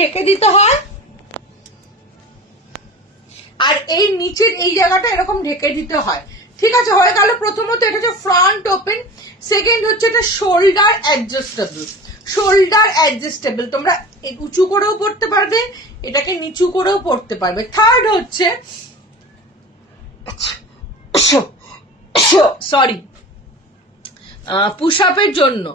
ঢেকে দিতে হয়, আর এই নিচের এই জায়গাটা এরকম ঢেকে দিতে হয়। ঠিক আছে, হয়ে গেল। প্রথমত এটা হচ্ছে ফ্রন্ট ওপেন, সেকেন্ড হচ্ছে এটা শোল্ডার অ্যাডজাস্টেবল। শোল্ডার অ্যাডজাস্টেবল, তোমরা উঁচু করেও পড়তে পারবে, এটাকে নিচু করেও পড়তে পারবে। থার্ড হচ্ছে সরি পুশ আপের জন্য।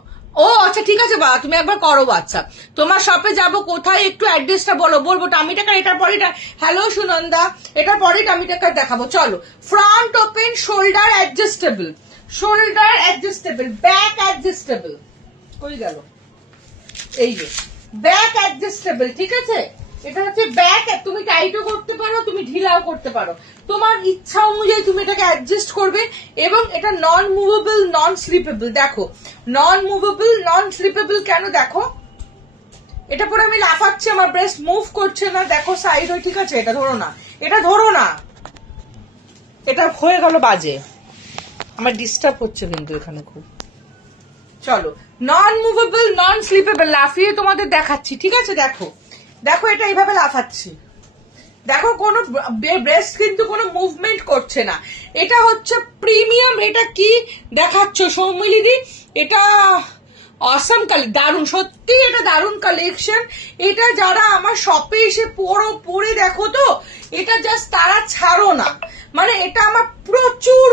ও আচ্ছা ঠিক আছে বাবা, তুমি একবার করো। বাচ্চা তোমার শপে যাবো, কোথায় একটু অ্যাড্রেসটা বলবো টামি টাকার, এটার পরে হ্যালো সুনন্দা, এটার পরে টামি টাকার দেখাবো। চলো, front open, shoulder adjustable, shoulder adjustable, back adjustable. কই গেল? এই যে ব্যাক অ্যাডজাস্টেবল। ঠিক আছে, এটা হচ্ছে ব্যাক, তুমি টাইটও করতে পারো, তুমি ঢিলাও করতে পারো, তোমার ইচ্ছা অনুযায়ী তুমি এটাকে অ্যাডজাস্ট করবে। এবং এটা নন মুভেবল, নন স্লিপেবল। দেখো নন মুভেবল, নন স্লিপেবল কেন? দেখো এটা পরে আমি লাফাচ্ছি, আমার ব্রেস্ট মুভ করছে না, দেখো সাইড হয়। ঠিক আছে, এটা ধরো না, এটা ধরো না, এটা হয়ে গেল বাজে, আমার ডিস্টার্ব হচ্ছে কিন্তু এখানে খুব। চলো, নন মুভেবল, নন স্লিপেবল, লাফিয়ে তোমাদের দেখাচ্ছি। ঠিক আছে, দেখো দেখো এটা এইভাবে লাফাচ্ছি, দেখো কোনো ব্রেস্ট কিন্তু কোনো মুভমেন্ট করছে না। এটা হচ্ছে প্রিমিয়াম। এটা কি দেখাচ্ছ সৌমিলিদি? এটা অসাম দারুন, সত্যি এটা দারুন কালেকশন। এটা যারা আমার শপে এসে পরে দেখো তো, এটা জাস্ট তারা ছাড়ো না। মানে এটা আমার প্রচুর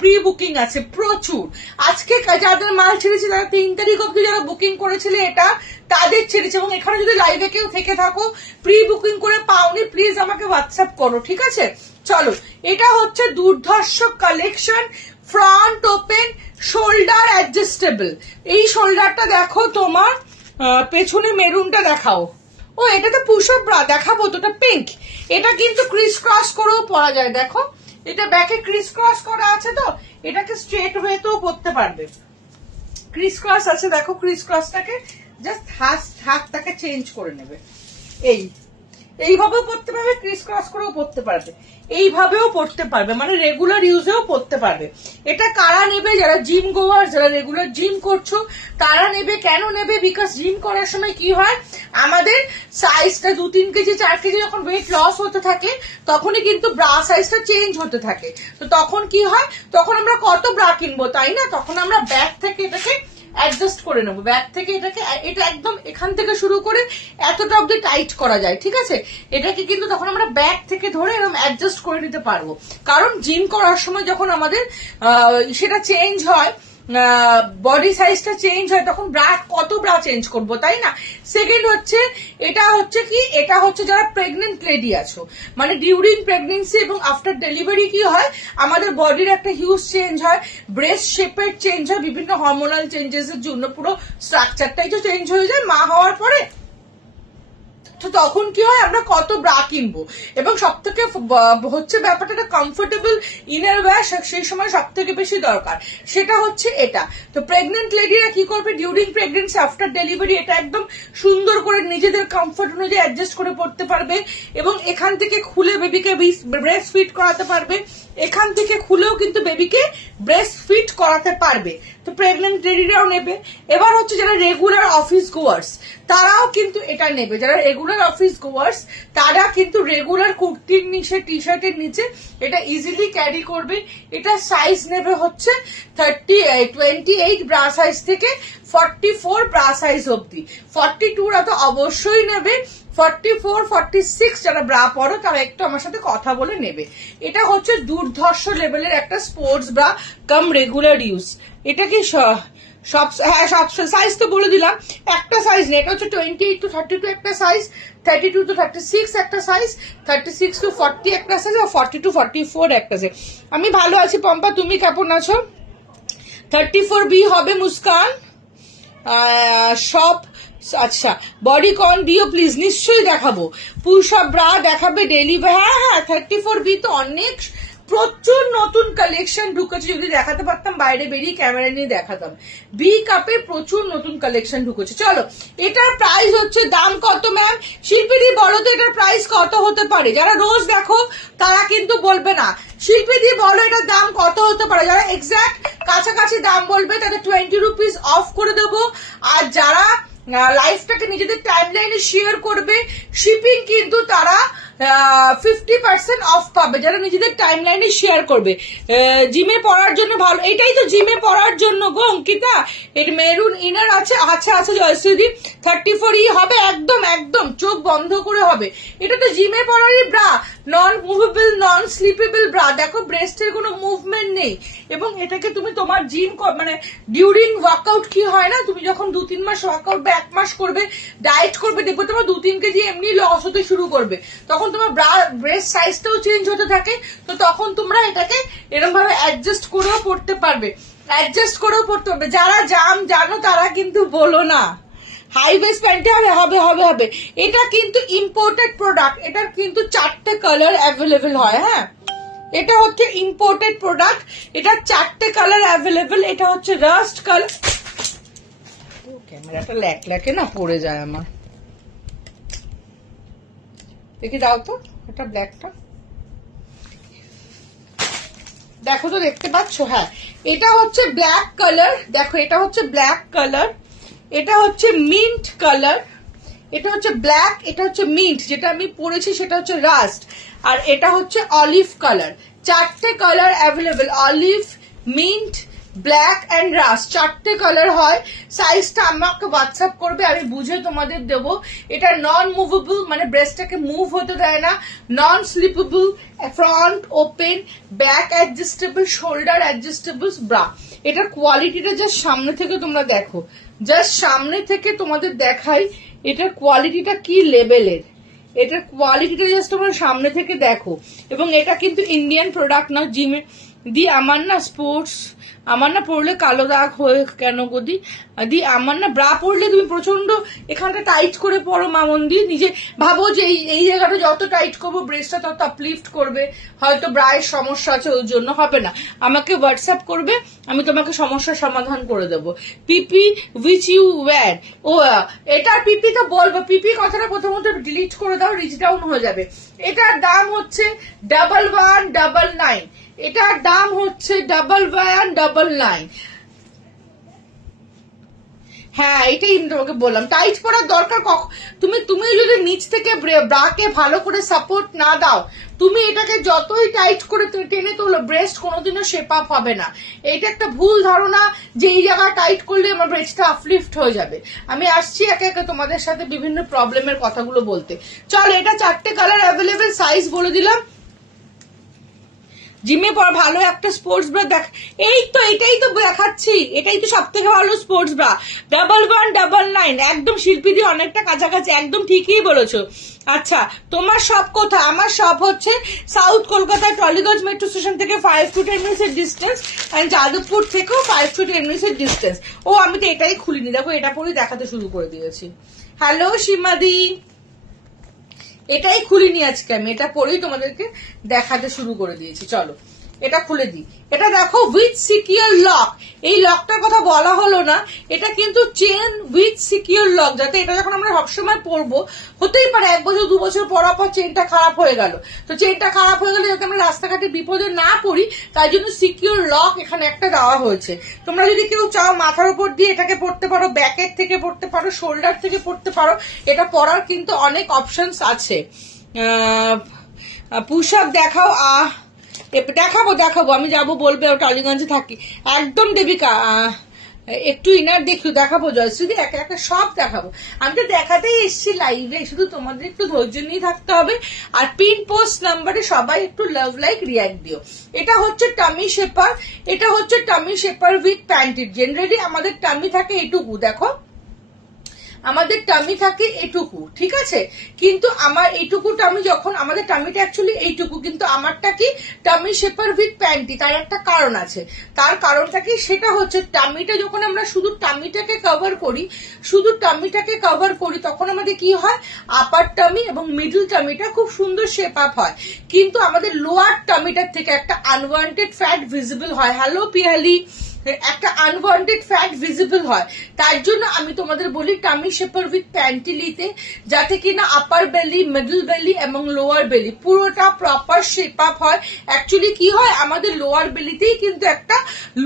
প্রি বুকিং আছে, প্রচুর। আজকে যাদের মাল ছেড়েছে তারা 3 তারিখ অব্দি যারা বুকিং করেছিল এটা তাদের ছেড়েছে। এবং এখানে যদি লাইভে কেউ থেকে থাকো, প্রি বুকিং করে পাওনি, প্লিজ আমাকে হোয়াটসঅ্যাপ করো। ঠিক আছে, চলো, এটা হচ্ছে দুর্ধর্ষ collection, front open, shoulder adjustable. এই শোল্ডারটা দেখো, তোমার পেছনে মেরুনটা দেখাও। ও এটা তো পুশ আপ ব্রা, দেখাবো তো, এটা পিঙ্ক। এটা কিন্তু ক্রিস ক্রস করেও পরা যায়, দেখো এটা ব্যাকে ক্রিস ক্রস করা আছে, তো এটাকে স্ট্রেট ওয়েতেও পরতে পারবে। ক্রিস ক্রস আছে, দেখো ক্রিস ক্রসটাকে জাস্ট হাতটাকে চেঞ্জ করে নেবে, এইভাবেও পড়তে পারবে, ক্রিস ক্রস করেও পড়তে পারবে, এইভাবেও পড়তে পারবে, মানে রেগুলার ইউজেও পড়তে পারবে। এটা কারা নেবে? যারা জিম গোয়ার, যারা রেগুলার জিম করছো তারা নেবে। কেন নেবে? বিকজ জিম করার সময় কি হয়, আমাদের সাইজটা 2-3 কেজি 4 কেজি যখন ওয়েট লস হতে থাকে, তখনই কিন্তু ব্রা সাইজটা চেঞ্জ হতে থাকে। তো তখন কি হয়, তখন আমরা কত ব্রা কিনবো, তাই না? তখন আমরা ব্যাক থেকে এটাকে অ্যাডজাস্ট করে নেবো, ব্যাক থেকে এটাকে, এটা একদম এখান থেকে শুরু করে এতটা অব্দি টাইট করা যায়। ঠিক আছে, এটাকে কিন্তু তখন আমরা ব্যাক থেকে ধরে এরকম অ্যাডজাস্ট করে নিতে পারবো। কারণ জিম করার সময় যখন আমাদের সেটা চেঞ্জ হয়, বডি সাইজটা চেঞ্জ হয়, তখন কত ব্রা চেঞ্জ করবো, তাই না? সেকেন্ড হচ্ছে, এটা হচ্ছে কি, এটা হচ্ছে যারা প্রেগনেন্ট লেডি আছো, মানে ডিউরিং প্রেগনেন্সি এবং আফটার ডেলিভারি কি হয়, আমাদের বডির একটা হিউজ চেঞ্জ হয়, ব্রেস্ট শেপের চেঞ্জ হয়, বিভিন্ন হরমোনাল চেঞ্জেস এর জন্য পুরো স্ট্রাকচারটাই তো চেঞ্জ হয়ে যায় মা হওয়ার পরে। তো তখন কি হয়, আমরা কত ব্রা কিনবো। এবং সব থেকে হচ্ছে ব্যাপারটা কমফোর্টেবল ইনার ওয়্যার সেই সময় সব থেকে বেশি দরকার, সেটা হচ্ছে এটা। তো প্রেগনেন্ট লেডিরা কি করবে, ডিউরিং প্রেগনেন্সি আফটার ডেলিভারি এটা একদম সুন্দর করে নিজেদের কমফোর্ট অনুযায়ী অ্যাডজাস্ট করে পড়তে পারবে। এবং এখান থেকে খুলে বেবিকে ব্রেস্ট ফিট করাতে পারবে, এখান থেকে খুলেও কিন্তু বেবিকে ব্রেস্ট ফিট করাতে পারবে। তো প্রেগনেন্ট লেডিরাও নেবে। এবার হচ্ছে যারা রেগুলার অফিস গোয়ার্স তারাও কিন্তু এটা নেবে। যারা রেগুলার অফিস গোয়ার্স তারা কিন্তু রেগুলার কুর্তির নিচে, টি শার্টের নিচে এটা ইজিলি ক্যারি করবে। এটা সাইজ নেবে হচ্ছে 28 ব্রা সাইজ থেকে 44 ব্রা সাইজ অব্দি। 42রা তো অবশ্যই নেবে, 44, 46 যারা ব্রা পরো তারা একটু আমার সাথে কথা বলে নেবে। এটা হচ্ছে দুর্ধর্ষ লেভেলের একটা স্পোর্টস ব্রা কাম রেগুলার ইউজ। এটা কি সব সাইজ তো বলে দিলাম, একটা সাইজ নেই, এটা হচ্ছে 28 to 32 একটা সাইজ, 32 to 36 একটা সাইজ, 36 to 40 একটা সাইজ, আর 40 to 44 একটা সাইজ। আমি ভালো আছি পম্পা, তুমি কেমন আছো? 34B হবে মুস্কান সব। আচ্ছা, বডি কন দিও প্লিজ, নিশ্চয়ই দেখাবো। পুশ আপ ব্রা দেখাবে ডেলি, হ্যাঁ 34B তো অনেক, প্রচুর নতুন কালেকশন ঢুকেছে। যদি দেখাতে পারতাম বাইরে বেরিয়ে ক্যামেরা নিয়ে দেখাতাম। বি কাপে প্রচুর নতুন কালেকশন ঢুকেছে। চলো, এটার প্রাইস হচ্ছে, দাম কত ম্যাম? শিল্পীদি বলো তো এটার প্রাইস কত হতে পারে? যারা রোজ দেখো তারা কিন্তু বলবে না। শিল্পীদি বলো এটার দাম কত হতে পারে? যারা এক্সাক্ট কাছাকাছি দাম বলবে তাদের 20 রুপিস অফ করে দেবো। আর যারা লাইফটাকে নিজেদের টাইমলাইনে শেয়ার করবে। শিপিং কিন্তু তারা 50% অফ পাবে যারা নিজেদের টাইমলাইনে শেয়ার করবে। জিমে পড়ার জন্য ভালো, এটাই তো জিমে পড়ার জন্য গো অঙ্কিতা। এর মেরুন ইনার আছে, আচ্ছা আচ্ছা জয়শ্রীদি 34 হবে, একদম একদম চোখ বন্ধ করে হবে। এটা তো জিমে পড়ারই ব্রা, নন মুভেবল নন স্লিপেবল ব্রা। দেখো ব্রেস্টের কোনো মুভমেন্ট নেই, এবং এটাকে তুমি তোমার জিম মানে ডিউরিং ওয়ার্কআউট কি হয় না, তুমি যখন 2-3 মাস ওয়ার্কআউট বা 1 মাস করবে, ডায়েট করবে, দেখবে তোমার 2-3 কেজি এমনি লস হতে শুরু করবে, তখন তোমার ব্রেস্ট সাইজটাও চেঞ্জ হতে থাকে। তো তখন তোমরা এটাকে এরকম ভাবে অ্যাডজাস্ট করেও পড়তে পারবে, যারা জানো তারা কিন্তু বলো না। হাই ওয়েস্ট প্যান্টে হবে হবে হবে। এটা কিন্তু ইম্পোর্টেড প্রোডাক্ট, এটার কিন্তু 4টে কালার অ্যাভেলেবেল হয়। হ্যাঁ, এটা হচ্ছে ইম্পোর্টেড প্রোডাক্ট, এটা 4টে কালার অ্যাভেলেবেল। এটা হচ্ছে রাস্ট কালার, ক্যামেরাটা ল্যাকে না পড়ে যায় আমার, দেখি দাও তো এটা ব্ল্যাকটা, দেখো তো দেখতে পাচ্ছ? হ্যাঁ, এটা হচ্ছে ব্ল্যাক কালার, দেখো এটা হচ্ছে ব্ল্যাক কালার, এটা হচ্ছে মিন্ট কালার, এটা হচ্ছে ব্ল্যাক, এটা হচ্ছে মিন্ট, যেটা আমি পরেছি সেটা হচ্ছে রাস্ট, আর এটা হচ্ছে অলিভ কালার। 4টে colour available, olive, mint, black and rust, 4টে কালার হয়। সাইজটা আমাকে হোয়াটসঅ্যাপ করবে, আমি বুঝে তোমাদের দেবো। এটা নন মুভেবল, মানে ব্রেস্টটাকে মুভ হতে দেয় না, non slippable, front open, back adjustable, shoulder adjustable bra. এটার কোয়ালিটিটা জাস্ট সামনে থেকে তোমরা দেখো, জাস্ট সামনে থেকে তোমাদের দেখাই এটার কোয়ালিটিটা কি লেভেলের। এটার কোয়ালিটিটা জাস্ট তোমরা সামনে থেকে দেখো। এবং এটা কিন্তু ইন্ডিয়ান প্রোডাক্ট না। জিমে দি আমার না স্পোর্টস, আমার না পরলে কালো দাগ হয়ে কেন গদি দি, আমার না ব্রা পরলে তুমি প্রচন্ড এখানটা টাইট করে পরো মামন দি, নিজে ভাবো যে এই জায়গাটা যত টাইট করবো ব্রেস্টটা তত আপলিফট করবে, হয়তো ব্রায়ের সমস্যা আছে ওই জন্য হবে না। আমাকে হোয়াটসঅ্যাপ করবে, আমি তোমাকে সমস্যার সমাধান করে দেবো। পিপি উইচ ইউ ওয়্যার, ও এটার পিপি তো বলবো, পিপি কথাটা প্রথমত ডিলিট করে দাও, রিচ ডাউন হয়ে যাবে। এটার দাম হচ্ছে 1199, এটার দাম হচ্ছে 1199। হ্যাঁ, এটাই তোমাকে বললাম, টাইট পরার দরকার তুমি যদি নিচ থেকে ব্রাকে ভালো করে সাপোর্ট না দাও, তুমি এটাকে যতই টাইট করে টেনে তোলো, ব্রেস্ট কোনোদিনও শেপ আপ হবে না। এটা একটা ভুল ধারণা যে এই জায়গা টাইট করলে আমার ব্রেস্টটা আপলিফট হয়ে যাবে। আমি আসছি একে একে তোমাদের সাথে বিভিন্ন প্রবলেমের কথাগুলো বলতে। চল, এটা 4টে কালার অ্যাভেলেবেল, সাইজ বলে দিলাম। জিমে পর ভালো একটা স্পোর্টস ব্রা দেখ, এই তো এটাই তো দেখাচ্ছি, এটাই তো সব থেকে ভালো স্পোর্টস ব্রা, 1199, একদম শিল্পী দিয়ে অনেকটা কাছাকাছি, একদম ঠিকই বলেছো। আচ্ছা, তোমার সব কোথায়? আমার সব হচ্ছে south Kolkata Tollygunge metro station থেকে 5 to 10 minutes এর ডিস্টেন্স, এন্ড যাদবপুর থেকেও 5 to 10 minutes এর ডিস্টেন্স। ও আমি তো এটাই খুলিনি, দেখো এটা পরেই দেখাতে শুরু করে দিয়েছি। হ্যালো সীমাদি, এটাই খুলিনি আজকে আমি, এটা পরেই তোমাদেরকে দেখাতে শুরু করে দিয়েছি। চলো এটা খুলে দিই। এটা দেখো উইথ সিকিউর লক, এই লকটার কথা বলা হলো না, এটা কিন্তু চেন উইথ সিকিউর লক, যাতে এটা যখন আমরা সবসময় পরবো, হতেই পারে 1 বছর 2 বছর পরার পর চেনটা খারাপ হয়ে গেল, তো চেনটা খারাপ হয়ে গেলে যাতে আমরা রাস্তাঘাটে বিপদে না পড়ি, তাই জন্য সিকিউর লক এখানে একটা দেওয়া হয়েছে। তোমরা যদি কেউ চাও মাথার উপর দিয়ে এটাকে পড়তে পারো, ব্যাকের থেকে পড়তে পারো, শোল্ডার থেকে পড়তে পারো, এটা পরার কিন্তু অনেক অপশনস আছে। পুশ আপ দেখাও, দেখাবো আমি যাবো, বলবে টালিগঞ্জে থাকি, একদম দেবিকা একটু ইনার দেখাবো, জয়শ্রী একা একা সব দেখাবো। আমি তো দেখাতেই এসছি লাইভে, শুধু তোমাদের একটু ধৈর্য নিয়ে থাকতে হবে। আর পিন পোস্ট নাম্বারে সবাই একটু লাভ লাইক রিয়াক্ট দিও। এটা হচ্ছে টামি শেপার, এটা হচ্ছে tummy shaper with panty. Generally আমাদের টামি থাকে এটুকু, দেখো আমাদের টামি থাকে এটুকু, ঠিক আছে, কিন্তু আমার এইটুকু টামি, যখন আমাদের টামিটা অ্যাকচুয়ালি এইটুকু, কিন্তু আমারটা কি টামি শেপার উইথ প্যান্টি। তার একটা কারণ আছে, তার কারণটা কি, সেটা হচ্ছে টামিটা যখন আমরা শুধু টামিটাকে কভার করি, তখন আমাদের কি হয়, আপার টামি এবং মিডল টামিটা খুব সুন্দর শেপ আপ হয়, কিন্তু আমাদের লোয়ার টামিটার থেকে একটা আনওয়ান্টেড ফ্যাট ভিজিবল হয়। হ্যালো পিয়ালি, একটা আনওয়ান্টেড ফ্যাট ভিজিবল হয়। তার জন্য আমি তোমাদের বলি টামি শেপার উইথ প্যান্টি নিতে, যাতে কিনা আপার বেলি, মিডল বেলি এবং লোয়ার বেলি পুরোটা প্রপার শেপ আপ হয়। অ্যাকচুয়ালি কি হয়, আমাদের লোয়ার বেলিতেই কিন্তু একটা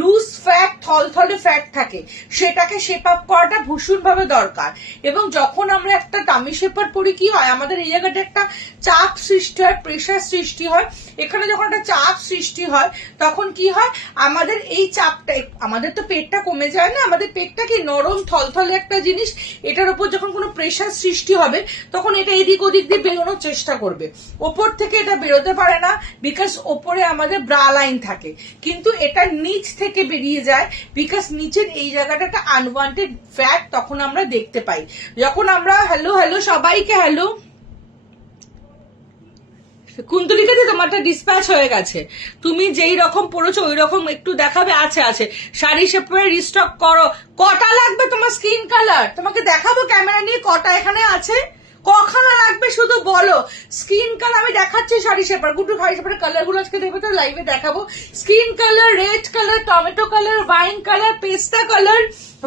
লুজ ফ্যাট, থলথলে ফ্যাট থাকে, সেটাকে শেপ আপ করাটা ভীষণ ভাবে দরকার। এবং যখন আমরা একটা টামি শেপার পরি কি হয়, আমাদের এই জায়গাটা একটা চাপ সৃষ্টি হয়, প্রেশার সৃষ্টি হয়। এখানে যখন একটা চাপ সৃষ্টি হয় তখন কি হয়, আমাদের এই চাপটা, আমাদের তো পেটটা কমে যায় না, আমাদের পেটটা কি নরম থলথলে একটা জিনিস, এটার উপর যখন কোনো প্রেশার সৃষ্টি হবে তখন এটা এদিক ওদিক দিয়ে বেরোনোর চেষ্টা করবে। ওপর থেকে এটা বেরোতে পারে না, বিকজ ওপরে আমাদের ব্রা লাইন থাকে, কিন্তু এটা নিচ থেকে বেরিয়ে যায়, বিকজ নিচের এই জায়গাটা একটা আনওয়ান্টেড ফ্যাট তখন আমরা দেখতে পাই। যখন আমরা হ্যালো সবাইকে হ্যালো, কুন্তলিকা দিয়ে তোমারটা ডিসপ্যাচ হয়ে গেছে, তুমি যেই রকম পড়েছো ওই রকম একটু দেখাবে। আছে শাড়ি শেপার রিস্টক করো। কটা লাগবে তোমার স্কিন কালার? তোমাকে দেখাবো ক্যামেরা নিয়ে কটা এখানে আছে, কখানা লাগবে শুধু বলো। স্কিন কালার আমি দেখাচ্ছি, শাড়ি শেপার গুটু শাড়ি শেপারের কালার গুলো আজকে দেখবে তো লাইভে দেখাবো। Skin colour, red colour, tomato colour, wine colour, পেস্তা colour,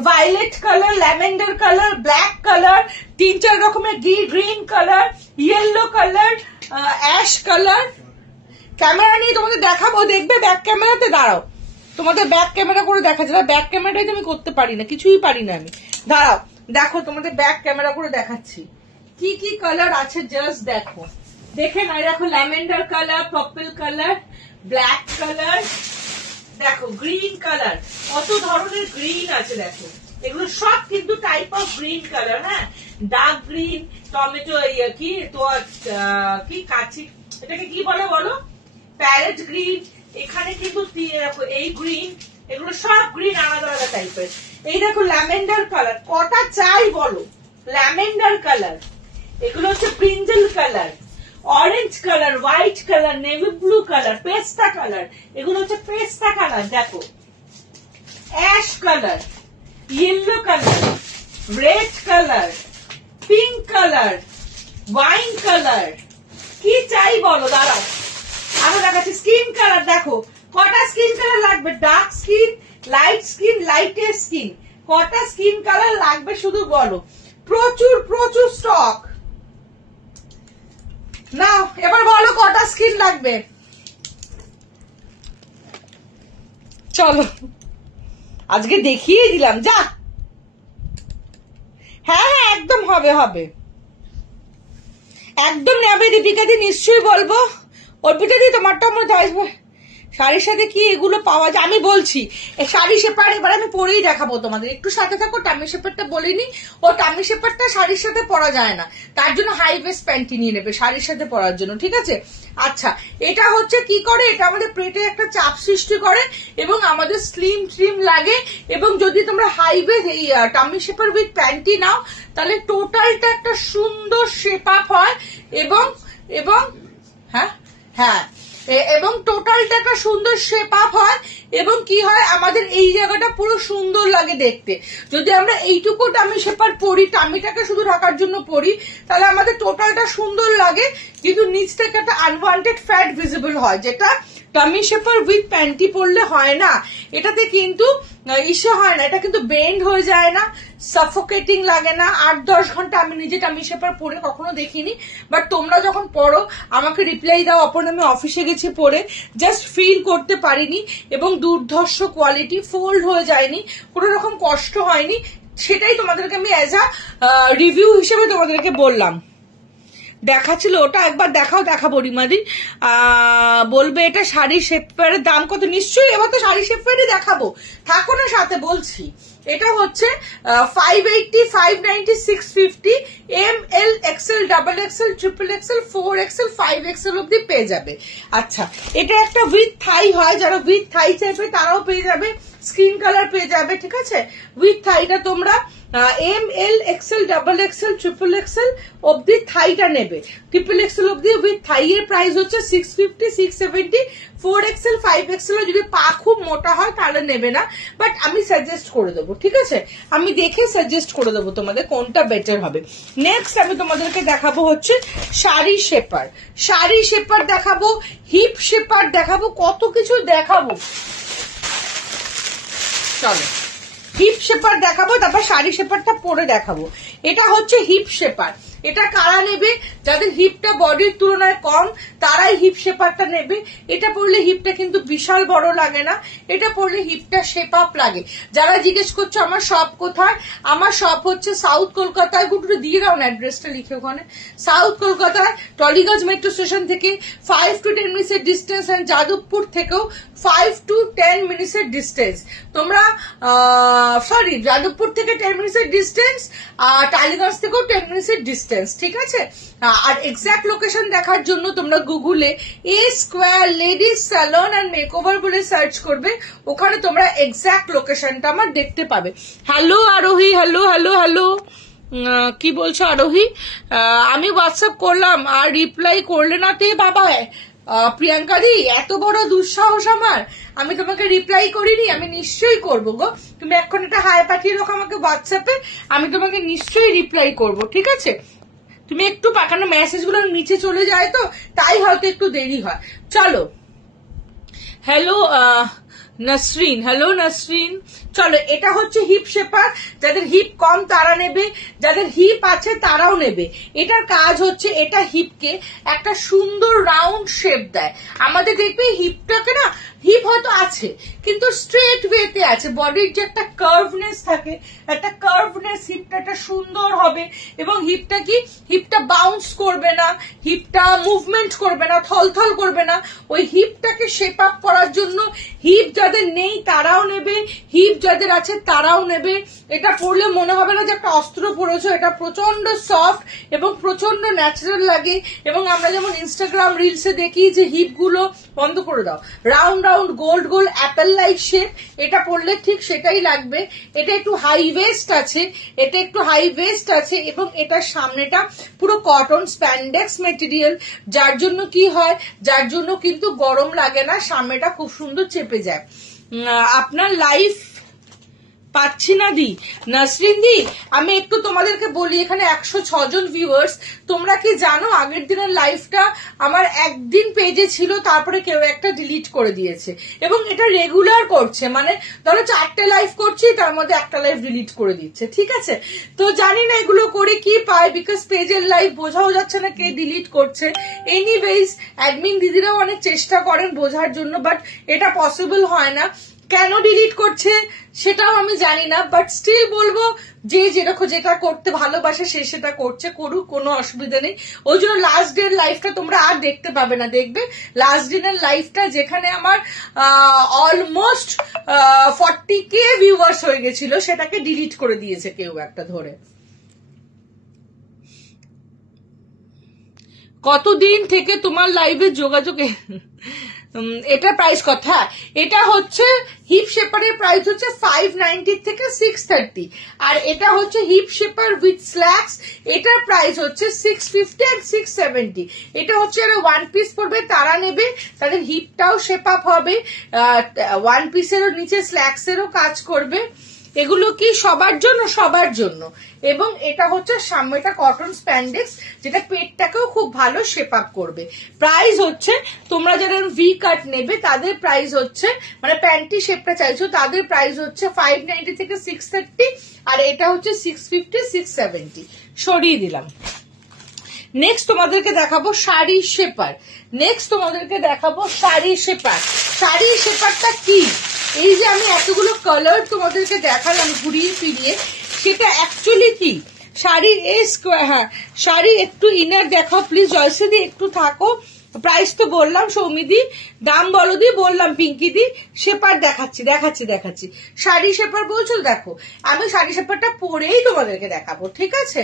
violet colour, lavender colour, black colour, 3-4 রকমের green colour, yellow colour, ash colour. Camera নিয়ে তোমাদের দেখাবো, দেখবে ব্যাক ক্যামেরাতে। দাঁড়াও, তোমাদের ব্যাক ক্যামেরা করে দেখা যায়, ব্যাক ক্যামেরাটাই তো আমি করতে পারি না, কিছুই পারি না আমি। দাঁড়াও দেখো, তোমাদের ব্যাক ক্যামেরা করে দেখাচ্ছি কি কি কালার আছে, জাস্ট দেখো, দেখে না। দেখো lavender colour, purple colour, black colour, দেখো গ্রিন কালার, কত ধরনের গ্রিন আছে দেখো। এগুলো সব কিন্তু টাইপ অফ গ্রিন কালার, হ্যাঁ, ডার্ক গ্রিন, টমেটো, কি তোমার কি কাচি, এটাকে কি বলে বলো, প্যারেট গ্রিন। এখানে কিন্তু এই গ্রিন, এগুলো সব গ্রিন আলাদা আলাদা টাইপের। এই দেখো ল্যাভেন্ডার কালার, কটা চাই বলো, ল্যাভেন্ডার কালার। এগুলো হচ্ছে brinjal colour, orange colour, white colour, navy blue colour, পেস্তা কালার, এগুলো হচ্ছে পেস্তা কালার। দেখো ash colour, yellow colour, red colour, pink colour, wine colour. কি চাই বলো, দাঁড়াও আরো দেখাচ্ছি। স্কিন কালার দেখো, কটা স্কিন কালার লাগবে, ডার্ক স্কিন, লাইট স্কিন, লাইটের স্কিন, কটা স্কিন কালার লাগবে শুধু বলো। প্রচুর প্রচুর স্টক। নাও এবার বলো কটা স্কিন লাগবে, চলো আজকে দেখিয়ে দিলাম। যা, হ্যাঁ একদম হবে, একদম নেবে। দীপিকাদি নিশ্চয়ই বলবো, অর্পিতাদি তোমারটা মধ্যে আসবে। শাড়ির সাথে কি এগুলো পাওয়া যায় আমি বলছি। শাড়ি শেপার এবার আমি পরেই দেখাবো তোমাদের, একটু সাথে থাকো। টামি শেপারটা বলিনি, ও টামি শেপারটা শাড়ির সাথে পরা যায় না, তার জন্য হাই ওয়েস্ট প্যান্টি নিয়ে নেবে শাড়ির সাথে পরার জন্য, ঠিক আছে। আচ্ছা, এটা হচ্ছে কি করে, এটা আমাদের পেটে একটা চাপ সৃষ্টি করে এবং আমাদের স্লিম লাগে। এবং যদি তোমরা হাই ওয়েস্ট এই টামি শেপার উইথ প্যান্টি নাও, তাহলে টোটালটা একটা সুন্দর শেপ আপ হয় এবং এবং হ্যাঁ এবং টোটালটা একটা সুন্দর শেপ আপ হয় এবং কি হয়, আমাদের এই জায়গাটা পুরো সুন্দর লাগে দেখতে। যদি আমরা এইটুকু টামি শেপার পরি, টামিটাকে শুধু ঢাকার জন্য পরি, তাহলে আমাদের টোটালটা সুন্দর লাগে, কিন্তু নিচ থেকে একটা আনওয়ান্টেড ফ্যাট ভিজিবল হয়, যেটা টামি শেপার উইথ প্যান্টি পরলে হয় না। এটাতে কিন্তু ইসে হয় না, এটা কিন্তু বেন্ড হয়ে যায় না, সাফোকেটিং লাগে না। 8-10 ঘন্টা আমি নিজে টামি শেপার পরে কখনো দেখিনি, বাট তোমরা যখন পড়ো আমাকে রিপ্লাই দাও, অপর আমি অফিসে গেছি পরে, জাস্ট ফিল করতে পারিনি এবং দুর্ধর্ষ কোয়ালিটি, ফোল্ড হয়ে যায়নি, কোনো রকম কষ্ট হয়নি। সেটাই তোমাদেরকে আমি অ্যাজ আ রিভিউ হিসেবে তোমাদেরকে বললাম। দেখাচ্ছিল ওটা, একবার দেখাবো রিমাদি। বলবে এটা শাড়ি শেপারের দাম কত, নিশ্চয়ই এবার তো শাড়ি শেপারই দেখাবো, থাকো না সাথে বলছি। এটা হচ্ছে 580, 590, 650, ML, XL, XXL, XXL, 4XL, 5XL অব্দি পেয়ে যাবে। আচ্ছা, এটা একটা উইথ থাই হয়, যারা উইথ থাই চাইবে তারাও পেয়ে যাবে, স্কিন কালার পেয়ে যাবে, ঠিক আছে। উইথ থাইটা তোমরা ML, XL, XXL, XXL অব্দি থাইটা নেবে। XXL অব্দি উইথ থাই এর প্রাইস হচ্ছে 650, 670। 4XL, 5XL যদি পা খুব মোটা হয় তাহলে নেবে না, বাট আমি সাজেস্ট করে দেবো, ঠিক আছে। আমি দেখে সাজেস্ট করে দেবো তোমাদের কোনটা বেটার হবে। নেক্সট আমি তোমাদেরকে দেখাবো হচ্ছে শাড়ি শেপার। শাড়ি শেপার দেখাবো, হিপ শেপার দেখাবো, কত কিছু দেখাবো। চলো হিপ শেপার দেখাবো, তারপর শাড়ি শেপারটা পরে দেখাবো। এটা হচ্ছে হিপ শেপার। এটা কারা নেবে? যাদের হিপটা বডির তুলনায় কম তারাই হিপ শেপারটা নেবে। এটা পরলে হিপটা কিন্তু বিশাল বড় লাগে না, এটা পরলে হিপটা শেপ আপ লাগে। যারা জিজ্ঞেস করছো আমার শপ কোথায়, আমার শপ হচ্ছে সাউথ কলকাতায়, গুটুরে দিয়ে দাও না অ্যাড্রেসটা লিখে ওখানে, সাউথ কলকাতায় টলিগঞ্জ মেট্রো স্টেশন থেকে 5 to 10 মিনিটের ডিস্টেন্স, এন্ড যাদবপুর থেকেও 5 to 10 মিনিটের ডিস্টেন্স। তোমরা সরি যাদবপুর থেকে 10 মিনিটের ডিস্টেন্স, আর টালিগঞ্জ থেকেও 10 মিনিটের ডিস্টেন্স, ঠিক আছে। আর এক্সাক্ট লোকেশন দেখার জন্য তোমরা গুগলে A square ladies salon and makeover বলে সার্চ করবে, ওখানে তোমরা এক্সাক্ট লোকেশনটা আমার দেখতে পাবে। হ্যালো আরোহী, হ্যালো হ্যালো হ্যালো, কি বলছো আরোহী? আমি হোয়াটসঅ্যাপ করলাম আর রিপ্লাই করলে না তে বাবা। প্রিয়াঙ্কা দি, এত বড় দুঃসাহস আমার, আমি তোমাকে রিপ্লাই করিনি, আমি নিশ্চয়ই করবো গো। তুমি এখন একটা হাই পাঠিয়ে রাখো আমাকে হোয়াটসঅ্যাপে, আমি তোমাকে নিশ্চয়ই রিপ্লাই করবো, ঠিক আছে। তুমি একটু পাকানো মেসেজ গুলো নিচে চলে যায় তো, তাই হয়তো একটু দেরি হয়। চলো হ্যালো নাসরিন, হ্যালো নাসরিন। চলো এটা হচ্ছে হিপ শেপার। যাদের হিপ কম তারা নেবে, যাদের হিপ আছে তারাও নেবে। এটার কাজ হচ্ছে এটা হিপকে একটা সুন্দর রাউন্ড শেপ দেয়। আমাদের দেখবে হিপটাকে না, হিপ হয়তো আছে কিন্তু স্ট্রেট ওয়েতে আছে, বডির যে একটা কার্ভনেস থাকে, একটা কার্ভনেস হিপটা একটা সুন্দর হবে। এবং হিপটা কি, হিপটা বাউন্স করবে না, হিপটা মুভমেন্ট করবে না, থলথল করবে না। ওই হিপটাকে শেপ আপ করার জন্য হিপ যাদের নেই তারাও নেবে, হিপ যাদের আছে তারাও নেবে। এটা পরলে মনে হবে না যে একটা অস্ত্র পরেছো, এটা প্রচন্ড সফট এবং প্রচন্ড ন্যাচারাল লাগে। এবং আমরা যেমন ইনস্টাগ্রাম রিলসে দেখি যে হিপ গুলো, বন্ধ করে দাও, round round gold gold Apple like shape, এটা পরলে ঠিক সেটাই লাগবে। এটা একটু হাই ওয়েস্ট আছে, এটা একটু হাই ওয়েস্ট আছে, এবং এটার সামনেটা পুরো কটন স্প্যান্ডেক্স মেটেরিয়াল, যার জন্য কি হয়, যার জন্য কিন্তু গরম লাগে না, সামনেটা খুব সুন্দর চেপে যায়। আপনার লাইফ পাচ্ছি না দি, নাসরিন দি আমি একটু তোমাদেরকে বলি, এখানে 106 জন ভিউয়ার্স। তোমরা কি জানো আগের দিনের লাইভটা আমার একদিন পেজে ছিল, তারপরে কেউ একটা ডিলিট করে দিয়েছে, এবং এটা রেগুলার করছে। মানে ধরো 4টে লাইভ করছি, তার মধ্যে একটা লাইভ ডিলিট করে দিচ্ছে, ঠিক আছে। তো জানি না এগুলো করে কি পায়, বিকজ পেজের লাইভ বোঝাও যাচ্ছে না কে ডিলিট করছে। এনিওয়েজ অ্যাডমিন দিদিরাও অনেক চেষ্টা করেন বোঝার জন্য, বাট এটা পসিবল হয় না। কেন ডিলিট করছে সেটাও আমি জানি না, বাট স্টিল বলবো যে যেরকম যেটা করতে ভালোবাসে সে সেটা করছে, করুক, কোনো অসুবিধা নেই। ওই জন্য লাস্ট ডে লাইফটা তোমরা আর দেখতে পাবে না। দেখবে লাস্ট দিনের লাইফটা যেখানে আমার অলমোস্ট 40K ভিউয়ার্স হয়ে গেছিল, সেটাকে ডিলিট করে দিয়েছে কেউ একটা ধরে। কতদিন থেকে তোমার লাইভে যোগাযোগে? এটা প্রাইস কথা, এটা হচ্ছে হিপ শেপারের প্রাইস হচ্ছে 590 থেকে 630, আর এটা হচ্ছে হিপ শেপার উইথ স্ল্যাক্স, এটার প্রাইস হচ্ছে 650 and 670। এটা হচ্ছে এরা ওয়ান পিস পরবে তারা নেবে, তাদের হিপটাও শেপ আপ হবে, ওয়ান পিসেরও নিচে স্ল্যাক্সেরও কাজ করবে। এগুলো কি সবার জন্য? সবার জন্য। এবং এটা হচ্ছে সামনেটা কটন স্প্যান্ডেক্স, যেটা পেটটাকেও খুব ভালো শেপ আপ করবে। প্রাইস হচ্ছে, তোমরা যারা ভি কাট নেবে তাদের প্রাইস হচ্ছে, মানে প্যান্টি শেপটা চাইছো তাদের প্রাইস হচ্ছে 590 থেকে 630, আর এটা হচ্ছে 650 670। সরিয়ে দিলাম। নেক্সট তোমাদেরকে দেখাবো শাড়ি শেপার। নেক্সট তোমাদেরকে দেখাবো শাড়ি শেপার। শাড়ি শেপারটা কি? এই যে আমি এতগুলো কালার তোমাদেরকে দেখালাম ঘুরিয়ে ফিরিয়ে, সেটা অ্যাকচুয়ালি কি? শাড়ি হ্যাঁ, শাড়ি একটু ইনার দেখাও প্লিজ, জয়শ্রী একটু থাকো। প্রাইস তো বললাম, সৌমিদি দাম বলো দি, বললাম পিঙ্কি দি। শেপার দেখাচ্ছি দেখাচ্ছি দেখাচ্ছি, শাড়ি শেপার বলছো, দেখো আমি শাড়ি শেপারটা পরেই তোমাদেরকে দেখাবো, ঠিক আছে।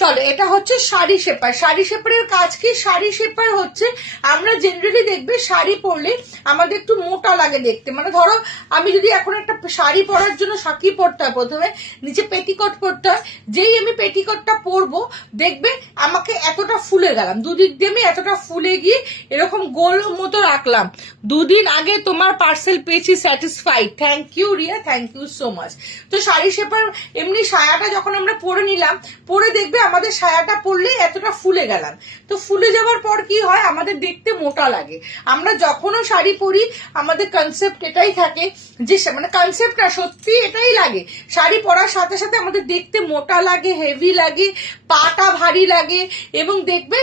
চলো এটা হচ্ছে শাড়ি শেপার। শাড়ি শেপারের কাজ কি? শাড়ি শেপার হচ্ছে, আমরা জেনারেলি দেখবে শাড়ি পরলে আমাদের একটু মোটা লাগে দেখতে। মানে ধরো আমি যদি এখন একটা শাড়ি পরার জন্য সাকি পরতে হয়, প্রথমে নিচে পেটিকট পরতে হয়, যেই আমি পেটিকটটা পরবো দেখবে আমাকে এতটা ফুলে গেলাম, দুদিক দিয়ে আমি এতটা ফুলে গিয়ে এরকম গোল মতো রাখলাম। দুদিন আগে তোমার পার্সেল পেয়েছি, satisfied, thank you Riya, thank you so much. তো শাড়ি শেপার এমনি সায়াটা যখন আমরা পরে নিলাম, পরে দেখবে আমাদের সায়াটা পরলেই এতটা ফুলে গেলাম, তো ফুলে যাওয়ার পর কি হয়, আমাদের দেখতে মোটা লাগে। আমরা যখনও শাড়ি পরি আমাদের কনসেপ্ট এটাই থাকে যে, মানে কনসেপ্ট না, সত্যি এটাই লাগে, শাড়ি পরার সাথে সাথে আমাদের দেখতে মোটা লাগে, হেভি লাগে, পাটা ভারী লাগে, এবং দেখবে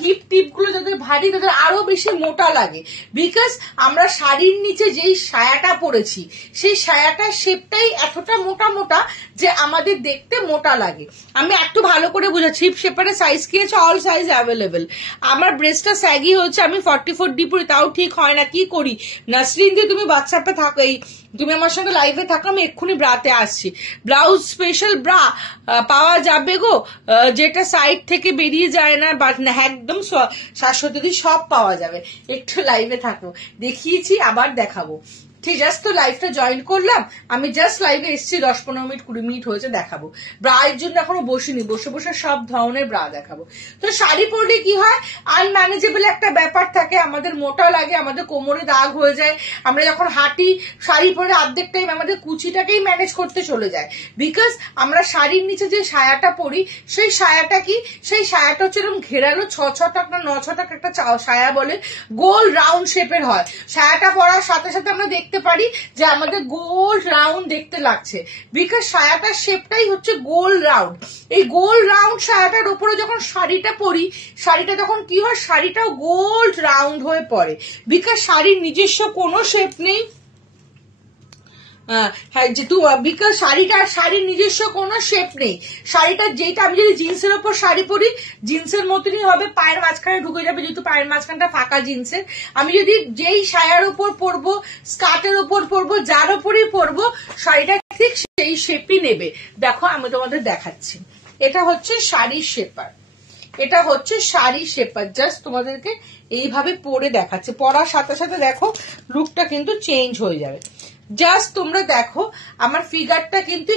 হিপ টিপ গুলো যাদের ভারী তাদের আরো বেশি মোটা লাগে। বিকজ আমরা শাড়ির নিচে যেই সায়াটা পরেছি সেই সায়াটার শেপটাই এতটা মোটা মোটা যে আমাদের দেখতে মোটা লাগে। আমি একটু ভালো করে বুঝাচ্ছি, হিপ শেপারের সাইজ কি আছে, অল সাইজ অ্যাভেলেবেল। আমার ব্রেস্টটা স্যাগি হচ্ছে, আমি 44D পরি, তাও ঠিক হয় না, কি করি? নাসরিন দিয়ে তুমি হোয়াটসঅ্যাপে থাকো, এই তুমি আমার সঙ্গে লাইভে থাকো, আমি এক্ষুনি ব্রাতে আসছি। ব্লাউজ স্পেশাল ব্রা পাওয়া যাবে গো, যেটা সাইড থেকে বেরিয়ে যায় না, বাট একদম শাশ্বতী সব পাওয়া যাবে। একটু লাইভে থাকো, দেখিয়েছি আবার দেখাবো। ঠিক জাস্ট তো লাইভটা জয়েন করলাম, আমি জাস্ট লাইভে এসেছি 10-15 মিনিট 20 মিনিট হয়েছে, দেখাবো। ব্রা এর জন্য এখনো বসিনি, বসে বসে সব ধরনের ব্রা দেখাবো। তো শাড়ি পরলে কি হয়, আনম্যানেজেবল একটা ব্যাপার থাকে, আমাদের মোটা লাগে, আমাদের কোমরে দাগ হয়ে যায়। আমরা যখন হাঁটি শাড়ি পরে অর্ধেক টাইম আমাদের কুচিটাকেই ম্যানেজ করতে চলে যায়, বিকজ আমরা শাড়ির নিচে যে সায়াটা পরি সেই সায়াটা কি, সেই সায়াটা হচ্ছে এরকম ঘেরালো 6 টাক না 9 টাক একটা সায়া বলে, গোল রাউন্ড শেপের হয়। সায়াটা পরার সাথে সাথে আমরা দেখতে পারি যে আমাদের গোল রাউন্ড দেখতে লাগছে, বিকজ সায়াটার শেপটাই হচ্ছে গোল রাউন্ড। এই গোল রাউন্ড সায়াটার উপরে যখন শাড়িটা পরি, শাড়িটা তখন কি হয়, শাড়িটাও গোল রাউন্ড হয়ে পড়ে, বিকজ শাড়ির নিজস্ব কোনো শেপ নেই। হ্যাঁ, যেহেতু বিকজ শাড়ির নিজস্ব কোনো শেপ নেই, শাড়িটা যেটা আমি যদি জিন্সের ওপর শাড়ি পরি জিন্সের মতনই হবে, পায়ের মাঝখানে ঢুকে যাবে, যেহেতু পায়ের মাঝখানটা ফাঁকা জিন্সের। আমি যদি যেই সায়ার উপর পরবো, স্কার্টের উপর পরবো, যার উপরই পরবো, শাড়িটা ঠিক সেই শেপই নেবে। দেখো আমি তোমাদের দেখাচ্ছি, এটা হচ্ছে শাড়ির শেপার, এটা হচ্ছে শাড়ি শেপার। জাস্ট তোমাদেরকে এইভাবে পরে দেখাচ্ছে, পরার সাথে সাথে দেখো লুকটা কিন্তু চেঞ্জ হয়ে যাবে। জাস্ট তোমরা দেখো আমার ফিগারটা কিন্তু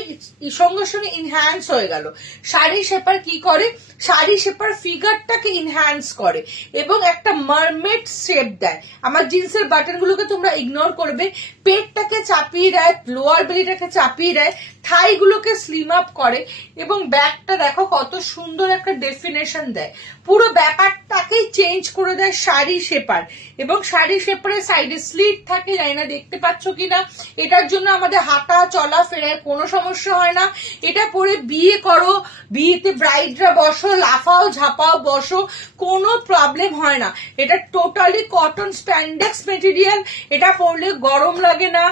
সঙ্গে সঙ্গে ইনহ্যান্স হয়ে গেল। শাড়ি শেপার কি করে, শাড়ি শেপার ফিগারটাকে ইনহ্যান্স করে এবং একটা মারমেড শেপ দেয়। আমার জিন্সের বাটন গুলোকে তোমরা ইগনোর করবে, পেটটাকে চাপিয়ে দেয়, লোয়ার বেলিটাকে চাপিয়ে দেয়, থাই গুলোকে স্লিম আপ করে, এবং ব্যাকটা দেখো কত সুন্দর একটা ডেফিনেশন দেয়, পুরো ব্যাপারটাকেই চেঞ্জ করে দেয় শাড়ি শেপার। এবং শাড়ি শেপারের সাইডে স্লিট থাকে, জানি না দেখতে পাচ্ছ কিনা, এটার জন্য আমাদের হাঁটা চলা ফেরার কোনো সমস্যা হয় না। এটা পরে বিয়ে করো, বিয়েতে ব্রাইডরা বসো, লাফাও ঝাপাও বসো, কোনো প্রবলেম হয় না। এটা টোটালি কটন স্প্যান্ডেক্স মেটেরিয়াল, এটা পরলে গরম লাগে না,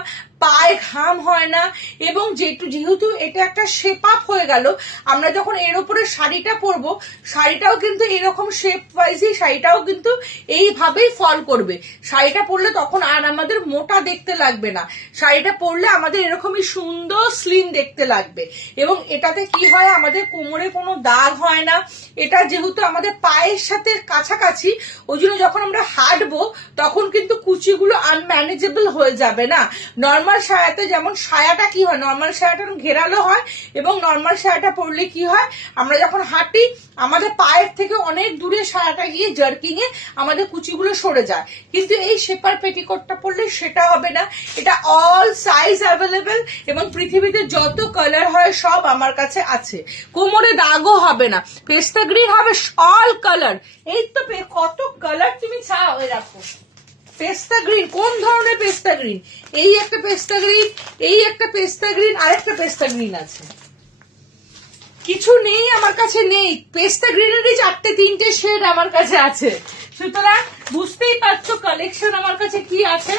পায়ে ঘাম হয় না, এবং যেহেতু এটা একটা শেপ আপ হয়ে গেল, আমরা যখন এর উপরে শাড়িটা পরবো, শাড়িটাও কিন্তু এরকম শেপ ওয়াইজই শাড়িটাও কিন্তু এইভাবেই ফল করবে। শাড়িটা পরলে তখন আর আমাদের মোটা দেখতে লাগবে না, শাড়িটা পরলে আমাদের এরকমই সুন্দর স্লিম দেখতে লাগবে। এবং এটাতে কি হয়, আমাদের কোমরে কোনো দাগ হয় না, এটা যেহেতু আমাদের পায়ের সাথে কাছাকাছি, ওই জন্য যখন আমরা হাঁটবো তখন কিন্তু কুচিগুলো আনম্যানেজেবল হয়ে যাবে না। নর্মাল সায়াতে যেমন সায়াটা কি হয়, নর্মাল সায়াটা ঘেরালো হয়, এবং নর্মাল সায়াটা পরলে কি হয়, আমরা যখন হাঁটি আমাদের পায়ের থেকে অনেক দূরে সায়াটা গিয়ে জার্কিং এ আমাদের কুচিগুলো সরে যায়। কিন্তু এই শেপার পেটিকোটটা পরলে সেটা হবে না, এটা অল সাইজ অ্যাভেলেবেল, এবং পৃথিবীতে যত কালার হয় সব আমার কাছে আছে, কোমরে দাগও হবে না, পেস্তা গ্রিন হবে, অল কালার। এই তো কত কালার তুমি চাও, রাখো পেস্তা গ্রিন, কোন ধরনের পেস্তা গ্রিন, এই একটা পেস্তা গ্রিন, এই একটা পেস্তা গ্রিন, আরেকটা পেস্তা গ্রিন আছে, কিছু নেই আমার কাছে নেই, পেস্তা গ্রিনেরই 4-3টে শেড আমার কাছে আছে। সুতরাং বুঝতেই পারছো কালেকশন আমার কাছে কি আছে।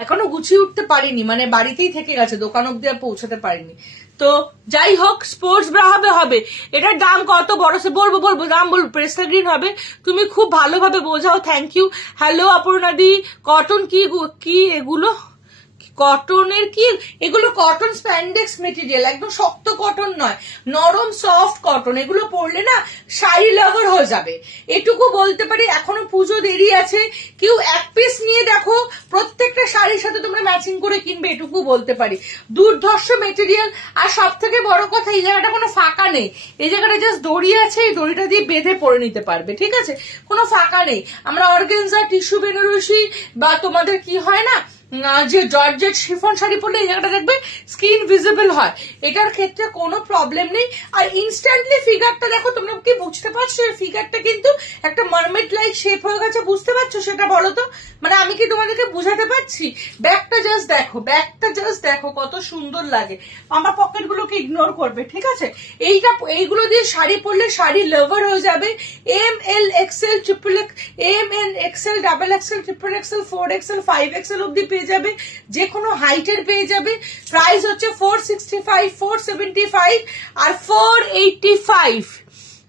এখনো গুছিয়ে উঠতে পারিনি, মানে বাড়িতেই থেকে গেছে, দোকান অব্দি আর পৌঁছাতে পারিনি। তো যাই হোক, স্পোর্টস ব্রা হবে, এটার দাম কত, বড় সে বলবো দাম বলবো, পেস্তা গ্রিন হবে, তুমি খুব ভালোভাবে বোঝাও, থ্যাংক ইউ। হ্যালো অপর্ণাদি, কটন কি এগুলো, কটনের কি এগুলো, কটন স্প্যান্ডেক্স মেটেরিয়াল, একদম শক্ত কটন নয়, নরম সফট কটন, এগুলো পরলে না শাড়ি লাভার হয়ে যাবে, এটুকু বলতে পারি। এখনো পুজো দেরি আছে, কেউ এক পিস নিয়ে দেখো, প্রত্যেকটা শাড়ির সাথে তোমরা ম্যাচিং করে কিনবে, এটুকু বলতে পারি। দুর্ধর্ষ মেটেরিয়াল, আর সব থেকে বড় কথা এই জায়গাটা কোনো ফাঁকা নেই, এই জায়গাটা জাস্ট দড়ি আছে, এই দড়িটা দিয়ে বেঁধে পরে নিতে পারবে, ঠিক আছে, কোনো ফাঁকা নেই। আমরা অর্গানজা, টিস্যু বেনারসি, বা তোমাদের কি হয় না যে জর্জেট শিফন শাড়ি পরলে এই জায়গাটা দেখবে স্কিন ভিজিবল হয়, এটার ক্ষেত্রে কোনো প্রবলেম নেই। আর ইনস্ট্যান্টলি ফিগারটা দেখো, তোমরা কি বুঝতে পারছো ফিগারটা কিন্তু একটা মারমেড লাইক শেপ হয়ে গেছে, বুঝতে পারছো সেটা বলো তো? মানে আমি কি তোমাদেরকে বুঝাতে পারছি? ব্যাগটা জাস্ট দেখো, ব্যাগটা জাস্ট দেখো কত সুন্দর লাগে। আমার পকেট গুলোকে ইগনোর করবে, ঠিক আছে? এইগুলো দিয়ে শাড়ি পরলে শাড়ি লাভার হয়ে যাবে। M L XL triple M N XL double XL triple XL 4XL 5XL অব্দি পেয়ে যাবে, যে কোনো হাইটের পেয়ে যাবে। প্রাইস হচ্ছে 465, 475 আর 485।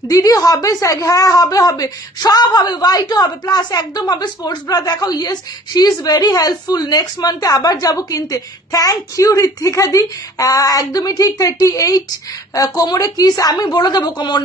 দিদি হবে হ্যাঁ হবে সব হবে, হোয়াইটও হবে, প্লাস একদম হবে। স্পোর্টস ব্রা দেখাও। Yes, she is very helpful. Next মান্থে আবার যাবো কিনতে। থ্যাংক ইউ ঋত্বিকা দি, একদমই ঠিক। 38 কোমরে কিস আমি বলে দেবো কোমর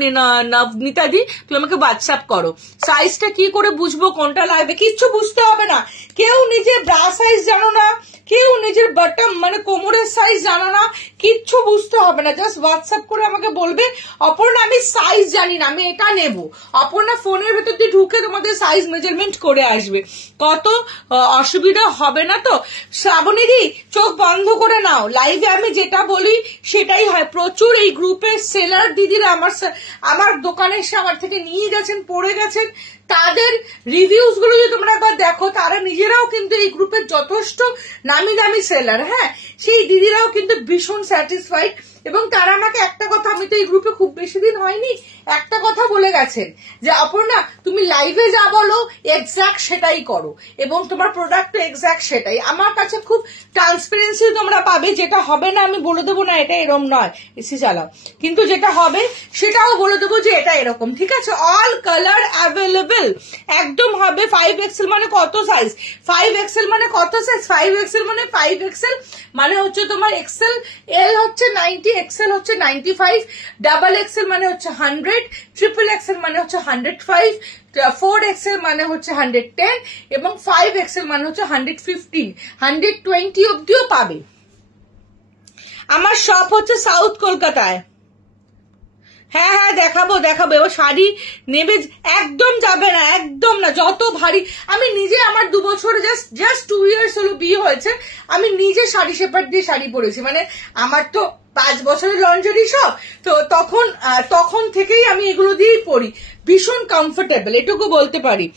নবনীতা দি, তুমি আমাকে হোয়াটসঅ্যাপ করো। সাইজটা কি করে বুঝবো কোনটা লাগবে? কিচ্ছু বুঝতে হবে না। কেউ নিজের ব্রা সাইজ জানো না, কেউ নিজের বটম মানে কোমরের সাইজ জানো না, কিচ্ছু বুঝতে হবে না। জাস্ট হোয়াটসঅ্যাপ করে আমাকে বলবে অপর্ণা আমি সাইজ জানি না, আমি এটা নেব। অপর্ণা ফোনের ভেতর দিয়ে ঢুকে তোমাদের সাইজ মেজারমেন্ট করে আসবে, কত অসুবিধা হবে না তো। শ্রাবণীদি চোখ বন্ধ করে নাও, লাইভে আমি যেটা বলি সেটাই হয়। প্রচুর এই গ্রুপের সেলার দিদিরা আমার দোকানে এসে আমার থেকে নিয়ে গেছেন, পড়ে গেছেন। তাদের রিভিউজ গুলো যদি তোমরা একবার দেখো, তারা নিজেরাও কিন্তু এই গ্রুপের যথেষ্ট নামি দামি সেলার, হ্যাঁ, সেই দিদিরাও কিন্তু ভীষণ স্যাটিসফাইড। এবং তারা আমাকে একটা কথা, আমি তো এই গ্রুপে খুব বেশি দিন হয়নি, একটা কথা বলে গেছেন যে অপর্ণা তুমি লাইভে যা বলো এক্স্যাক্ট সেটাই করো, এবং তোমার প্রোডাক্ট এক্স্যাক্ট সেটাই। আমার কাছে খুব ট্রান্সপারেন্সি তোমরা পাবে, যেটা হবে না আমি বলে দেবো না এটা এরকম নয়, এসি চালাও, কিন্তু যেটা হবে সেটাও বলে দেবো যে এটা এরকম, ঠিক আছে? অল কালার অ্যাভেলেবেল একদম হবে। 5XL মানে কত সাইজ? 5XL মানে কত সাইজ? 5XL মানে 5XL মানে হচ্ছে তোমার XL, L হচ্ছে 90, XL হচ্ছে 95, ডাবল XL মানে হচ্ছে 100, ট্রিপল XL মানে হচ্ছে 105, 4XL মানে হচ্ছে 110 এবং 5XL মানে হচ্ছে 115, 120 অব্দিও পাবে। আমার শপ হচ্ছে সাউথ কলকাতায়। হ্যাঁ দেখাবো। এবার শাড়ি নেবে একদম যাবে না, একদম না, যত ভারী। আমি নিজে আমার 2 বছর জাস্ট 2 ইয়ার্স হলো বিয়ে হয়েছে, আমি নিজে শাড়ি শেপার দিয়ে শাড়ি পরেছি। মানে আমার তো 5 বছরের লঞ্জারি শপ, তো তখন থেকেই আমি এগুলো দিয়েই পরি, ভীষণ কমফোর্টেবল, এটুকু বলতে পারি।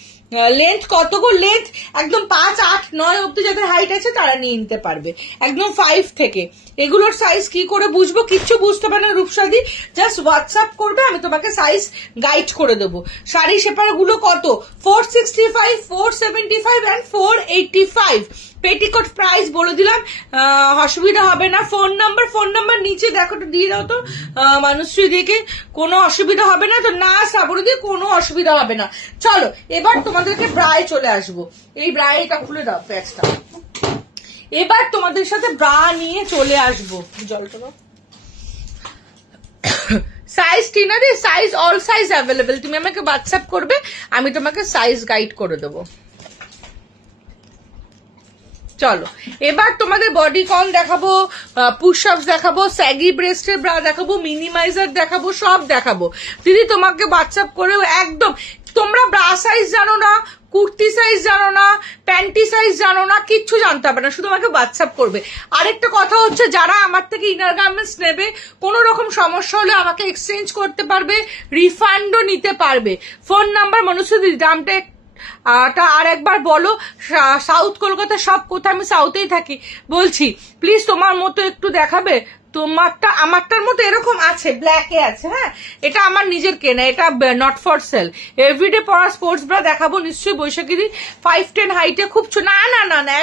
লেন্থ কত গো? লেন্থ একদম 5, 8, 9 অব্দি যাদের হাইট আছে তারা নিয়ে নিতে পারবে, একদম 5 থেকে। এগুলোর সাইজ কি করে বুঝবো? কিচ্ছু বুঝতে পারে না রূপসাদি, জাস্ট হোয়াটসঅ্যাপ করবে, আমি তোমাকে সাইজ গাইড করে দেবো। শাড়ি শেপার গুলো কত? 465, 475 and 485। পেটিকোট প্রাইস বলে দিলাম, অসুবিধা হবে না। ফোন নাম্বার নিচে দেখো, তো দিয়ে দাও তো মানুষশ্রী দিকে, কোনো অসুবিধা হবে না তো? না শ্রাবণী দিয়ে কোনো অসুবিধা হবে না। চলো এবার তোমাদেরকে ব্রায় চলে আসবো। এই ব্রায়টা খুলে দাও প্যাচটা। এবার তোমাদের সাথে ব্রা নিয়ে চলে আসবো। জলটা দাও। সাইজ টিনা দি, সাইজ অল সাইজ অ্যাভেলেবেল, তুমি আমাকে হোয়াটসঅ্যাপ করবে, আমি তোমাকে সাইজ গাইড করে দেবো। চলো এবার তোমাদের বডি কন দেখাবো, পুশ আপস দেখাবো, স্যাগি ব্রেস্টের ব্রা দেখাবো, মিনিমাইজার দেখাবো, সব দেখাবো। দিদি তোমাকে হোয়াটসঅ্যাপ করেও একদম, তোমরা ব্রা সাইজ জানো না, কুর্তি সাইজ জানো না, প্যান্টি সাইজ জানো না, কিচ্ছু জানতে হবে না, শুধু আমাকে হোয়াটসঅ্যাপ করবে। আরেকটা কথা হচ্ছে, যারা আমার থেকে ইনার গার্মেন্টস নেবে, কোনো রকম সমস্যা হলে আমাকে এক্সচেঞ্জ করতে পারবে, রিফান্ডও নিতে পারবে। ফোন নাম্বার মনুষ্যদি, দামটা আর একবার বলো। সাউথ কলকাতা সব কোথায়? আমি সাউথেই থাকি। বলছি প্লিজ তোমার মতো একটু দেখাবে। আমারটার মতো এরকম আছে, ব্ল্যাকে আছে, হ্যাঁ, এটা আমার নিজের কেনা, এটা নট ফর সেল। এভরিডে পরা স্পোর্টস ব্রা দেখাবো নিশ্চয়ই বৈশাখী দি। 5'10" হাইটে খুব না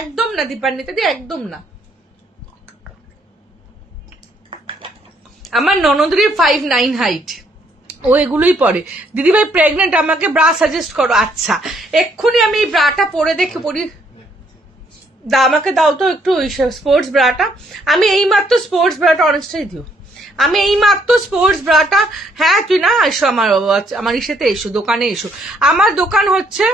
একদম না দীপান্বিতা দি, একদম না। আমার ননদরি 5'9" হাইট, ও এগুলোই পরে। দিদিভাই প্রেগনেন্ট, আমাকে ব্রা সাজেস্ট করো। আচ্ছা এক্ষুনি আমি এই ব্রাটা পরে পরি। আমাকে দাও তো একটু স্পোর্টস ব্রাটা। আমি এইমাত্র স্পোর্টস ব্রাটা, অনেস্টাই দিও, আমি এইমাত্র স্পোর্টস ব্রাটা। হ্যাঁ তুই না এসো আমার ইসেতে এসো, দোকানে এসো। আমার দোকান হচ্ছে,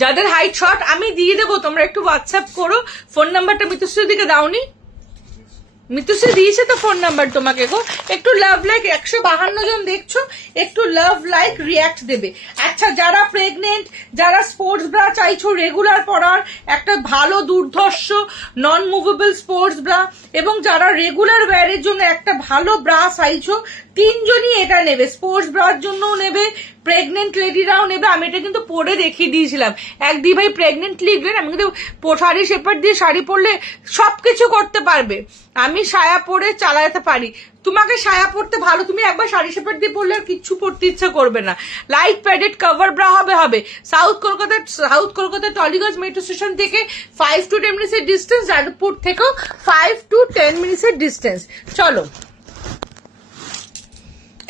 যাদের হাইট শর্ট আমি দিয়ে দেবো, তোমরা একটু হোয়াটসঅ্যাপ করো। ফোন নাম্বারটা মিতুশ্রীর দিকে দাওনি, মিতুশ্রী দিয়েছে তো ফোন নাম্বার তোমাকে গো, একটু লাভ লাইক 152 জন দেখছো, একটু লাভ লাইক রিয়াক্ট দেবে। আচ্ছা, যারা প্রেগনেন্ট, যারা স্পোর্টস ব্রা চাইছো রেগুলার পরার, একটা ভালো দুর্ধর্ষ নন মুভেবল স্পোর্টস ব্রা, এবং যারা রেগুলার ওয়্যারের জন্য একটা ভালো ব্রা চাইছো, তিনজনই এটা নেবে। স্পোর্টস ব্রার জন্যও নেবে, প্রেগনেন্ট লেডিরাও নেবে। আমি এটা কিন্তু পরে দেখিয়ে দিয়েছিলাম। এক দি ভাই প্রেগনেন্ট লিখলেন, আমি কিন্তু শাড়ি শেপার দিয়ে শাড়ি পরলে সবকিছু করতে পারবে। আমি সায়া পরে চালাতে পারি, তোমাকে সায়া পরতে ভালো, তুমি একবার শাড়ি শেপার দিয়ে পরলে আর কিচ্ছু পরতে ইচ্ছা করবে না। লাইট প্যাডেড কভার ব্রা হবে। সাউথ কলকাতার টলিগঞ্জ মেট্রো স্টেশন থেকে 5 to 10 মিনিটের ডিস্টেন্স, যাদবপুর থেকেও 5 to 10 মিনিটের ডিস্টেন্স। চলো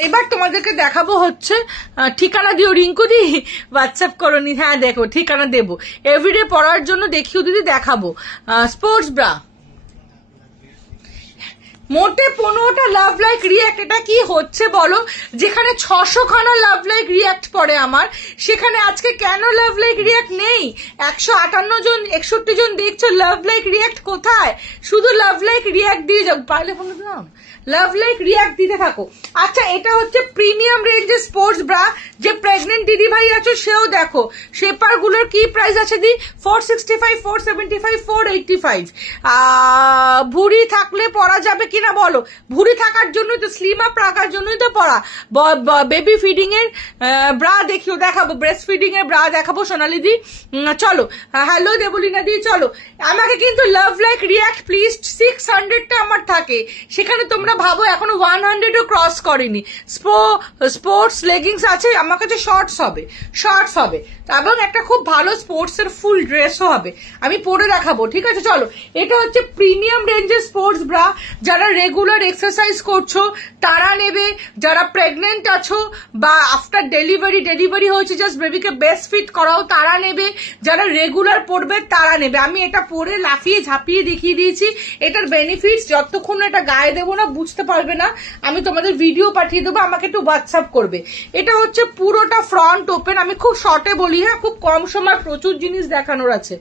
এবার তোমাদেরকে দেখাবো হচ্ছে ঠিকানা দিও রিঙ্কু দি, হোয়াটসঅ্যাপ করোনি। হ্যাঁ দেখো ঠিকানা দেবো, এভরিডে পড়ার জন্য দেখিও দিদি দেখাবো। স্পোর্টস ব্রা মোটে 15টা লাভ লাইক রিয়াক্ট। এটা কি হচ্ছে বলো, যেখানে 600 খানা লাভ লাইক রিয়াক্ট পড়ে আমার, সেখানে আজকে কেন লাভ লাইক রিয়াক্ট নেই? 158 জন 61 জন দেখছো, লাভ লাইক রিয়াক্ট কোথায়? শুধু লাভ লাইক রিয়াক্ট দিয়ে যাও, পারলে ফোন দাও, লাভ লাইক রিয়াক্ট দিতে থাকো। আচ্ছা, এটা হচ্ছে প্রিমিয়াম রেঞ্জের স্পোর্টস ব্রা, যে প্রেগনেন্ট দিদি ভাই আছো সেও দেখো। শেপার গুলোর কি প্রাইস আছে দি? 465, 475, 485। ভুড়ি থাকলে পরা যাবে কিনা বলো? ভুড়ি থাকার জন্যই তো, স্লিম আপ রাখার জন্যই তো পরা। বেবি ফিডিং এর ব্রা দেখাবো, ব্রেস্ট ফিডিং এর ব্রা দেখাবো সোনালি দি। চলো, হ্যালো দেবলিনা দি, চলো। আমাকে কিন্তু লাভ লাইক রিয়াক্ট প্লিজ 600টা আমার থাকে, সেখানে তোমরা ভাবো এখনো 100ও ক্রস করেনি। স্পোর্টস লেগিংস আছে আমার কাছে, শর্টস হবে এবং একটা খুব ভালো স্পোর্টস এর ফুল ড্রেসও হবে, আমি পরে দেখাবো। ঠিক আছে, চলো। এটা হচ্ছে প্রিমিয়াম রেঞ্জের স্পোর্টস ব্রা, যারা রেগুলার এক্সারসাইজ করছো তারা নেবে, যারা প্রেগনেন্ট আছো বা আফটার ডেলিভারি হয়েছে জাস্ট বেবিকে বেস্ট ফিট করাও তারা নেবে, যারা রেগুলার পরবে তারা নেবে। আমি এটা পরে লাফিয়ে ঝাঁপিয়ে দেখিয়ে দিয়েছি। এটার বেনিফিটস যতক্ষণ এটা গায়ে দেবো না বুঝতে পারবে না। আমি তোমাদের ভিডিও পাঠিয়ে দেবো, আমাকে একটু হোয়াটসঅ্যাপ করবে। এটা হচ্ছে পুরোটা ফ্রন্ট ওপেন, আমি খুব শর্টে বলি, হ্যাঁ খুব কম সময় প্রচুর জিনিস দেখানোর আছে।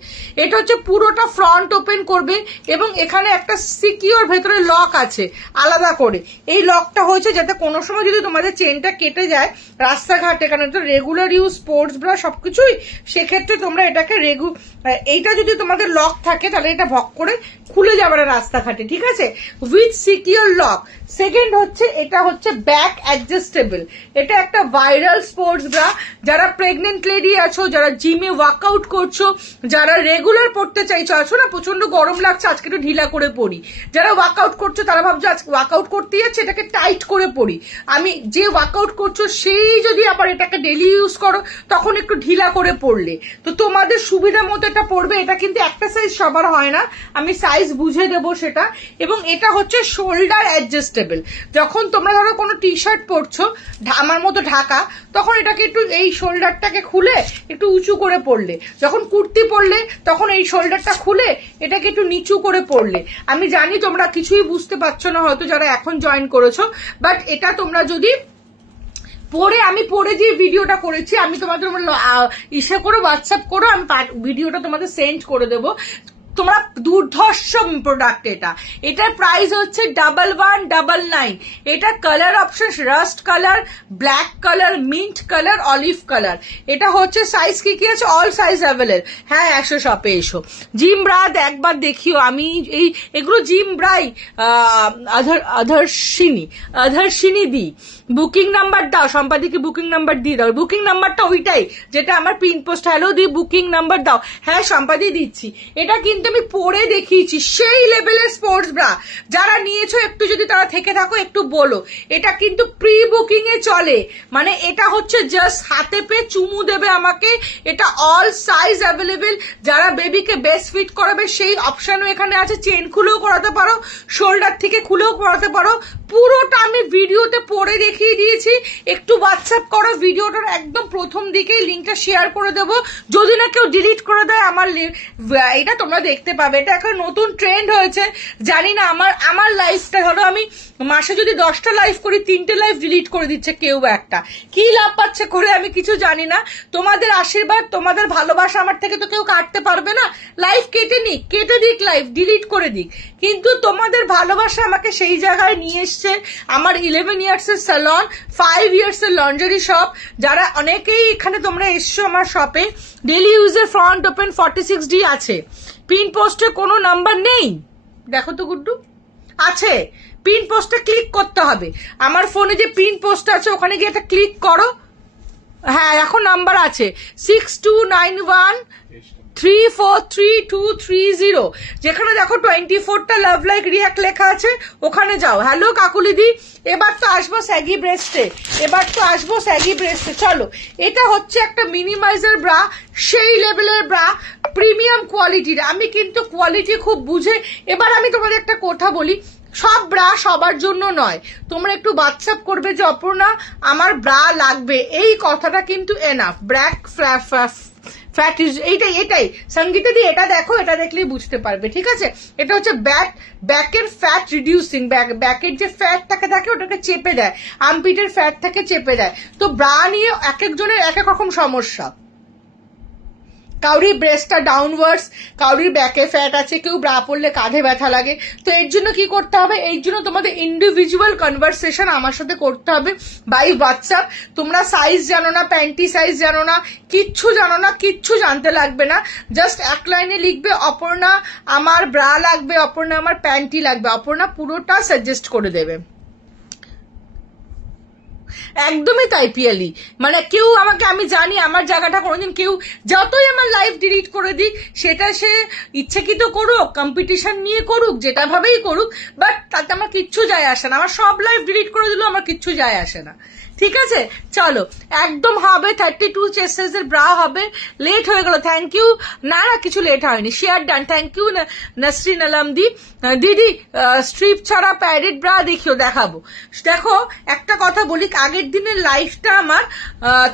এটা হচ্ছে পুরোটা ফ্রন্ট ওপেন করবে এবং এখানে একটা সিকিউর ভেতরে লক আছে আলাদা করে। এই লকটা হয়েছে যাতে কোনো সময় যদি তোমাদের চেনটা কেটে যায় রাস্তাঘাটে, কারণ এটা রেগুলার ইউজ স্পোর্টস ব্রা সবকিছুই, সেক্ষেত্রে তোমরা এটাকে এইটা যদি তোমাদের লক থাকে তাহলে এটা ভক করে খুলে যাবে না রাস্তাঘাটে। ঠিক আছে, উইথ সিকিউর লক। সেকেন্ড হচ্ছে এটা হচ্ছে ব্যাক অ্যাডজাস্টেবল। এটা একটা ভাইরাল স্পোর্টস ব্রা, যারা প্রেগনেন্ট লেডি আছো, যারা জিমে ওয়ার্কআউট করছো, যারা রেগুলার পড়তে চাইছো, আছো না প্রচন্ড গরম লাগছে আজকে একটু ঢিলা করে পড়ি, যারা ওয়ার্কআউট করছো তারা ভাবছো আজকে ওয়ার্কআউট করতে যাচ্ছে এটাকে টাইট করে পড়ি। আমি যে ওয়ার্কআউট করছো সেই যদি আবার এটাকে ডেলি ইউজ করো তখন একটু ঢিলা করে পড়লে তো তোমাদের সুবিধা মতো এটা পড়বে। এটা কিন্তু একটা সাইজ সবার হয় না, আমি সাইজ বুঝে দেবো সেটা। এবং এটা হচ্ছে শোল্ডার অ্যাডজাস্টেবল, যখন তোমরা ধরো কোনো টি শার্ট পরছো আমার মতো ঢাকা, তখন এটাকে একটু এই শোল্ডারটাকে খুলে একটু উঁচু করে পড়লে, যখন কুর্তি পরলে তখন এই শোল্ডারটা খুলে এটাকে একটু নিচু করে পড়লে। আমি জানি তোমরা কিছুই বুঝতে পারছো না হয়তো যারা এখন জয়েন করেছো, বাট এটা তোমরা যদি আমি পরে যে ভিডিওটা করেছি আমি তোমাদের ইসে করে হোয়াটসঅ্যাপ করো, আমি ভিডিওটা তোমাদের সেন্ড করে দেবো। তোমরা দুর্ধর্ষ প্রোডাক্ট। এটার প্রাইস হচ্ছে 1199। এটা colour option rushed colour, black colour, mint colour, olive colour. এটা হচ্ছে সাইজ কি আছে, অল সাইজ অ্যাভেলেবল। হ্যাঁ 100 শপে এসো। জিম ব্রা একবার দেখিও, আমি এগুলো জিম ব্রাই আধারসিনী দি। বুকিং নাম্বার দাও, সম্পাদিকে বুকিং নাম্বার দিয়ে দাও। বুকিং নাম্বারটা ওইটাই যেটা আমার পিন পোস্ট। হ্যালো দি বুকিং নাম্বার দাও। হ্যাঁ সম্পাদি দিচ্ছি। এটা কিন্তু আমি পরে দেখিয়েছি, সেই লেভেলের স্পোর্টস ব্রা। যারা নিয়েছো একটু যদি তারা থেকে থাকো একটু বলো। এটা কিন্তু প্রি বুকিং এ চলে, মানে এটা হচ্ছে জাস্ট হাতে পেয়ে চুমু দেবে আমাকে। এটা অল সাইজ অ্যাভেলেবেল। যারা বেবিকে বেস্ট ফিট করাবে সেই অপশনও এখানে আছে। চেন খুলেও করাতে পারো, শোল্ডার থেকে খুলেও করাতে পারো, পুরোটা আমি ভিডিওতে পড়ে দেখিয়ে দিয়েছি, একটু হোয়াটসঅ্যাপ করো, ভিডিওটার একদম প্রথম দিকেই লিঙ্কটা শেয়ার করে দেবো, যদি না কেউ ডিলিট করে দেয় আমার এটা তোমরা দেখতে পাবে। এটা এখন নতুন ট্রেন্ড হয়েছে, জানি না আমার লাইফটা, ধরো আমি মাসে যদি 10টা লাইভ করি 3টে লাইভ ডিলিট করে দিচ্ছে কেউ একটা, কি লাভ পাচ্ছে করে আমি কিছু জানি না। তোমাদের আশীর্বাদ, তোমাদের ভালোবাসা আমার থেকে তো কেউ কাটতে পারবে না, লাইভ কেটে দিক, লাইভ ডিলিট করে দিক, কিন্তু তোমাদের ভালোবাসা আমাকে সেই জায়গায় নিয়ে এসছে। আমার 11 ইয়ার্সের স্যালন, 5 ইয়ার্সের লন্ডারি শপ, যারা অনেকেই এখানে তোমরা এসছো আমার শপে, ডেলি ইউজের ফ্রন্ট ওপেন 46D আছে, পিন পোস্টে কোনো নাম্বার নেই, দেখো তো গুড্ডু আছে, পিন পোস্টে ক্লিক করতে হবে, আমার ফোনে যে পিন পোস্ট আছে ওখানে গিয়ে একটা ক্লিক করো, হ্যাঁ এখন নাম্বার আছে 6291343230, যেখানে দেখো 24টা লাভ লাইক রিয়াক্ট লেখা আছে, ওখানে যাও। হ্যালো কাকুলিদি, এবার তো আসবো স্যাগি ব্রেস্টে, চলো। এটা হচ্ছে একটা মিনিমাইজার ব্রা, সেই লেভেলের ব্রা, প্রিমিয়াম কোয়ালিটির। আমি কিন্তু কোয়ালিটি খুব বুঝে, এবার আমি তোমাদের একটা কথা বলি, সব ব্রা সবার জন্য নয়, তোমরা একটু হোয়াটসঅ্যাপ করবে যে অপর্ণা আমার ব্রা লাগবে, এই কথাটা কিন্তু এনাফ। ব্র্যাক ফ্যাট এইটাই সঙ্গীতা দি, এটা দেখো, এটা দেখলেই বুঝতে পারবে, ঠিক আছে। এটা হচ্ছে ব্যাকের ফ্যাট রিডিউসিং, ব্যাকের যে ফ্যাটটাকে থাকে ওটাকে চেপে দেয়, আর্মপিটের ফ্যাটটাকে চেপে দেয়। তো ব্রা নিয়ে এক একজনের এক এক রকম সমস্যা, কাউরির ব্রেস্টটা ডাউনওয়ার্ডস, কাউরির ব্যাকে ফ্যাট আছে, কেউ ব্রা পরলে কাঁধে ব্যথা লাগে। তো এর জন্য কি করতে হবে, এই জন্য তোমাদের ইন্ডিভিজুয়াল কনভারসেশন আমার সাথে করতে হবে বাই হোয়াটসঅ্যাপ। তোমরা সাইজ জানো না, প্যান্টি সাইজ জানো না, কিচ্ছু জানো না, কিচ্ছু জানতে লাগবে না, জাস্ট এক লাইনে লিখবে অপর্ণা আমার ব্রা লাগবে, অপর্ণা আমার প্যান্টি লাগবে, অপর্ণা পুরোটা সাজেস্ট করে দেবে। একদমই তাই পিয়ালি, মানে কেউ আমাকে, আমি জানি আমার জায়গাটা কোনোদিন কেউ যতই আমার লাইফ ডিলিট করে দিক, সেটা সে ইচ্ছাকৃত করুক, কম্পিটিশন নিয়ে করুক, যেটা ভাবেই করুক, বাট তাতে আমার কিচ্ছু যায় আসে না, আমার সব লাইফ ডিলিট করে দিলেও আমার কিচ্ছু যায় আসে না, ঠিক আছে। চলো একদম হবে 32 চেস্ট সাইজের ব্রা হবে। লেট হয়ে গেল, থ্যাংক ইউ। না কিছু লেট হয়নি, share done, thank you Nasrin আলমদি। দিদি স্ট্রিপ ছাড়া প্যাডেড ব্রা দেখাবো। দেখো একটা কথা বলি, আগের দিনের লাইফটা আমার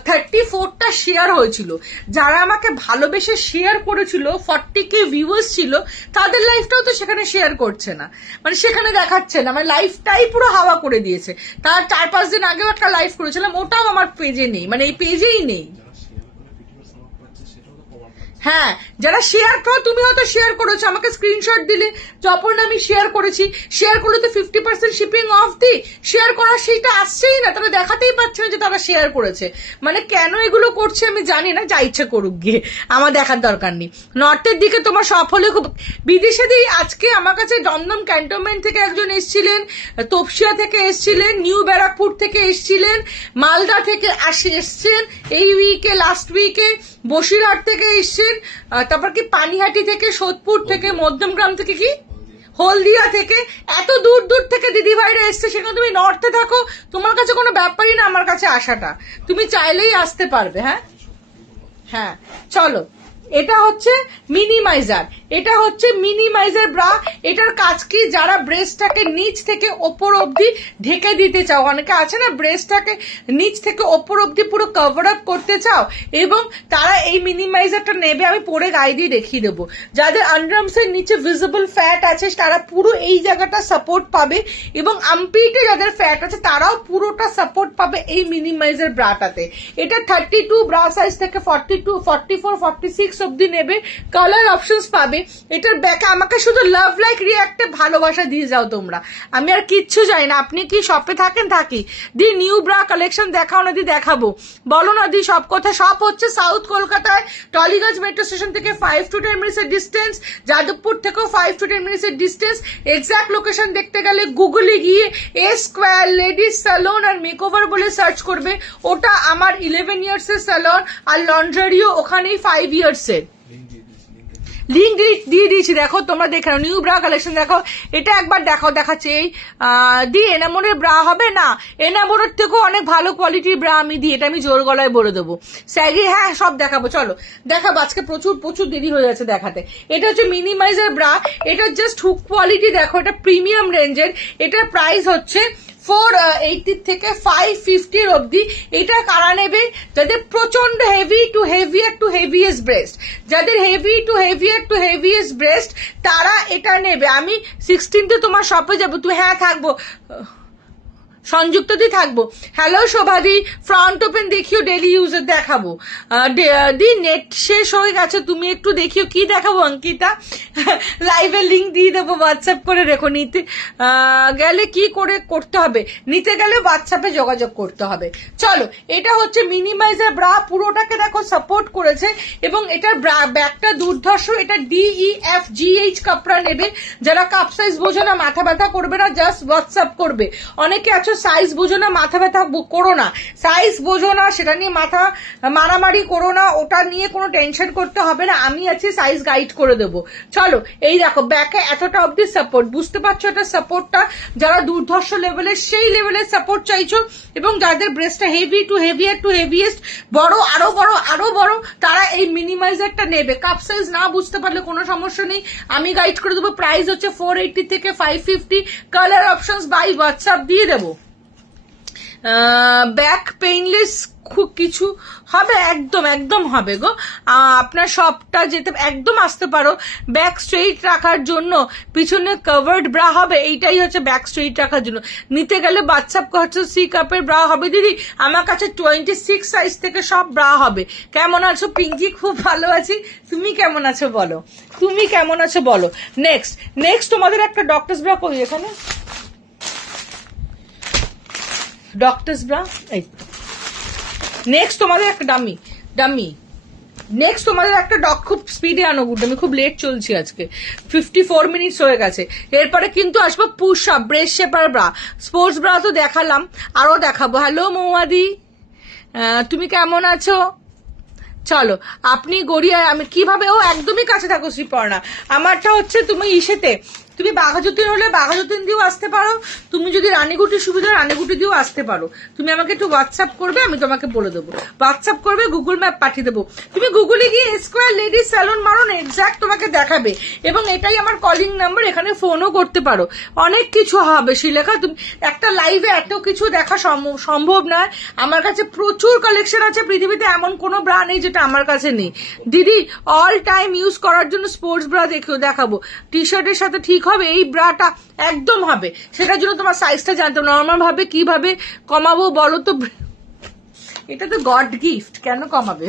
34টা শেয়ার হয়েছিল, যারা আমাকে ভালোবেসে শেয়ার করেছিল, 40K ভিউয়ার্স ছিল, তাদের লাইফটাও তো সেখানে শেয়ার করছে না, মানে সেখানে দেখাচ্ছে না, মানে লাইফটাই পুরো হাওয়া করে দিয়েছে। তার 4-5 দিন আগেও একটা লাইফ করেছিলাম, ওটাও আমার পেজে নেই, মানে এই পেজেই নেই। হ্যাঁ, যারা শেয়ার করো, তুমি হয়তো শেয়ার করেছো, আমাকে স্ক্রিনশট দিলে যখন আমি শেয়ার করেছি, শেয়ার করলে তো 50% শিপিং অফ দি, শেয়ার করা সেইটা আসছেই না, তারা দেখাতেই পাচ্ছে না যে তারা শেয়ার করেছে। মানে কেন এগুলো করছে আমি জানি না, যা ইচ্ছে করুক গিয়ে, আমার দেখার দরকার নেই। নর্থের দিকে তোমার সফলে খুব, বিদেশে দিয়ে আজকে আমার কাছে দমদম ক্যান্টনমেন্ট থেকে একজন এসছিলেন, তপসিয়া থেকে এসছিলেন, নিউ ব্যারাকপুর থেকে এসছিলেন, মালদা থেকে এসছেন এই উইকে, লাস্ট উইকে বসিরহাট থেকে এসছেন, তারপর কি পানিহাটি থেকে, সোদপুর থেকে, মধ্যমগ্রাম থেকে, কি হলদিয়া থেকে, এত দূর দূর থেকে দিদি ভাইরা এসছে। সেখানে তুমি নর্থে থাকো, তোমার কাছে কোনো ব্যাপারই না আমার কাছে আসাটা, তুমি চাইলেই আসতে পারবে। হ্যাঁ হ্যাঁ, চলো। এটা হচ্ছে মিনিমাইজার ব্রা। এটার কাজ কি, যারা ব্রেস্টটাকে নিচ থেকে ওপর অব্দি ঢেকে দিতে চাও, অনেকে আছে না ব্রেস্টটাকে নিচ থেকে ওপর অব্দি পুরো কভার আপ করতে চাও, এবং তারা এই মিনিমাইজারটা নেবে। আমি পরে গায়ে দিয়ে দেখিয়ে দেবো। যাদের আন্ডারআর্মস এর নিচে ভিজিবল ফ্যাট আছে তারা পুরো এই জায়গাটা সাপোর্ট পাবে, এবং আর্মপিটে যাদের ফ্যাট আছে তারাও পুরোটা সাপোর্ট পাবে এই মিনিমাইজার ব্রাটাতে। এটা 32 ব্রা সাইজ থেকে 42, 44, 46 অব্দি নেবে, কালার অপশনস পাবে। এটার ব্যাকে আমাকে শুধু লাভ লাইক রিয়াক্টে ভালোবাসা দিয়ে যাও তোমরা, আমি আর কিচ্ছু চাই না। আপনি কি শপে থাকেন? থাকি। দি নিউ ব্রা কালেকশন দেখাও না দি? দেখাবো। বলো না দি সব কথা। শপ হচ্ছে সাউথ কলকাতায়, টলিগঞ্জ মেট্রো স্টেশন থেকে 5 to 10 মিনিটস এর ডিস্টেন্স, যাদবপুর থেকেও 5 to 10 মিনিটস এর ডিস্টেন্স। এক্সাক্ট লোকেশন দেখতে গেলে গুগলে গিয়ে A square ladies salon R makeover বলে সার্চ করবে, ওটা আমার 11 ইয়ার্স এর স্যালন, আর লন্ড্রারিও ওখানেই 5 ইয়ার্স এর। লিঙ্ক দিয়ে দিয়েছি, দেখো তোমরা দেখে নাও। নিউ ব্রা কালেকশন দেখো, এটা একবার দেখাও, দেখাচ্ছে এই দি এনামোরের ব্রা হবে না, এনামোরের থেকেও অনেক ভালো কোয়ালিটির ব্রা আমি দিই, এটা আমি জোর গলায় বলে দেবো। স্যাগি হ্যাঁ সব দেখাবো, চলো দেখাবো, আজকে প্রচুর দেরি হয়ে যাচ্ছে দেখাতে। এটা হচ্ছে মিনিমাইজার ব্রা, এটা জাস্ট হুক কোয়ালিটি দেখো, এটা প্রিমিয়াম রেঞ্জের, এটার প্রাইস হচ্ছে 480 থেকে 550 অব্দি। এটা কারা নেবে? যাদের প্রচন্ড heavy to heavier to heaviest breast, যাদের heavy to heavier to heaviest breast তারা এটা নেবে। আমি 16তে তোমার শপে যাবো, তুই হ্যাঁ থাকবো, সংযুক্ত দি থাকবো। হ্যালো শোভাদি, ফ্রন্ট ওপেন দেখিও, ডেলি ইউজের দেখাবো। দি নেট শেষ হয়ে গেছে, তুমি একটু দেখিও কি দেখাবো অঙ্কিতা, লাইভের লিঙ্ক দিয়ে দেবো, হোয়াটসঅ্যাপ করে রেখো। নিতে গেলে কি করে করতে হবে? নিতে গেলে হোয়াটসঅ্যাপে যোগাযোগ করতে হবে। চলো, এটা হচ্ছে মিনিমাইজার ব্রা, পুরোটাকে দেখো সাপোর্ট করেছে এবং এটার ব্যাগটা দুর্ধর্ষ। এটা DEFGH কাপড়া নেবে, যারা কাপ সাইজ বোঝো না, মাথা ব্যথা করবে না, জাস্ট হোয়াটসঅ্যাপ করবে। অনেকে আছো সাইজ বোঝো না, মাথা ব্যথা করো না, সাইজ বোঝো না সেটা নিয়ে মাথা মারামারি করো না, ওটা নিয়ে কোনো টেনশন করতে হবে না, আমি আছি, সাইজ গাইড করে দেবো। চলো, এই দেখো ব্যাকে এতটা অব্দি সাপোর্ট, বুঝতে পারছো এটা সাপোর্টটা? যারা দুর্ধর্ষ লেভেলের, সেই লেভেলের সাপোর্ট চাইছো এবং যাদের ব্রেস্টটা heavy to heavier to heaviest, বড় আরো বড়, তারা এই মিনিমাইজারটা নেবে। কাপ সাইজ না বুঝতে পারলে কোনো সমস্যা নেই, আমি গাইড করে দেবো। প্রাইস হচ্ছে 480 থেকে 550। কালার অপশনস বাই হোয়াটসঅ্যাপ দিয়ে দেবো। ব্যাক পেইনলেস খুব কিছু হবে, একদম হবে গো। আপনার সবটা যেতে একদম আসতে পারো। ব্যাক স্ট্রেইট রাখার জন্য পিছনে কভার্ড ব্রা হবে, এইটাই হচ্ছে ব্যাক স্ট্রেইট রাখার জন্য। নিতে গেলে হোয়াটসঅ্যাপ করছো, সি কাপের ব্রা হবে দিদি, আমার কাছে 26 সাইজ থেকে সব ব্রা হবে। কেমন আছো পিঙ্কি? খুব ভালো আছি, তুমি কেমন আছো বলো, তুমি কেমন আছো বলো। নেক্সট তোমাদের একটা ডক্টরস ব্রা করি এখানে, ডক্টরস ব্রা। এই নেক্সট তোমাদের একটা ডামি নেক্সট তোমাদের একটা খুব স্পিডে আনো গুড, আমি খুব লেট চলছি আজকে, 54 মিনিটস হয়ে গেছে। এরপরে কিন্তু আসবো push up breast shaper bra, sports bra তো দেখালাম, আরো দেখাবো। হ্যালো মৌয়াদি, তুমি কেমন আছো? চলো, আপনি গড়িয়ায়, আমি কিভাবে, ও একদমই কাছে থাকো শ্রীপর্ণা। আমারটা হচ্ছে তুমি ইসেতে, তুমি বাঘাযতীন হলে বাঘাযতীন দিয়েও আসতে পারো, তুমি যদি রানীগুটির সুবিধা রানীগুটি দিয়েও আসতে পারো। তুমি আমাকে একটু হোয়াটসঅ্যাপ করবে, আমি তোমাকে বলে দেবো। হোয়াটসঅ্যাপ করবে, গুগল ম্যাপ পাঠিয়ে দেবো, তুমি গুগলে গিয়ে স্কোয়ার লেডিস স্যালন মারো না, এক্সাক্ট তোমাকে দেখাবে। এবং এটাই আমার কলিং নাম্বার, এখানে ফোনও করতে পারো। অনেক কিছু হবে শ্রীলেখা, তুমি একটা লাইভে এত কিছু দেখা সম্ভব নয়। আমার কাছে প্রচুর কালেকশন আছে, পৃথিবীতে এমন কোনো ব্রা নেই যেটা আমার কাছে নেই দিদি। অল টাইম ইউজ করার জন্য স্পোর্টস ব্রা দেখাবো, টি শার্টের সাথে ঠিক হবে, এই ব্রাটা একদম হবে। সেটার জন্য তোমার সাইজটা জানতে হবে। নর্মাল ভাবে কিভাবে কমাবো বলো তো, এটা তো গড গিফট, কেন কমাবে,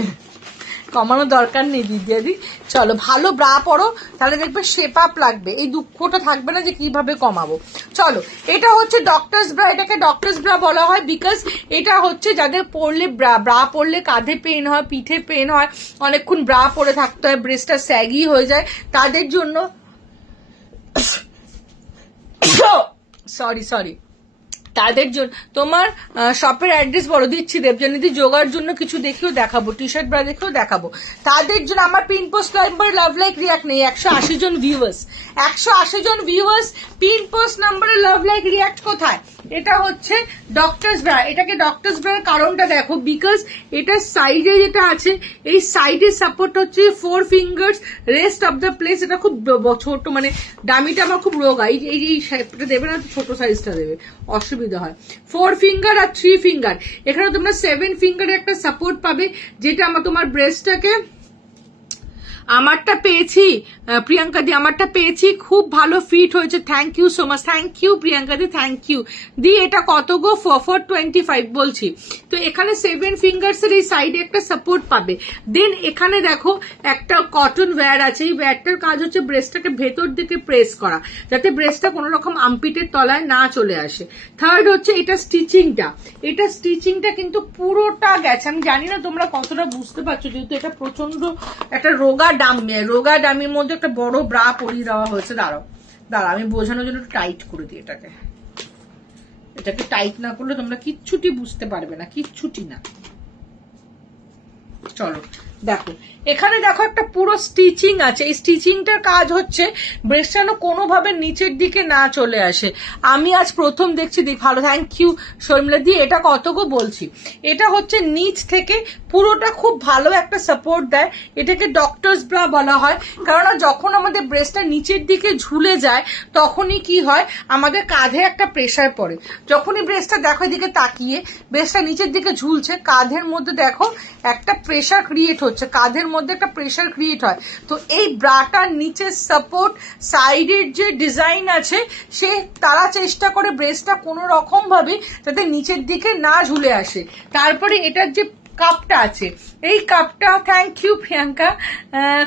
কমানোর দরকার নেই দিদি। চলো, ভালো ব্রা পরো, তাহলে দেখবে শেপ আপ লাগবে, এই দুঃখটা থাকবে না যে কিভাবে কমাবো। চলো, এটা হচ্ছে ডক্টরস ব্রা, এটাকে ডক্টরস ব্রা বলা হয় বিকজ এটা হচ্ছে যাদের পরলে ব্রা পরলে কাঁধে পেন হয়, পিঠে পেন হয়, অনেকক্ষণ ব্রা পরে থাকতে হয়, ব্রেস্টটা স্যাগি হয়ে যায়, তাদের জন্য। সরি, তাদের জন্য তোমার শপের অ্যাড্রেস বলো, দিচ্ছি। দেবজানিদি যোগার জন্য কিছু দেখেও দেখাবো, টি শার্ট ব্রা দেখেও দেখাবো। তাদের জন্য আমার pin post number love like react নেই, 180 জন ভিউয়ার্স, পিন পোস্ট নাম্বারে লাভ লাইক রিয়াক্ট কোথায়? এটা হচ্ছে ডক্টরস ব্রা। এটাকে ডক্টরস ব্রার কারণটা দেখো, বিকজ এটা সাইডে যেটা আছে, এই সাইডে সাপোর্ট হচ্ছে 4 fingers, rest of the place. এটা খুব ছোট, মানে ডামিটা আমার খুব রোগা, এই শেপটা দেবে না, ছোট সাইজটা দেবে, অসুবিধা হয়। 4 ফিঙ্গার আর 3 ফিঙ্গার, এখানে তোমরা 7 ফিঙ্গারে একটা সাপোর্ট পাবে, যেটা আমার তোমার ব্রেস্টটাকে, আমারটা পেয়েছি প্রিয়াঙ্কা দি, আমারটা পেয়েছি, খুব ভালো ফিট হয়েছে, thank you so much, thank you Priyanka di, thank you di. এটা কত গো? 425 বলছি। তো এখানে 7 ফিঙ্গার্স এর এই সাইডে একটা সাপোর্ট পাবে। দেন এখানে দেখো একটা কটন ওয়্যার আছে, এই ওয়্যারটার কাজ হচ্ছে ব্রেস্টটাকে ভেতর দিকে প্রেস করা, যাতে ব্রেস্টটা কোনো রকম আম্পিটের তলায় না চলে আসে। থার্ড হচ্ছে এটা স্টিচিংটা কিন্তু পুরোটা গেছে, আমি জানি না তোমরা কতটা বুঝতে পারছো, যেহেতু এটা প্রচন্ড একটা রোগা ডামির মধ্যে একটা বড় ব্রা পরিয়ে দেওয়া হয়েছে। দাঁড়াও আমি বোঝানোর জন্য একটু টাইট করে দিই এটাকে টাইট না করলে তোমরা কিচ্ছুটি বুঝতে পারবে না, কিচ্ছুটি না। চলো, দেখো এখানে দেখো একটা পুরো স্টিচিং আছে, এই স্টিচিংটার কাজ হচ্ছে ব্রেস্ট যেন কোনোভাবে নিচের দিকে না চলে আসে। আমি আজ প্রথম দেখছি, ভালো, থ্যাংক ইউ শর্মিলা দি। এটা কতগো বলছি, এটা হচ্ছে নিচ থেকে পুরোটা খুব ভালো একটা সাপোর্ট দেয়। এটাকে ডক্টরস ব্রা বলা হয়, কারণ যখন আমাদের ব্রেস্টটা নিচের দিকে ঝুলে যায় তখনই কি হয়, আমাদের কাঁধে একটা প্রেসার পড়ে। যখনই ব্রেস্টটা দেখো এদিকে তাকিয়ে ব্রেস্টটা নিচের দিকে ঝুলছে, কাঁধের মধ্যে দেখো একটা প্রেসার ক্রিয়েট হচ্ছে, কাঁধের মধ্যে একটা প্রেসার ক্রিয়েট হয়। তো এই ব্রাটার নিচের সাপোর্ট, সাইডের যে ডিজাইন আছে, সে তারা চেষ্টা করে ব্রেস্টটা কোনো রকম ভাবে যাতে নিচের দিকে না ঝুলে আসে। তারপরে এটার যে কাপটা আছে, এই কাপটা, থ্যাংক ইউ প্রিয়াঙ্কা,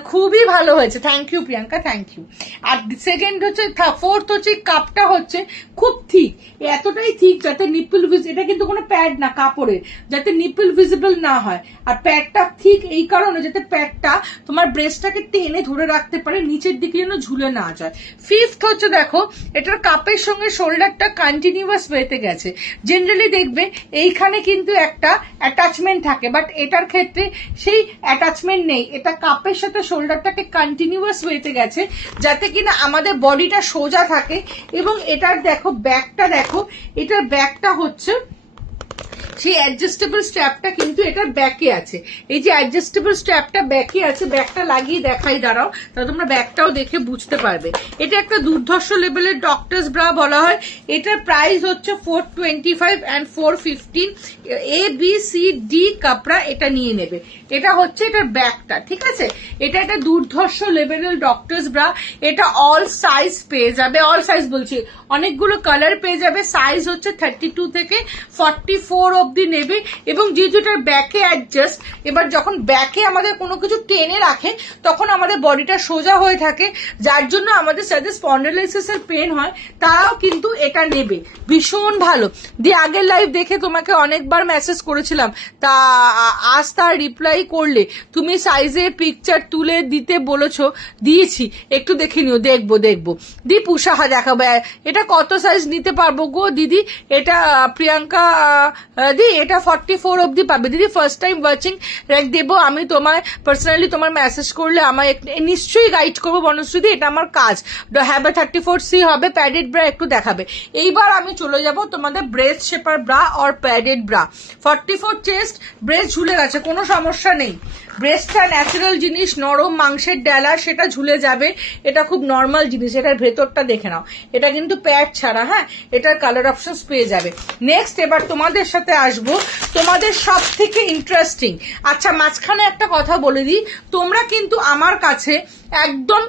খুবই ভালো হয়েছে, thank you Priyanka, thank you. আর সেকেন্ড হচ্ছে, ফোর্থ হচ্ছে কাপটা হচ্ছে খুব থিক, এতটাই থিক যাতে নিপল এটা কিন্তু কোনো প্যাড না কাপড়ের, যাতে নিপল ভিজিবল না হয়। আর প্যাডটা ঠিক এই কারণে যাতে প্যাডটা তোমার ব্রেস্টটাকে টেনে ধরে রাখতে পারে, নিচের দিকে যেন ঝুলে না যায়। ফিফথ হচ্ছে দেখো এটার কাপের সঙ্গে শোল্ডারটা কন্টিনিউয়াস ওয়েতে গেছে। জেনারেলি দেখবে এইখানে কিন্তু একটা অ্যাটাচমেন্ট থাকে, বাট এটার ক্ষেত্রে সেই অ্যাটাচমেন্ট নেই, এটা কাপের সাথে শোল্ডারটাকে কন্টিনিউয়াস ওয়েতে গেছে যাতে কিনা আমাদের বডিটা সোজা থাকে। এবং এটার দেখো ব্যাকটা, দেখো এটার ব্যাকটা হচ্ছে সেই অ্যাডজাস্টেবল স্ট্র্যাপটা কিন্তু এটার ব্যাকে আছে। এই যে অ্যাডজাস্টেবল স্ট্র্যাপটা ব্যাকে আছে, ব্যাকটা লাগিয়ে দেখাই, দাঁড়াও, তাহলে তোমরা ব্যাকটাও দেখে বুঝতে পারবে। এটা একটা দুর্ধর্ষ লেভেলের ডক্টরস ব্রা বলা হয়। এটার প্রাইস হচ্ছে 425 and 415। A B C D কাপড়া এটা নিয়ে নেবে। এটা হচ্ছে এটার ব্যাকটা, ঠিক আছে। এটা একটা দুর্ধর্ষ লেভেলের ডক্টরস ব্রা। এটা অল সাইজ পেয়ে যাবে, অল সাইজ বলছি, অনেকগুলো কালার পেয়ে যাবে। সাইজ হচ্ছে 32 থেকে 44 অব্দি নেবে। এবং যেহেতু এটার ব্যাকে অ্যাডজাস্ট, এবার যখন ব্যাকে আমাদের কোনো কিছু টেনে রাখে তখন আমাদের বডিটা সোজা হয়ে থাকে, যার জন্য আমাদের সাথে স্পন্ডাইলাইসিস এর পেন হয়, তারাও কিন্তু এটা নেবে, ভীষণ ভালো। দিয়ে আগের লাইভ দেখে তোমাকে অনেকবার মেসেজ করেছিলাম, তা আজ তার রিপ্লাই করলে, তুমি সাইজের পিকচার তুলে দিতে বলেছো, দিয়েছি, একটু দেখে নিও। দেখবো দি পুষাহা দেখাবো। এটা কত সাইজ নিতে পারবো গো দিদি? এটা প্রিয়াঙ্কা দি এটা 44 অব্দি পাবে দিদি। ফার্স্ট টাইম ওয়াচিং দেবো আমি, তোমার পার্সোনালি তোমার মেসেজ করলে আমায় নিশ্চয়ই গাইড করবো বনশ্রী। এটা আমার কাজ। হ্যাভ 34C হবে। প্যাডেড ব্রা একটু দেখাবে। এইবার আমি চলে যাব তোমাদের ব্রেস্ট শেপার ব্রা আর প্যাডেড ব্রা। 44 চেস্ট, ব্রেস্ট ঝুলে গেছে, কোনো সমস্যা নেই। ব্রেস্টটা ন্যাচারাল জিনিস, নরম মাংসের ডেলা, সেটা ঝুলে যাবে, এটা খুব নর্মাল জিনিস। এটার ভেতরটা দেখে নাও, এটা কিন্তু প্যাড ছাড়া, হ্যাঁ, এটার কালার অপশন পেয়ে যাবে। নেক্সট এবার তোমাদের সাথে আসবো তোমাদের সব থেকে ইন্টারেস্টিং। আচ্ছা, মাঝখানে একটা কথা বলে দিই, তোমরা কিন্তু আমার কাছে একদম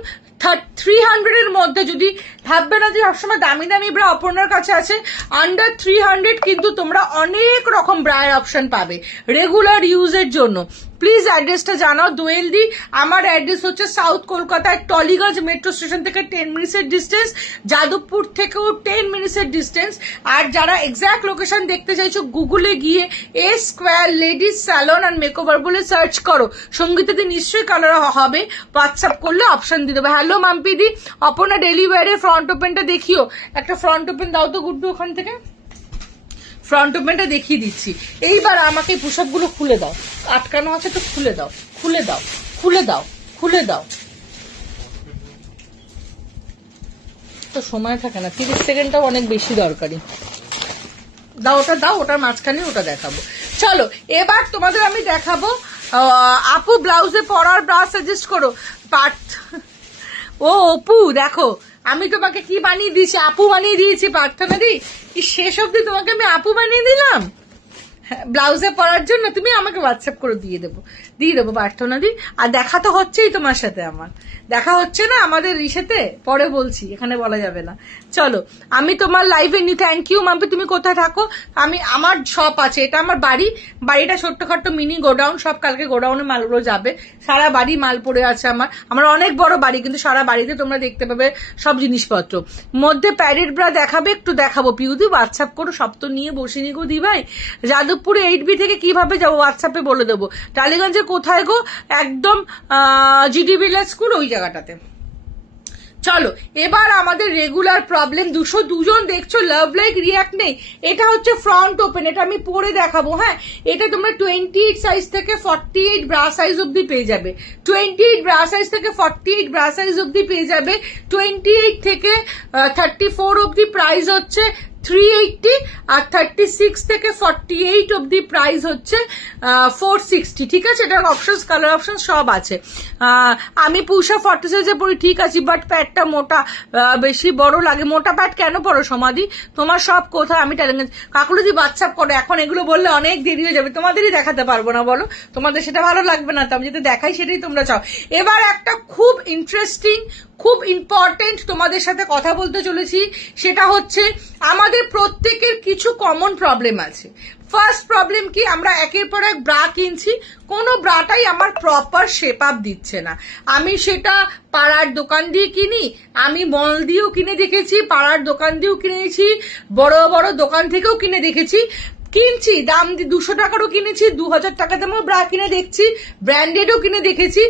300 এর মধ্যে, যদি ভাববে না যে সবসময় দামি দামি ব্রা অপর্ণার কাছে আছে, আন্ডার 300 কিন্তু তোমরা অনেক রকম ব্রায়ের অপশন পাবে রেগুলার ইউজের জন্য। প্লিজ অ্যাড্রেসটা জানাও। দোয়েলদি, আমার অ্যাড্রেস হচ্ছে সাউথ কলকাতায় টলিগঞ্জ মেট্রো স্টেশন থেকে 10 মিনিটসের ডিস্টেন্স, যাদবপুর থেকেও 10 মিনিটসের ডিস্টেন্স। আর যারা এক্সাক্ট লোকেশন দেখতে চাইছো, গুগলে গিয়ে A square ladies salon and makeover বলে সার্চ করো, সঙ্গীতাদি নিশ্চয়ই কালার হবে, হোয়াটসঅ্যাপ করলে অপশন দিয়ে দেবে। হ্যালো মাম্পিদি, অপর্ণা ডেলিভারি ফ্রন্ট ওপেনটা দেখিও, একটা ফ্রন্ট ওপেন দাও তো গুড্ডু, ওখান থেকে ফ্রন্ট ওপেনটা দেখিয়ে দিচ্ছি। এইবার আমাকে পুশআপ গুলো খুলে দাও, আটকানো আছে তো খুলে দাও, খুলে দাও, খুলে দাও, খুলে দাও। তো সময় থাকে না, 30 সেকেন্ডটাও অনেক বেশি দরকারি। দাও ওটা, দাও ওটার মাঝখানে ওটা দেখাবো। চলো এবার তোমাদের আমি দেখাবো আপু ব্লাউজে পরার ব্রা সাজেস্ট করো। পার্থ, ও অপু দেখো আমি তোমাকে কি বানিয়ে দিয়েছি, আপু বানিয়ে দিয়েছি প্রার্থনা দি। কি শেষ অব্দি তোমাকে আমি আপু বানিয়ে দিলাম ব্লাউজে পরার জন্য। তুমি আমাকে হোয়াটসঅ্যাপ করে দিয়ে দেবো প্রার্থনা দি। আর দেখা তো হচ্ছেই তোমার সাথে, আমার দেখা হচ্ছে না আমাদের ইসেতে, পরে বলছি, এখানে বলা যাবে না। চলো আমি তোমার লাইভে নি। Thank you Mampi. তুমি কোথায় থাকো? আমার শপ আছে, এটা আমার বাড়িটা ছোট্টখাট্ট মিনি গোডাউন, সব কালকে গোডাউনে মালগুলো যাবে। সারা বাড়ি মাল পড়ে আছে আমার অনেক বড় বাড়ি, কিন্তু সারা বাড়িতে তোমরা দেখতে পাবে সব জিনিসপত্র। মধ্যে প্যাডেড ব্রা দেখাবে, একটু দেখাবো। পিউদি হোয়াটসঅ্যাপ করো, সব তো নিয়ে বসিনি গো দি ভাই। যাদবপুরে 8B থেকে কিভাবে যাবো হোয়াটসঅ্যাপে বলে দেবো। টালিগঞ্জের কোথায় গো? একদম জিডি ভিলেজ স্কুল ওই জায়গাটাতে। চলো এবার আমাদের রেগুলার প্রবলেম 202 জন দেখছো লাভ লাইক রিয়াক্ট নেই। এটা হচ্ছে ফ্রন্ট ওপেন, এটা আমি পরে দেখাবো। হ্যাঁ, এটা তোমরা 28 সাইজ থেকে 48 ব্রা সাইজ অব্দি পেয়ে যাবে। 28 ব্রা সাইজ থেকে 48 ব্রা সাইজ অব্দি পেয়ে যাবে। 28 থেকে 34 অব্দি প্রাইস হচ্ছে 380, আর 36 থেকে 48 অব্দি প্রাইস হচ্ছে 460। ঠিক আছে, এটার অপশনস, কালার অপশন সব আছে। আমি পুষা 40 সাইজে পরি, ঠিক আছে, বাট প্যাডটা মোটা, বেশি বড় লাগে। মোটা প্যাড কেন পরো সমাধি? তোমার সব কোথায় আমি ট্যালেন্ট কাকুলুদি বাচ্চা করো। এখন এগুলো বললে অনেক দেরি হয়ে যাবে, তোমাদেরই দেখাতে পারবো না, বলো তোমাদের সেটা ভালো লাগবে না তো আমি যেটা দেখাই সেটাই তোমরা চাও। এবার একটা খুব ইন্টারেস্টিং, খুব ইম্পর্টেন্ট তোমাদের সাথে কথা বলতে চলেছি, সেটা হচ্ছে আমাদের প্রত্যেকের কিছু কমন প্রবলেম আছে। ফার্স্ট প্রবলেম কি, আমরা একের পর এক ব্রা কিনছি, কোনো ব্রাটাই আমার প্রপার শেপ আপ দিচ্ছে না। আমি সেটা পাড়ার দোকান দিয়ে কিনি, আমি মল দিয়েও কিনে দেখেছি, পাড়ার দোকান দিয়েও কিনেছি, বড় বড় দোকান থেকেও কিনে দেখেছি, কিনছি দাম 200 টাকারও কিনেছি, 2000 টাকা দামেও ব্রা কিনে দেখছি, ব্র্যান্ডেডও কিনে দেখেছি,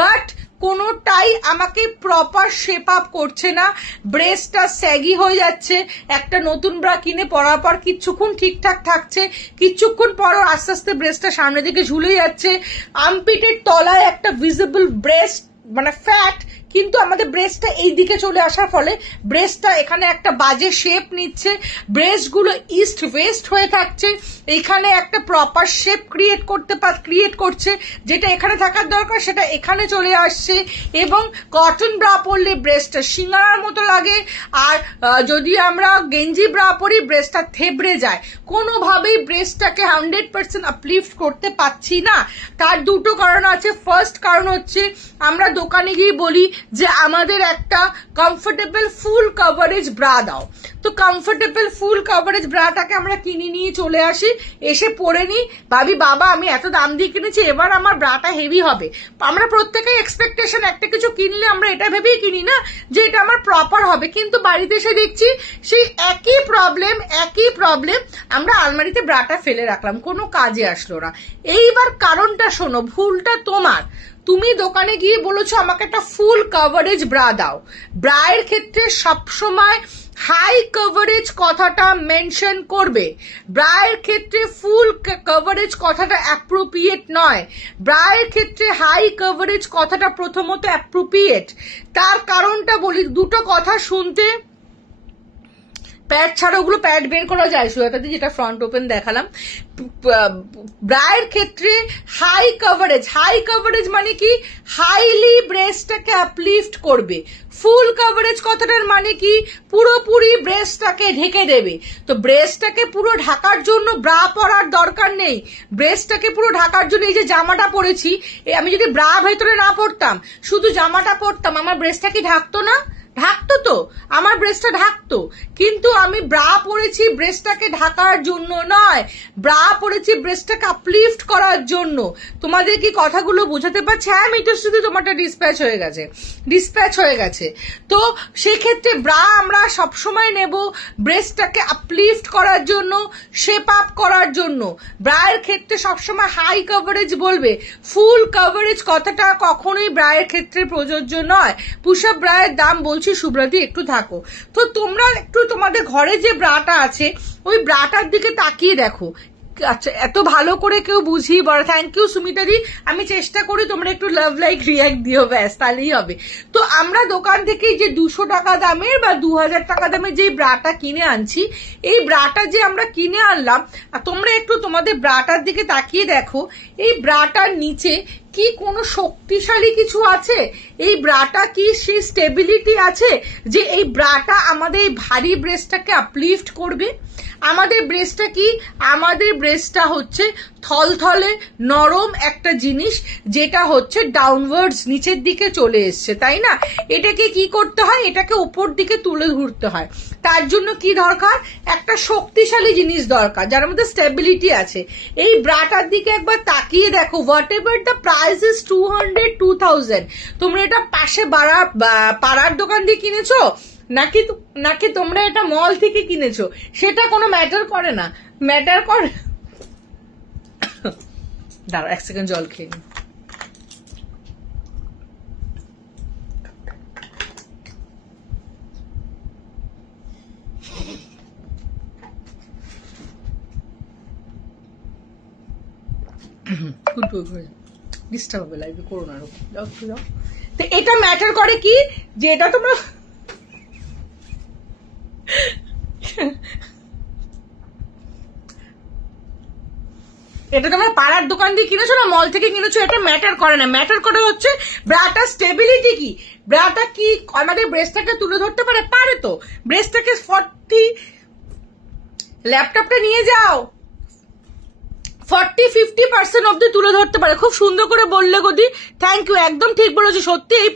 বাট কোনোটাই আমাকে প্রপার শেপ আপ করছে না। ব্রেস্টটা স্যাগি হয়ে যাচ্ছে, একটা নতুন ব্রা কিনে পরার পর কিছুক্ষণ ঠিকঠাক থাকছে, কিছুক্ষণ পর আস্তে আস্তে ব্রেস্টটা সামনের দিকে ঝুলে যাচ্ছে। আর্মপিটের তলায় একটা ভিজিবল ব্রেস্ট মানে ফ্যাট, কিন্তু আমাদের ব্রেস্টটা এই দিকে চলে আসার ফলে ব্রেস্টটা এখানে একটা বাজে শেপ নিচ্ছে, ব্রেস্ট গুলো ইস্ট ওয়েস্ট হয়ে থাকছে, এখানে একটা প্রপার শেপ ক্রিয়েট করছে, যেটা এখানে থাকার দরকার সেটা এখানে চলে আসছে। এবং কটন ব্রা পরলে ব্রেস্টটা সিঙ্গারার মতো লাগে, আর যদি আমরা গেঞ্জি ব্রা পরি ব্রেস্টটা থেবড়ে যায়, কোনোভাবেই ব্রেস্টটাকে 100% আপলিফট করতে পারছি না। তার দুটো কারণ আছে। ফার্স্ট কারণ হচ্ছে আমরা দোকানে গিয়ে বলি যে আমাদের একটা কমফোর্টেবল ফুল কভারেজ ব্রা দাও, তো কমফোর্টেবল ফুল কভারেজ ব্রাটাকে আমরা কিনে নিয়ে চলে আসি, এসে পরে নিই, ভাবি বাবা আমি এত দাম দিয়ে কিনেছি, এবার আমার ব্রাটা হেভি হবে। আমরা প্রত্যেকেই এক্সপেকটেশন, একটা কিছু কিনলে আমরা এটা ভেবেই কিনি না যে এটা আমার প্রপার হবে, কিন্তু বাড়িতে এসে দেখছি সেই একই প্রবলেম, আমরা আলমারিতে ব্রাটা ফেলে রাখলাম, কোনো কাজে আসলো না। এইবার কারণটা শোনো, ভুলটা তোমার। তুমি দোকানে গিয়ে বলেছো আমাকে একটা ফুল কভারেজ ব্রা দাও, ব্রায়ের ক্ষেত্রে সবসময় হাই কভারেজ কথাটা মেনশন করবে, ব্রায়ের ক্ষেত্রে ফুল কভারেজ কথাটা অ্যাপ্রোপ্রিয়েট নয়, ব্রায়ের ক্ষেত্রে হাই কভারেজ কথাটা প্রথমত অ্যাপ্রোপ্রিয়েট। তার কারণটা বলি, দুটো কথা শুনতে, প্যাড ছাড়া ওগুলো প্যাড বের করা যায় সুয়াতাদি, যেটা ফ্রন্ট ওপেন দেখালাম। ব্রায়ের ক্ষেত্রে হাই কভারেজ মানে কি, হাইলি ব্রেস্টটাকে আপলিফট করবে। ফুল কভারেজ কথাটার মানে কি, পুরোপুরি ব্রেস্টটাকে ঢেকে দেবে। তো ব্রেস্টটাকে পুরো ঢাকার জন্য ব্রা পরার দরকার নেই, ব্রেস্টটাকে পুরো ঢাকার জন্য এই যে জামাটা পরেছি, আমি যদি ব্রা ভেতরে না পরতাম, শুধু জামাটা পরতাম, আমার ব্রেস্টটা কি ঢাকতো না? ঢাকতো তো, আমার ব্রেস্টটা ঢাকতো, কিন্তু আমি ব্রা পরেছি ব্রেস্টটাকে ঢাকার জন্য নয়, ব্রা পরেছি ব্রেস্টটাকে আপলিফট করার জন্য। তোমাদের কি কথাগুলো বোঝাতে পারছে? হ্যাঁ মিতশ্রুতি, তোমারটা ডিসপ্যাচ হয়ে গেছে। তো সেক্ষেত্রে ব্রা আমরা সবসময় নেব ব্রেস্টটাকে আপলিফট করার জন্য, শেপ আপ করার জন্য। ব্রায়ের ক্ষেত্রে সবসময় হাই কভারেজ বলবে, ফুল কভারেজ কথাটা কখনোই ব্রায়ের ক্ষেত্রে প্রযোজ্য নয়। পুশ আপ ব্রায়ের দাম বলছি শুভ্রাদি, একটু থাকো। তো তোমরা একটু তোমাদের ঘরে যে ব্রাটা আছে ওই ব্রাটার দিকে তাকিয়ে দেখো। আচ্ছা, এত ভালো করে কেউ বুঝিয়ে বলো, থ্যাংক ইউ সুমিতাদি। আমি চেষ্টা করি তোমরা একটু লাভ লাইক রিয়াক্ট দিও, ব্যাস তাহলেই হবে। তো আমরা দোকান থেকে যে 200 টাকা দামের বা 2000 টাকা দামের যে ব্রাটা কিনে আনছি, এই ব্রাটা যে আমরা কিনে আনলাম, তোমরা একটু তোমাদের ব্রাটার দিকে তাকিয়ে দেখো, এই ব্রাটার নিচে কি কোনো শক্তিশালী কিছু আছে? এই ব্রাটা কি সেই স্টেবিলিটি আছে যে এই ব্রাটা আমাদের ভারী ব্রেস্টটাকে আপলিফট করবে? আমাদের ব্রেস্টটা কি, আমাদের ব্রেস্টটা হচ্ছে থলথলে নরম একটা জিনিস, যেটা হচ্ছে ডাউনওয়ার্ডস নিচের দিকে চলে এসছে, তাই না? এটাকে কি করতে হয়, এটাকে উপর দিকে তুলে ধরতে হয়। তার জন্য কি দরকার, একটা শক্তিশালী জিনিস দরকার যার মধ্যে স্টেবিলিটি আছে। এই ব্রাটার দিকে একবার তাকিয়ে দেখো, what ever the price is 200, 2000, তোমরা এটা পাশে পাড়ার দোকান দিয়ে কিনেছো নাকি তোমরা এটা মল থেকে কিনেছো, সেটা কোনো ম্যাটার করে না। ম্যাটার করে, দাঁড়া 1 সেকেন্ড জল খেয়ে নি। ডিস্টার্ব হবে লাইভে, করো না। তো এটা ম্যাটার করে কি, যে এটা তোমরা এটা তোমরা পাড়ার দোকান দিয়ে কিনেছো না মল থেকে কিনেছো, এটা ম্যাটার করে না। ম্যাটার করে হচ্ছে ব্রাটার স্টেবিলিটি কি, ব্রাটা কি আমাদের ব্রেস্টটাকে তুলে ধরতে পারে, পারে তো। ব্রেস্টটাকে 40, ল্যাপটপটা নিয়ে যাও, 40-50% অব্দি তুলে ধরতে পারে। খুব সুন্দর করে বললে গদি, থ্যাংক ইউ, একদম ঠিক বলেছি। সত্যি এই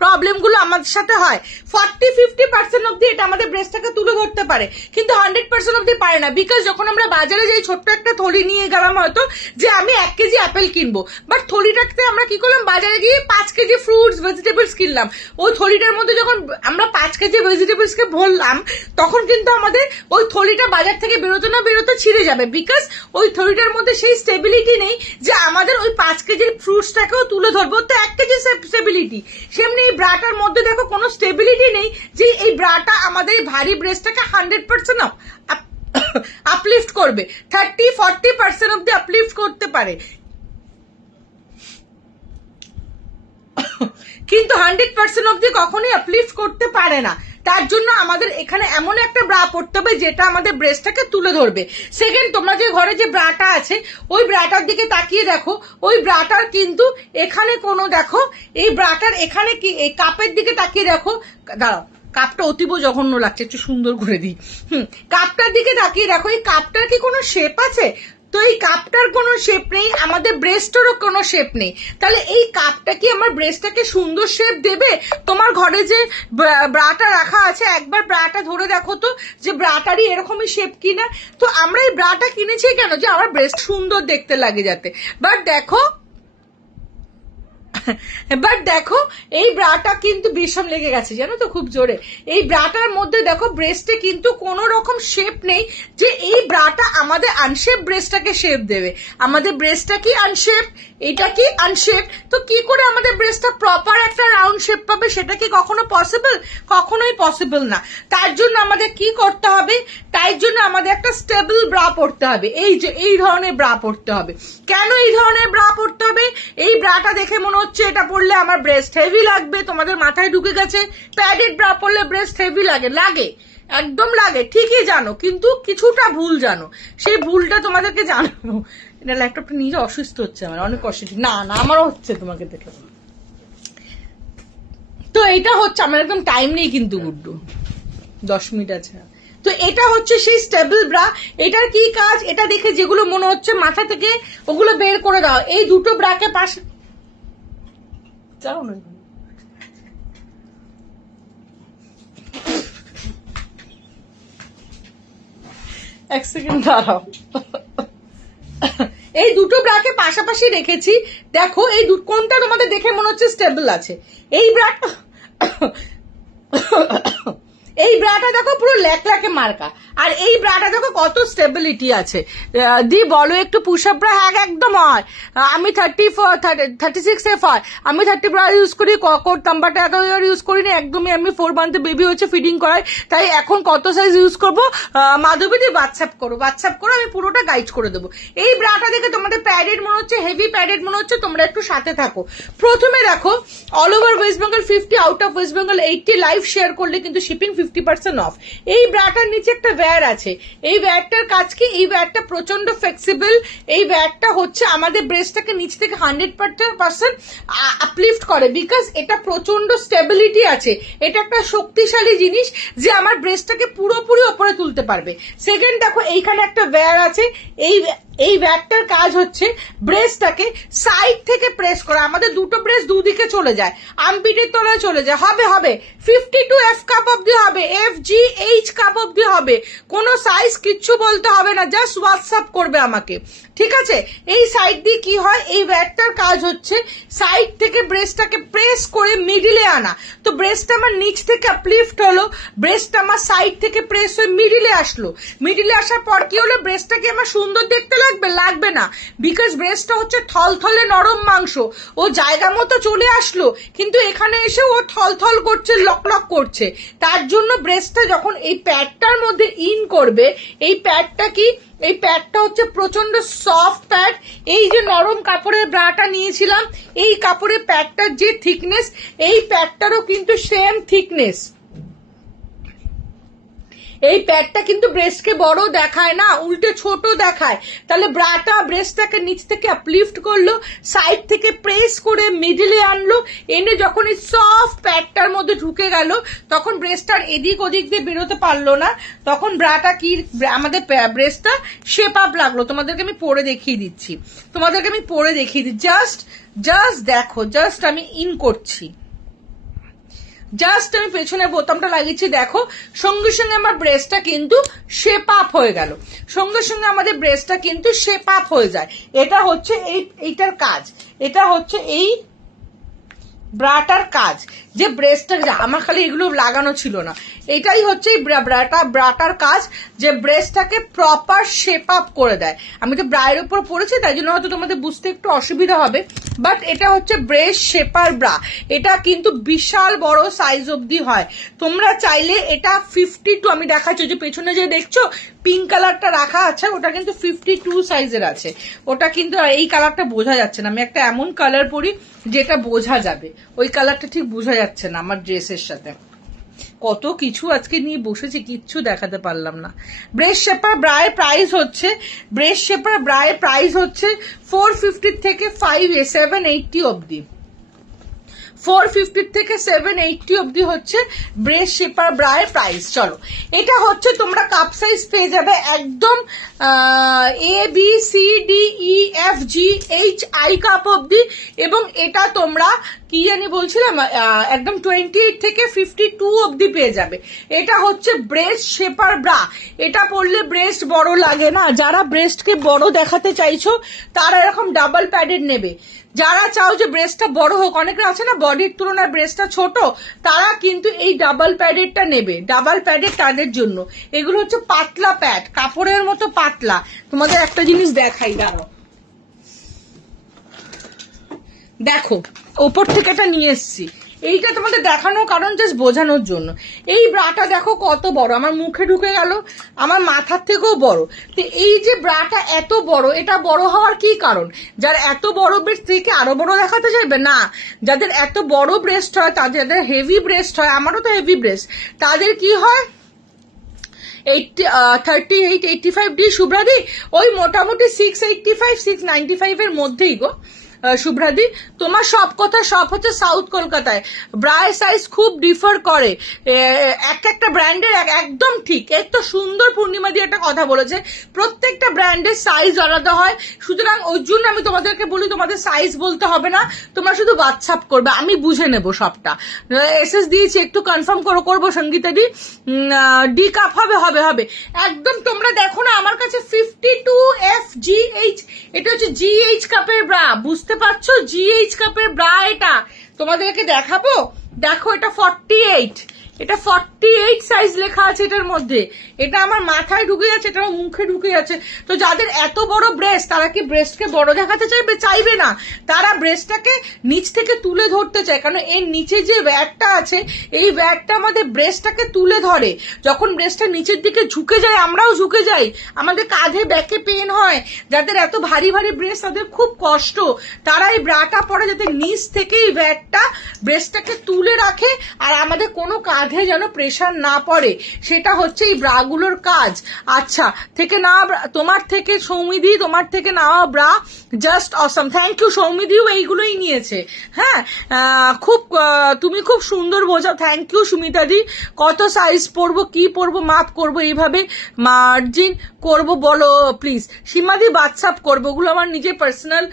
প্রবলেম গুলো আমাদের সাথে হয়। 40-50% অব্দি এটা আমাদের ব্রেস্টটাকে তুলে ধরতে পারে, কিন্তু 100% অব্দি পারে না। বিকজ যখন আমরা বাজারে যাই, ছোট্ট একটা থলি নিয়ে গেলাম হয়তো, যে আমি 1 কেজি অ্যাপেল কিনবো, বাট থলিটাতে আমরা কি করলাম, বাজারে গিয়ে 5 কেজি ফ্রুটস ভেজিটেবলস কিনলাম। ওই থলিটার মধ্যে যখন আমরা 5 কেজি ভেজিটেবলস কে ভরলাম, তখন কিন্তু আমাদের ওই থলিটা বাজার থেকে বেরোতে না বেরোতে ছিঁড়ে যাবে। বিকজ ওই থলিটার মধ্যে সেই স্টেবিলিটি নেই যে আমাদের ওই 5 কেজির ফ্রুটসটাকেও তুলে ধরবো। তো 1 কেজি স্টেবিলিটি, সেমনি এই ব্রাটার মধ্যে দেখো কোনো স্টেবিলিটি নেই যে এই ব্রাটা আমাদের ভারী ব্রেস্টটাকে 100% আপলিফট করবে। 30-40% অব্দি আপলিফট করতে পারে, কিন্তু 100% অব্দি কখনোই আপলিফট করতে পারে না। তার জন্য আমাদের এখানে এমন একটা ব্রা পড়তে হবে যেটা আমাদের ব্রেস্টটাকে তুলে ধরবে। সেকেন্ড, তোমরা যে ঘরে যে ব্রাটা আছে, ওই ব্রাটার দিকে তাকিয়ে দেখো, ওই ব্রাটার কিন্তু এখানে কোনো, দেখো এই ব্রাটার এখানে কি, এই কাপের দিকে তাকিয়ে দেখো, দাঁড়াও কাপটা অতীব জঘন্য লাগছে, একটু সুন্দর করে দিই। কাপটার দিকে তাকিয়ে দেখো, এই কাপটার কি কোনো শেপ আছে? তো এই কাপটার কোনো শেপ নেই, আমাদের ব্রেস্টেরও কোনো শেপ নেই। তাহলে এই কাপটা কি আমার ব্রেস্টটাকে সুন্দর শেপ দেবে? তোমার ঘরে যে ব্রাটা রাখা আছে, একবার ব্রাটা ধরে দেখো তো যে ব্রাটারই এরকমই শেপ কিনা। তো আমরা এই ব্রাটা কিনেছি কেন, যে আমার ব্রেস্ট সুন্দর দেখতে লাগে যাতে। বাট দেখো এই ব্রাটা কিন্তু বিষম লেগে গেছে, জানো তো, খুব জোরে। এই ব্রাটার মধ্যে দেখো ব্রেস্টে কিন্তু কোনো রকম শেপ নেই যে এই ব্রাটা আমাদের আনশেপ ব্রেস্টটাকে শেপ দেবে। আমাদের ব্রেস্টটা কি আনশেপ, এটা কি আনশেপ। তো কি করে আমাদের ব্রেস্টটা প্রপার একটা রাউন্ড শেপ পাবে, সেটা কি কখনো পসিবল? কখনোই পসিবল না। তার জন্য আমাদের কি করতে হবে, তাই জন্য আমাদের একটা স্টেবল ব্রা পড়তে হবে। এই যে এই ধরনের ব্রা পড়তে হবে। কেন এই ধরনের ব্রা পড়তে হবে? এই ব্রাটা দেখে মনে হচ্ছে এটা পড়লে আমার ব্রেস্ট হেভি লাগবে, তোমাদের মাথায় ঢুকে গেছে প্যাডেড ব্রা পড়লে ব্রেস্ট হেভি লাগে, লাগে, একদম লাগে, ঠিকই জানো, কিন্তু কিছুটা ভুল জানো। সেই ভুলটা তোমাদেরকে জানাবো। এটা ল্যাপটপটা নিজে অসুস্থ হচ্ছে, আমার অনেক কষ্ট। না না, আমারও হচ্ছে তোমাকে দেখে। তো এটা হচ্ছে আমার একদম টাইম নেই কিন্তু গুড্ডু, 10 মিনিট আছে। তো এটা হচ্ছে সেই স্টেবল ব্রা। এটার কি কাজ, এটা দেখে যেগুলো মনে হচ্ছে মাথা থেকে, ওগুলো বের করে দাও। এই দুটো ব্রাকে পাশে যাও না, এক সেকেন্ড দাঁড়াও। এই দুটো ব্রাকে পাশাপাশি রেখেছি, দেখো এই কোনটা তোমাদের দেখে মনে হচ্ছে স্টেবল আছে। এই ব্রাটা, এই ব্রাটা দেখো পুরো ল্যাকলাকে মার্কা, আর এই ব্রাটা দেখো কত স্টেবিলিটি আছে। দি বলো একটু পুশ আপ ব্রা। হ্যাঁ একদম হয়। আমি 36 এফ হয়, আমি 30 ব্রা ইউজ করি, করতাম, বাট এত ইউজ করিনি একদমই। আমি 4 মান্থে বেবি হচ্ছে, ফিডিং করাই, তাই এখন কত সাইজ ইউজ করবো মাধবীদি হোয়াটসঅ্যাপ করো, আমি পুরোটা গাইড করে দেবো। এই ব্রাটা দেখে তোমাদের প্যাডেড মনে হচ্ছে, হেভি প্যাডেড মনে হচ্ছে, তোমরা একটু সাথে থাকো। প্রথমে দেখো all over West Bengal 50, out of West Bengal 80, live share করলে কিন্তু শিপিং 50% অফ। এই ব্রাটার নিচে একটা ওয়্যার আছে। এই ওয়্যারটার কাজ কি, এই ওয়্যারটা প্রচন্ড ফ্লেক্সিবল। এই ওয়্যারটা হচ্ছে আমাদের ব্রেস্টটাকে নিচ থেকে 100% আপলিফট করে, বিকজ এটা প্রচন্ড স্টেবিলিটি আছে। এটা একটা শক্তিশালী জিনিস যে আমার ব্রেস্টটাকে পুরোপুরি ওপরে তুলতে পারবে। সেকেন্ড, দেখো এইখানে একটা ওয়্যার আছে। এই ওয়্যারটার কাজ হচ্ছে ব্রেস্টটাকে সাইড থেকে প্রেস করা। আমাদের দুটো ব্রেস্ট দুদিকে চলে যায়, আর্মপিটের তলায় চলে যায়। হবে 52 এফ কাপ অব্দি হবে, FGH কাপ অব্দি হবে। কোনো সাইজ কিচ্ছু বলতে হবে না, জাস্ট হোয়াটসঅ্যাপ করবে আমাকে, ঠিক আছে। এই সাইড দিয়ে কি হয়, এই ওয়্যারটার কাজ হচ্ছে সাইড থেকে ব্রেস্টটাকে প্রেস করে মিডিলে আনা। তো ব্রেস্ট আমার নিচ থেকে আপলিফট হলো, ব্রেস্ট আমার সাইড থেকে প্রেস হয়ে মিডিলে আসলো। মিডিলে আসার পর কি হলো, ব্রেস্টটাকে আমার সুন্দর দেখতে লাগবে? লাগবে না, বিকজ ব্রেস্টটা হচ্ছে থলথলে নরম মাংস, ও জায়গা মতো চলে আসলো, কিন্তু এখানে এসে ও থলথল করছে, লকলক করছে। তার জন্য ব্রেস্টটা যখন এই প্যাডটার মধ্যে ইন করবে, এই প্যাডটা কি, এই প্যাডটা হচ্ছে প্রচন্ড সফট প্যাড। এই যে নরম কাপড়ের ব্রাটা নিয়েছিলাম, এই কাপড়ের প্যাডটার যে থিকনেস, এই প্যাডটারও কিন্তু সেম থিকনেস। এই প্যাডটা কিন্তু ব্রেস্টকে বড় দেখায় না, উল্টে ছোট দেখায়। তাহলে ব্রাটা ব্রেস্টটাকে নিচ থেকে আপলিফট করলো, সাইড থেকে প্রেস করে মিডলে আনলো, এনে যখন এই সফট প্যাডটার মধ্যে ঢুকে গেল, তখন ব্রেস্টটার এদিক ওদিক দিয়ে বেরোতে পারলো না, তখন ব্রাটা কি, আমাদের ব্রেস্টটা শেপ আপ লাগলো। তোমাদেরকে আমি পরে দেখিয়ে দিচ্ছি, জাস্ট দেখো, জাস্ট আমি ইন করছি, জাস্ট আমি পেছনে বোতামটা লাগিয়েছি, দেখো সঙ্গে সঙ্গে আমার ব্রেস্টটা কিন্তু শেপ আপ হয়ে গেল, সঙ্গে সঙ্গে আমাদের ব্রেস্টটা কিন্তু শেপ আপ হয়ে যায়। এটা হচ্ছে এইটার কাজ, এটা হচ্ছে এই ব্রাটার কাজ, যে ব্রেস্টটা, আমার খালি এগুলো লাগানো ছিল না, এটাই হচ্ছে ব্রাটার কাজ, যে ব্রেস্টটাকে প্রপার শেপ আপ করে দেয়। আমি তো ব্রায়ের উপর পড়েছি, তাই জন্য হয়তো তোমাদের বুঝতে একটু অসুবিধা হবে, বাট এটা হচ্ছে ব্রেস্ট শেপার ব্রা। এটা কিন্তু বিশাল বড় সাইজ অবধি হয়। তোমরা চাইলে এটা 52, আমি দেখাচ্ছি, যে পেছনে যে দেখছো পিঙ্ক কালারটা রাখা আছে, ওটা কিন্তু 52 সাইজের আছে। ওটা কিন্তু এই কালারটা বোঝা যাচ্ছে না, আমি একটা এমন কালার পরি যেটা বোঝা যাবে, ওই কালারটা ঠিক বোঝা যাচ্ছে না আমার ড্রেসের সাথে। কত কিছু আজকে নিয়ে বসেছি, কিচ্ছু দেখাতে পারলাম না। ব্রেস্ট শেপার ব্রায়ের প্রাইস হচ্ছে 450 থেকে 780 অব্দি, 450 থেকে 780 অব্দি হচ্ছে ব্রেস্ট শেপার ব্রায়ের প্রাইস। চলো, এটা হচ্ছে তোমরা কাপ সাইজ পেয়ে যাবে একদম ABCDEFGHI কাপ অব্দি, এবং এটা তোমরা কি জানি বলছিলাম, একদম 28 থেকে 52 অব্দি পেয়ে যাবে। এটা হচ্ছে ব্রেস্ট শেপার ব্রা। এটা পরলে ব্রেস্ট বড় লাগে না, যারা ব্রেস্টকে বড় দেখাতে চাইছো তারা এরকম ডাবল প্যাডেড নেবে। যারা চাও যে ব্রেস্টটা বড় হোক, অনেকে আছে না বডির তুলনায় ব্রেস্টটা ছোট, তারা কিন্তু এই ডাবল প্যাডেডটা নেবে। ডাবল প্যাডেড তাদের জন্য। এগুলো হচ্ছে পাতলা প্যাড, কাপড়ের মতো পাতলা। তোমাদের একটা জিনিস দেখাই, দাঁড়াও, দেখো ওপর থেকে এটা নিয়ে এসছি, এইটা তোমাদের দেখানোর কারণ জাস্ট বোঝানোর জন্য। এই ব্রাটা দেখো কত বড়, আমার মুখে ঢুকে গেল, আমার মাথার থেকেও বড়। তো এই যে ব্রাটা এত বড়, এটা বড় হওয়ার কি কারণ? যার এত বড় ব্রেস্ট থেকে আরো বড় দেখাতে চাইবে না, যাদের এত বড় ব্রেস্ট হয়, যাদের হেভি ব্রেস্ট হয়, আমারও তো হেভি ব্রেস্ট, তাদের কি হয় 38-85 শুভ্রাদি, ওই মোটামুটি 685-695 এর মধ্যেই গো শুভ্রাদি। তোমার সব কথা সব হচ্ছে সাউথ কলকাতায়, ব্রায়ের সাইজ খুব ডিফার করে, এক একটা ব্র্যান্ডের একদম ঠিক। এর তো সুন্দর পূর্ণিমা দিয়ে একটা কথা বলেছে, প্রত্যেকটা ব্র্যান্ডের সাইজ আলাদা হয়। সুতরাং ওই জন্য আমি তোমাদেরকে বলি, তোমাদের সাইজ বলতে হবে না, তোমরা শুধু হোয়াটসঅ্যাপ করবে, আমি বুঝে নেব সবটা। এসএস দিয়েছি, একটু কনফার্ম করবো সঙ্গীতা দি, ডি কাপ হবে একদম। তোমরা দেখো না আমার কাছে 52FGH, এটা হচ্ছে GH কাপের ব্রা, বুঝতে পারছো? GH কাপের ব্রা এটা তোমাদেরকে দেখাবো, দেখো এটা 48, এটা 48 সাইজ লেখা আছে এটার মধ্যে। এটা আমার মাথায় ঢুকে যাচ্ছে, এটা আমার মুখে ঢুকে যাচ্ছে। তো যাদের এত বড় ব্রেস্ট, তারা কি ব্রেস্টকে বড় দেখাতে চাইবে না, তারা ব্রেস্টটাকে নিচ থেকে তুলে ধরতে চায়, কারণ এর নিচে যে ব্যাগটা আছে, এই ব্যাগটা আমাদের ব্রেস্টটাকে তুলে ধরে। যখন ব্রেস্টটা নিচের দিকে ঝুঁকে যায়, আমরাও ঝুঁকে যাই, আমাদের কাঁধে ব্যাকে পেন হয়। যাদের এত ভারী ব্রেস্ট, তাদের খুব কষ্ট, তারা এই ব্রাটা পরে যাতে নিচ থেকে এই ব্যাগটা ব্রেস্টটাকে তুলে রাখে, আর আমাদের কোনো কাঁধে যেন প্রেশার না পড়ে, সেটা হচ্ছে এই ব্রাগুলোর কাজ। আচ্ছা, থেকে না তোমার থেকে সৌমিদি, তোমার থেকে নেওয়া bra just awesome. Thank you, সৌমিদিও এইগুলোই নিয়েছে। হ্যাঁ, তুমি খুব সুন্দর বোঝাও, থ্যাংক ইউ সুমিতা দি। কত সাইজ পরবো, কি পরবো, মাপ করবো, এইভাবে মার্জিন করবো বলো প্লিজ। সীমাদি হোয়াটসঅ্যাপ করবো, ওগুলো আমার নিজের পার্সোনাল,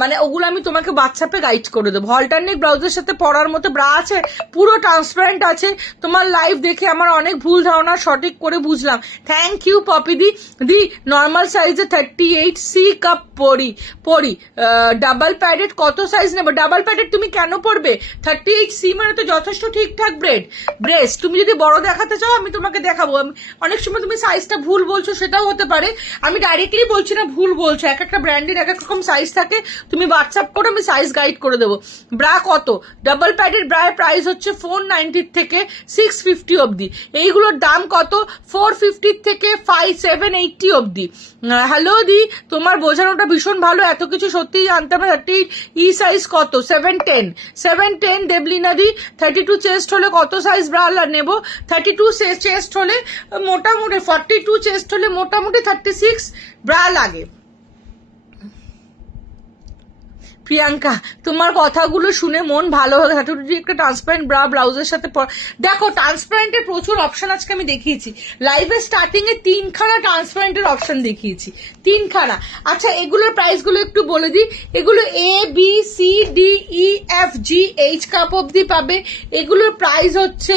মানে ওগুলো আমি তোমাকে হোয়াটসঅ্যাপে গাইড করে দেবো। অল্টারনেট ব্লাউজের সাথে পরার মতো ব্রা আছে, পুরো ট্রান্সপারেন্ট আছে, তোমার লাইভ দেখে আমার অনেক ভুল ধারণা সঠিক করে বুঝলাম। থ্যাংক ইউ পপিদি। দি নর্মাল সাইজে 38C কাপ পরি ডাবল প্যাডেড কত সাইজ নেবো? ডাবল প্যাডেড তুমি কেন পড়বে? 38C মানে তো যথেষ্ট ঠিকঠাক ব্রেস্ট। তুমি যদি বড় দেখাতে চাও আমি তোমাকে দেখাবো। অনেক সময় তুমি সাইজটা ভুল বলছো, সেটাও হতে পারে। আমি ডাইরেক্টলি বলছি না ভুল বলছো, এক একটা ব্র্যান্ডের এক এক রকম সাইজ থাকে। তুমি হোয়াটসঅ্যাপ করো, আমি সাইজ গাইড করে দেবো। ব্রা কত? ডাবল প্যাডেড ব্রার প্রাইস হচ্ছে 490 থেকে 650 অবধি। এইগুলোর দাম কত? 450 থেকে 780 অবধি। হ্যালো দি, তোমার বোঝানোটা ভীষণ ভালো, এত কিছু সত্যিই জানতাম না। 30E সাইজ কত? 710 দেবলিনা দি। 32 চেস্ট হলে কত সাইজ ব্রা নেব? 32 চেস্ট হলে মোটামুটি 42 চেস্ট হলে মোটামুটি 36 ব্রা লাগে। প্রিয়াঙ্কা, তোমার কথাগুলো শুনে মন ভালো হলো। একটা ট্রান্সপারেন্ট ব্রা ব্লাউজের সাথে দেখো, ট্রান্সপারেন্টের প্রচুর অপশন আজকে আমি দেখিয়েছি লাইভে। স্টার্টিং এ 3খানা ট্রান্সপারেন্টের অপশন দেখিয়েছি, 3খানা। আচ্ছা, এগুলোর প্রাইস গুলো একটু বলে দিই। এগুলো ABCDEFGH কাপ অব্দি পাবে। এগুলোর প্রাইস হচ্ছে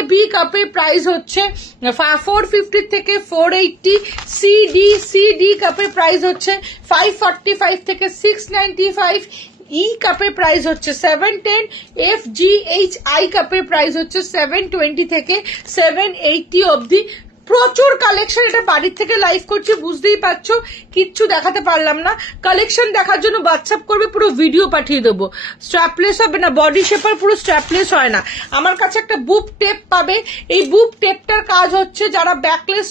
AB কাপের প্রাইস হচ্ছে 450 থেকে 480। CD কাপের প্রাইস হচ্ছে 545 থেকে 695। ই কাপের প্রাইস হচ্ছে 710। FGHI কাপের প্রাইস হচ্ছে 720 থেকে 780 অবধি। প্রচুর কালেকশন। এটা বাড়ির থেকে লাইভ করছি, বুঝতেই পারছো, কিচ্ছু দেখাতে পারলাম না। কালেকশন দেখার জন্য হোয়াটসঅ্যাপ করবে, পুরো ভিডিও পাঠিয়ে দেবো। স্ট্র্যাপলেস হবে না, বডি শেপার পুরো স্ট্র্যাপলেস হয় না। আমার কাছে একটা বুপ টেপ পাবে। এই বুপ টেপটার কাজ হচ্ছে যারা ব্যাকলেস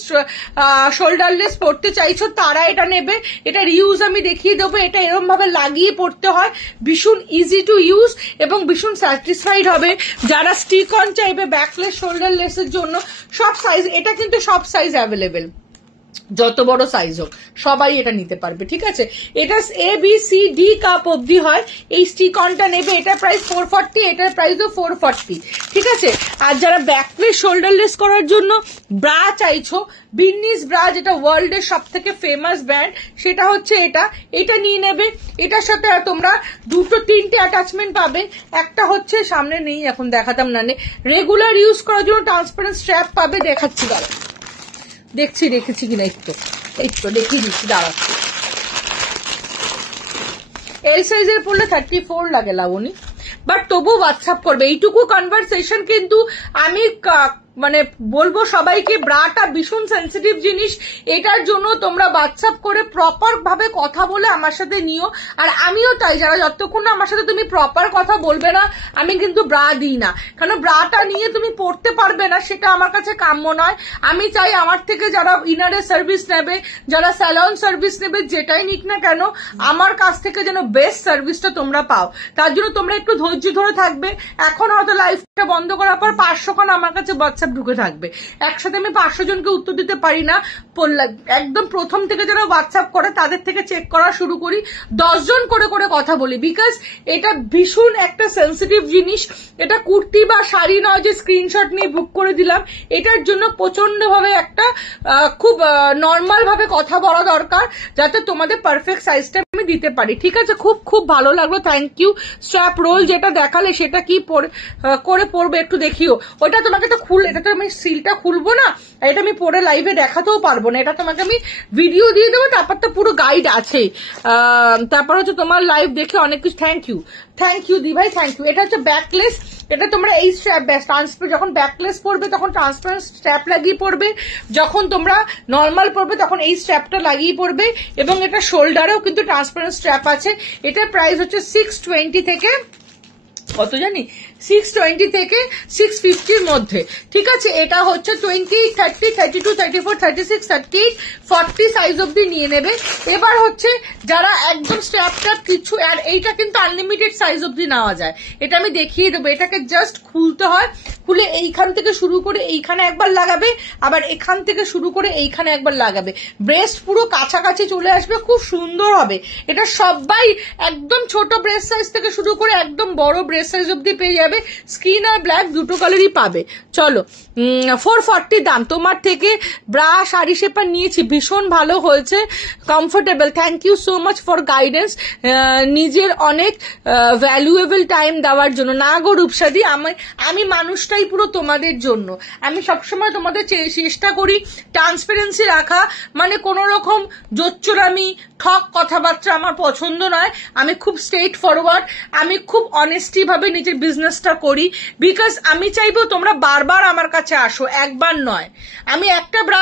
শোল্ডারলেস পড়তে চাইছো তারা এটা নেবে। এটার ইউজ আমি দেখিয়ে দেবো। এটা এরকম ভাবে লাগিয়ে পড়তে হয়, ভীষণ ইজি টু ইউজ এবং ভীষণ স্যাটিসফাইড হবে যারা স্টিক অন চাইবে ব্যাকলেস শোল্ডারলেসের জন্য। সব সাইজ, এটা কিন্তু সব সাইজ অ্যাভেলেবেল, যত বড় সাইজ হোক সবাই এটা নিতে পারবে। ঠিক আছে, এটা ABCD কাপ অবধি হয়। এই স্টিক অনটা নেবে, এটার প্রাইস 440, এটার প্রাইসও 440। ঠিক আছে, আর যারা ব্যাকলেস শোল্ডারলেস করার জন্য ব্রা চাইছো, বিন্নিস ব্রা যেটা ওয়ার্ল্ড এর সব থেকে ফেমাস ব্র্যান্ড, সেটা হচ্ছে এটা নিয়ে নেবে। এটার সাথে তোমরা 3টে অ্যাটাচমেন্ট পাবে। একটা হচ্ছে সামনে নেই, এখন দেখাতাম না, রেগুলার ইউজ করার জন্য ট্রান্সপারেন্ট স্ট্র্যাপ পাবে। দেখাচ্ছি, দাঁড়া দেখেছি কিনা একটু দেখিয়ে দিচ্ছি, দাঁড়াচ্ছি। এল সাইজের পড়লে 34 লাগে লাবণী, বাট তবু হোয়াটসঅ্যাপ করবে। এইটুকু কনভারসেশন কিন্তু আমি মানে বলবো সবাইকে, ব্রাটা ভীষণ সেন্সিটিভ জিনিস। এটার জন্য তোমরা হোয়াটসঅ্যাপ করে প্রপার ভাবে কথা বলে আমার সাথে নিও। আর আমিও তাই, যারা যতক্ষণ না আমার সাথে তুমি প্রপার কথা বলবে না, আমি কিন্তু ব্রা দিই না। কারণ ব্রাটা নিয়ে তুমি পড়তে পারবে না, সেটা আমার কাছে কাম্য নয়। আমি চাই আমার থেকে যারা ইনারের সার্ভিস নেবে, যারা স্যালন সার্ভিস নেবে, যেটাই নিক না কেন, আমার কাছ থেকে যেন বেস্ট সার্ভিসটা তোমরা পাও। তার জন্য তোমরা একটু ধৈর্য ধরে থাকবে। এখন হয়তো লাইভটা বন্ধ করার পর 500 খান আমার কাছে ঢুকে থাকবে। একসাথে আমি 500 জনকে উত্তর দিতে পারি না। একদম প্রথম থেকে যারা হোয়াটসঅ্যাপ করে তাদের থেকে চেক করা শুরু করি, 10 জন করে কথা বলি। বিকজ এটা ভীষণ একটা সেন্সিটিভ জিনিস। এটা কুর্তি বা শাড়ি নয় যে স্ক্রিনশট নিয়ে বুক করে দিলাম। এটার জন্য প্রচন্ড ভাবে একটা খুব নর্মাল ভাবে কথা বলা দরকার, যাতে তোমাদের পারফেক্ট সাইজটা আমি দিতে পারি। ঠিক আছে, খুব ভালো লাগলো, থ্যাংক ইউ। স্ট্র্যাপ রোল যেটা দেখালে সেটা কি করে পরবে একটু দেখিও। ওটা তোমাকে তো এটা তো আমি সিলটা খুলবো না, এটা আমি পরে লাইভে দেখাতেও পারবো না। এটা তোমাকে আমি ভিডিও দিয়ে দেবো, তারপর তো পুরো গাইড আছে। তারপর হচ্ছে তোমার লাইভ দেখে অনেক কিছু। থ্যাংক ইউ দি ভাই, থ্যাংক ইউ। এটা হচ্ছে ব্যাকলেস। এটা তোমরা এই স্ট্র্যাপ যখন ব্যাকলেস পরবে তখন ট্রান্সপারেন্ট স্ট্র্যাপ লাগিয়ে পরবে, যখন তোমরা নর্মাল পরবে তখন এই স্ট্র্যাপটা লাগিয়ে পরবে। এবং এটা শোল্ডারেও কিন্তু ট্রান্সপারেন্ট স্ট্র্যাপ আছে। এটার প্রাইস হচ্ছে 620 থেকে কত জানি, 620 থেকে 650 মধ্যে। ঠিক আছে, এটা হচ্ছে 20, 30, 32, 34, 36, 38, 40 সাইজ অব্দি নিয়ে নেবে। এবার হচ্ছে যারা একদম স্ট্র্যাপটা কিছু, আর এইটা কিন্তু আনলিমিটেড সাইজ অব্দি নেওয়া যায়। এটা আমি দেখিয়ে দেবো। এটাকে জাস্ট খুলতে হয়, খুলে এইখান থেকে শুরু করে এইখানে একবার লাগাবে, আবার এখান থেকে শুরু করে এইখানে একবার লাগাবে। ব্রেস্ট পুরো কাছাকাছি চলে আসবে, খুব সুন্দর হবে। এটা সবাই একদম ছোট ব্রেস্ট সাইজ থেকে শুরু করে একদম বড় ব্রেস্ট সাইজ অব্দি পেয়ে যাবে। যাবে, স্কিন আর ব্ল্যাক দুটো কালারই পাবে। চলো 440 দাম। তোমার থেকে ব্রা শাড়ি শেপার নিয়েছি, ভীষণ ভালো হয়েছে, comfortable. Thank you so much for guidance, নিজের অনেক ভ্যালুয়েবল টাইম দেওয়ার জন্য। না গো রূপসাদি, আমি মানুষটাই পুরো তোমাদের জন্য। আমি সবসময় তোমাদের চেষ্টা করি ট্রান্সপারেন্সি রাখা, মানে কোন রকম জোচ্চুরামি ঠক কথাবার্তা আমার পছন্দ নয়। আমি খুব স্ট্রেট ফরওয়ার্ড, আমি খুব অনেস্টি ভাবে নিজের বিজনেসটা করি, বিকজ আমি চাইবো তোমরা বারবার আমার কাছে আসো, একবার নয়। আমি একটা ব্রা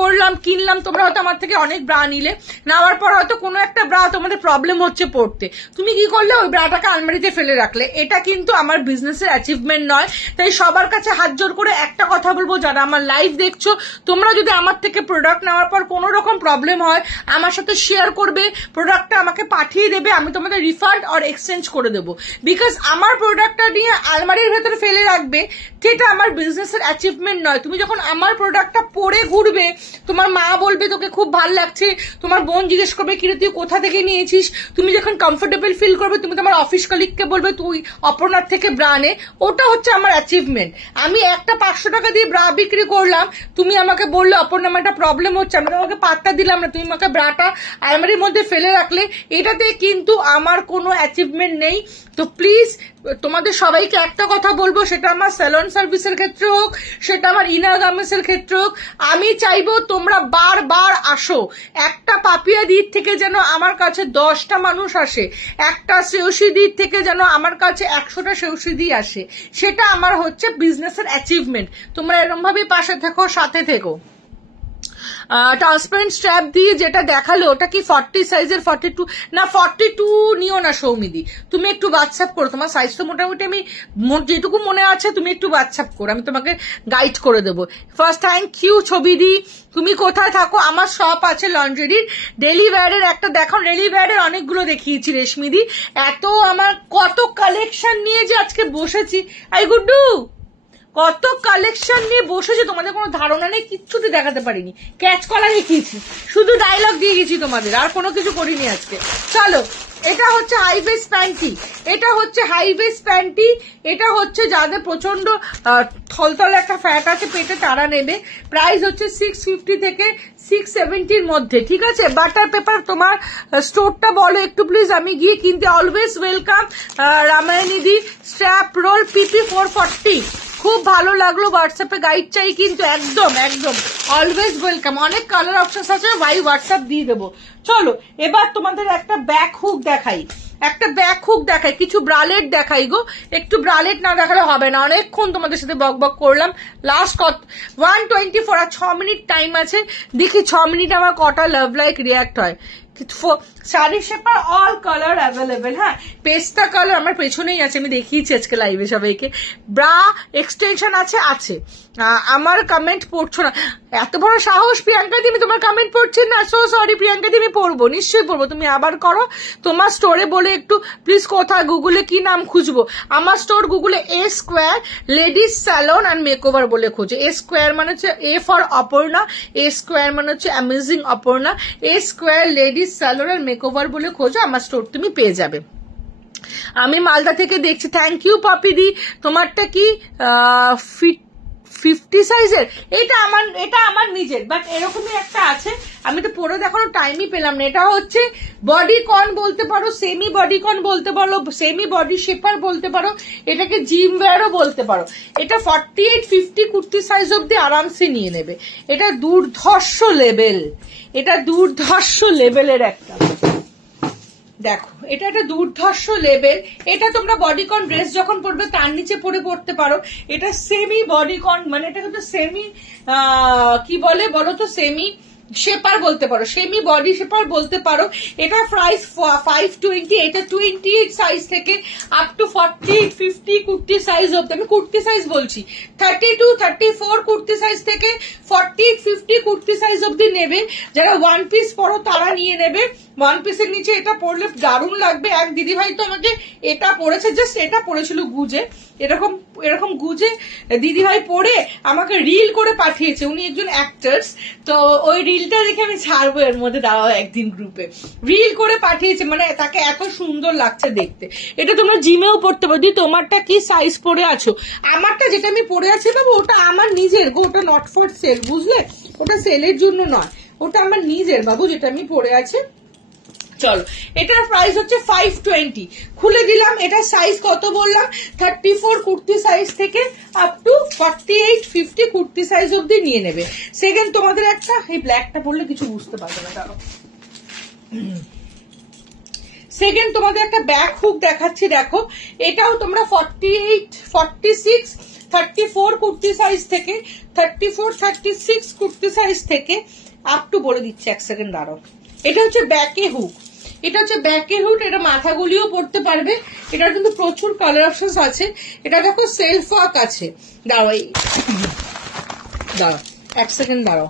করলাম, কিনলাম, তোমরা হয়তো আমার থেকে অনেক ব্রা নিলে, নেওয়ার পর হয়তো কোনো একটা ব্রা তোমাদের প্রবলেম হচ্ছে পড়তে, তুমি কি করলে ওই ব্রাটাকে আলমারিতে ফেলে রাখলে। এটা কিন্তু আমার বিজনেসের অ্যাচিভমেন্ট নয়। তাই সবার কাছে হাত জোর করে একটা কথা বলবো, যারা আমার লাইভ দেখছো, তোমরা যদি আমার থেকে প্রোডাক্ট নেওয়ার পর কোনো রকম প্রবলেম হয়, আমার সাথে শেয়ার করবে, প্রোডাক্টটা আমাকে পাঠিয়ে দেবে, আমি তোমাদের রিফান্ড আর এক্সচেঞ্জ করে দেবো। বিকজ আমার প্রোডাক্টটা নিয়ে আলমারির ভেতরে ফেলে রাখবে, সেটা আমার বিজনেসের অ্যাচিভমেন্ট নয়। তুমি যখন আমার প্রোডাক্টটা পরে ঘুরবে, তোমার মা বলবে তোকে খুব ভালো লাগছে, তোমার বোন জিজ্ঞেস করবে কিরে তুই কোথা থেকে নিয়েছিস, তুমি যখন কমফোর্টেবল ফিল করবে, তুমি তোমার অফিস কলিগকে বলবে তুই অপর্ণার থেকে ব্রা নে, ওটা হচ্ছে আমার অ্যাচিভমেন্ট। আমি একটা 500 টাকা দিয়ে ব্রা বিক্রি করলাম, তুমি আমাকে বললে অপর্ণা আমার একটা প্রবলেম হচ্ছে, আমি তোমাকে পাত্তা দিলাম না, তুমি আমাকে ব্রাটা আলমারির মধ্যে ফেলে রাখলে, এটাতে কিন্তু আমার কোনো অ্যাচিভমেন্ট নেই। তো প্লিজ তোমাদের সবাইকে একটা কথা বলবো, সেটা আমার স্যালন সার্ভিসের ক্ষেত্রে হোক, সেটা আমার ইনার গার্মেন্টসের ক্ষেত্রে হোক, আমি চাইবো তোমরা বারবার আসো। একটা পাপিয়া দিক থেকে যেন আমার কাছে 10টা মানুষ আসে, একটা সেউসি দিক থেকে যেন আমার কাছে 100টা সেউসি দি আসে, সেটা আমার হচ্ছে বিজনেসের অ্যাচিভমেন্ট। তোমরা এরকম ভাবে পাশে থেকো, সাথে থেকো। ট্রান্সপারেন্ট স্ট্র্যাপ দিয়ে যেটা দেখালো, ওটা কি 40 সাইজের? 42 না, 42 নিও না সৌমিদি, তুমি একটু হোয়াটসঅ্যাপ করো, তোমার সাইজ তো মোটামুটি আমি যেটুকু মনে আছে, তুমি একটু হোয়াটসঅ্যাপ করো, আমি তোমাকে গাইড করে দেবো। ফার্স্ট থ্যাংক ইউ ছবিদি। তুমি কোথায় থাকো? আমার শপ আছে লন্ড্রির, ডেলি ওয়্যারের একটা দেখাও, ডেলি ওয়্যারের অনেকগুলো দেখিয়েছি রেশমিদি, এত আমার কত কালেকশন নিয়ে যে আজকে বসেছি, আই গুড্ডু কত কালেকশন নিয়ে বসেছে, তোমাদের কোনো ধারণা নেই, কিচ্ছুটি দেখাতে পারিনি, ক্যাচ কলা দেখিয়েছি, শুধু ডায়লগ দিয়ে গেছি তোমাদের, আর কোনো কিছু করিনি আজকে। চলো, এটা হচ্ছে হাইওয়েস প্যান্টি, এটা হচ্ছে হাইওয়েস প্যান্টি, এটা হচ্ছে যাদের প্রচন্ড থলথল একটা ফ্যাট আছে পেটে, তারা নেবে। প্রাইস হচ্ছে 650 থেকে 670 মধ্যে, ঠিক আছে। বাটার পেপার তোমার স্টোরটা বলো একটু প্লিজ, আমি গিয়ে কিনতে। অলওয়েজ ওয়েলকাম রামায়ণীদি। স্ট্র্যাপ রোল পিপি 440, খুব ভালো লাগলো, হোয়াটসঅ্যাপে গাইড চাই কিন্তু, একদম একদম অলওয়েজ ওয়েলকাম। অনেক কালার অপশনস আছে, ভাই হোয়াটসঅ্যাপ দিয়ে দেবো। চলো এবার তোমাদের একটা ব্যাক হুক দেখাই, কিছু ব্রালেট দেখাই গো, একটু ব্রালেট না দেখালে হবে না, অনেকক্ষণ তোমাদের সাথে বক বক করলাম। লাস্ট 124 আর 6 মিনিট টাইম আছে, দেখি 6 মিনিট আমার কটা লাভ লাইক রিয়াক্ট হয়। Sari shaper all colour available. হ্যাঁ, পেস্তা কালার আমার পেছনেই আছে, আমি দেখিয়েছি আজকে লাইভে সবাইকে। ব্রা এক্সটেনশন আছে। আমার কমেন্ট পড়ছো না, এত বড় সাহস প্রিয়াঙ্কা দি, আমি তোমার কমেন্ট পড়ছি না, সো সরি প্রিয়াঙ্কা দি, আমি পড়বো, নিশ্চয়ই পড়বো, তুমি আবার করো। তোমার স্টোরে বলে একটু প্লিজ, কোথায় গুগলে কি নাম খুঁজবো? আমার স্টোর গুগলে A square ladies salon and makeover বলে খোঁজো। এ স্কোয়ার মানে হচ্ছে A for Aparna, A square মানে হচ্ছে amazing Aparna, A square ladies salon and makeover বলে খোঁজো, আমার স্টোর তুমি পেয়ে যাবে। আমি মালদা থেকে দেখছি, থ্যাংক ইউ পপিদি। তোমারটা কি 50 সাইজের? এটা আমার নিজের, বাট এরকমই একটা আছে, আমি তো পরে দেখানোর টাইমই পেলাম না। এটা হচ্ছে বডি কর্ন বলতে পারো, সেমি বডি কর্ন বলতে পারো, সেমি বডি শেপার বলতে পারো, এটাকে জিম ওয়্যারও বলতে পারো। এটা 48-50 কুর্তি সাইজ অব্দি আরামসে নিয়ে নেবে। এটা দুর্ধর্ষ লেভেলের একটা, দেখো এটা একটা দুর্ধর্ষ লেভেল। এটা তোমরা বডিকন ড্রেস যখন পরবে তার নিচে পরে পড়তে পারো। এটা সেমি বডিকন, মানে এটা কিন্তু সেমি কি বলে বলো তো, সেমি শেপার বলতে পারো, সেমি বডি শেপার বলতে পারো। এটা প্রাইস 520, এটা 28 সাইজ থেকে আপ টু 40-50 কুর্তি সাইজ অব্দি, আমি কুর্তি সাইজ বলছি, 32-34 কুর্তি সাইজ থেকে 40-50 কুর্তি সাইজ অব্দি নেবে। যারা ওয়ান পিস পরো তারা নিয়ে নেবে। ওয়ান পিসের নিচে এটা পরলে দারুণ লাগবে। এক দিদিভাই তো আমাকে এটা পরেছে, জাস্ট এটা পরেছিল গুজে, এরকম গুজে দিদিভাই পরে আমাকে রিল করে পাঠিয়েছে, উনি একজন অ্যাক্টার্স, তো ওই রিল রিলটা দেখে আমি ছাড়বো এর মধ্যে, দাঁড়াও একদিন গ্রুপে রিল করে পাঠিয়েছে, মানে তাকে এত সুন্দর লাগছে দেখতে। এটা তোমরা জিমেও পড়তে পারো। দি তোমারটা কি সাইজ পরে আছো? আমারটা যেটা আমি পরে আছি বাবু ওটা আমার নিজের গো, ওটা নট ফর সেল, বুঝলে? ওটা সেলের জন্য নয়, ওটা আমার নিজের বাবু যেটা আমি পরে আছি। চলো, এটার প্রাইস হচ্ছে 520। খুলে দিলাম। এটার সাইজ কত বললাম? 34 কুর্তি সাইজ থেকে আপ টু 48 50 কুর্তি সাইজ অব্দি নিয়ে নেবে। সেকেন্ড তোমাদের একটা, এই ব্ল্যাকটা পরলে কিছু বুঝতে পারবে না, দাঁড়াও। সেকেন্ড তোমাদের একটা ব্যাক হুক দেখাচ্ছি, দেখো। এটাও তোমরা 48 46 34 কুর্তি সাইজ থেকে 34 36 কুর্তি সাইজ থেকে আপ টু বলে দিচ্ছি, এক সেকেন্ড দাঁড়াও। এটা হচ্ছে ব্যাকে হুক, এটা হচ্ছে ব্যাকের হুড। এটা মাথা গুলিও পড়তে পারবে। এটার কিন্তু প্রচুর কালার অপশন আছে। এটা দেখো সেলফ ওয়ার্ক আছে। দাঁড়াও, দাঁড়াও এক সেকেন্ড দাঁড়াও।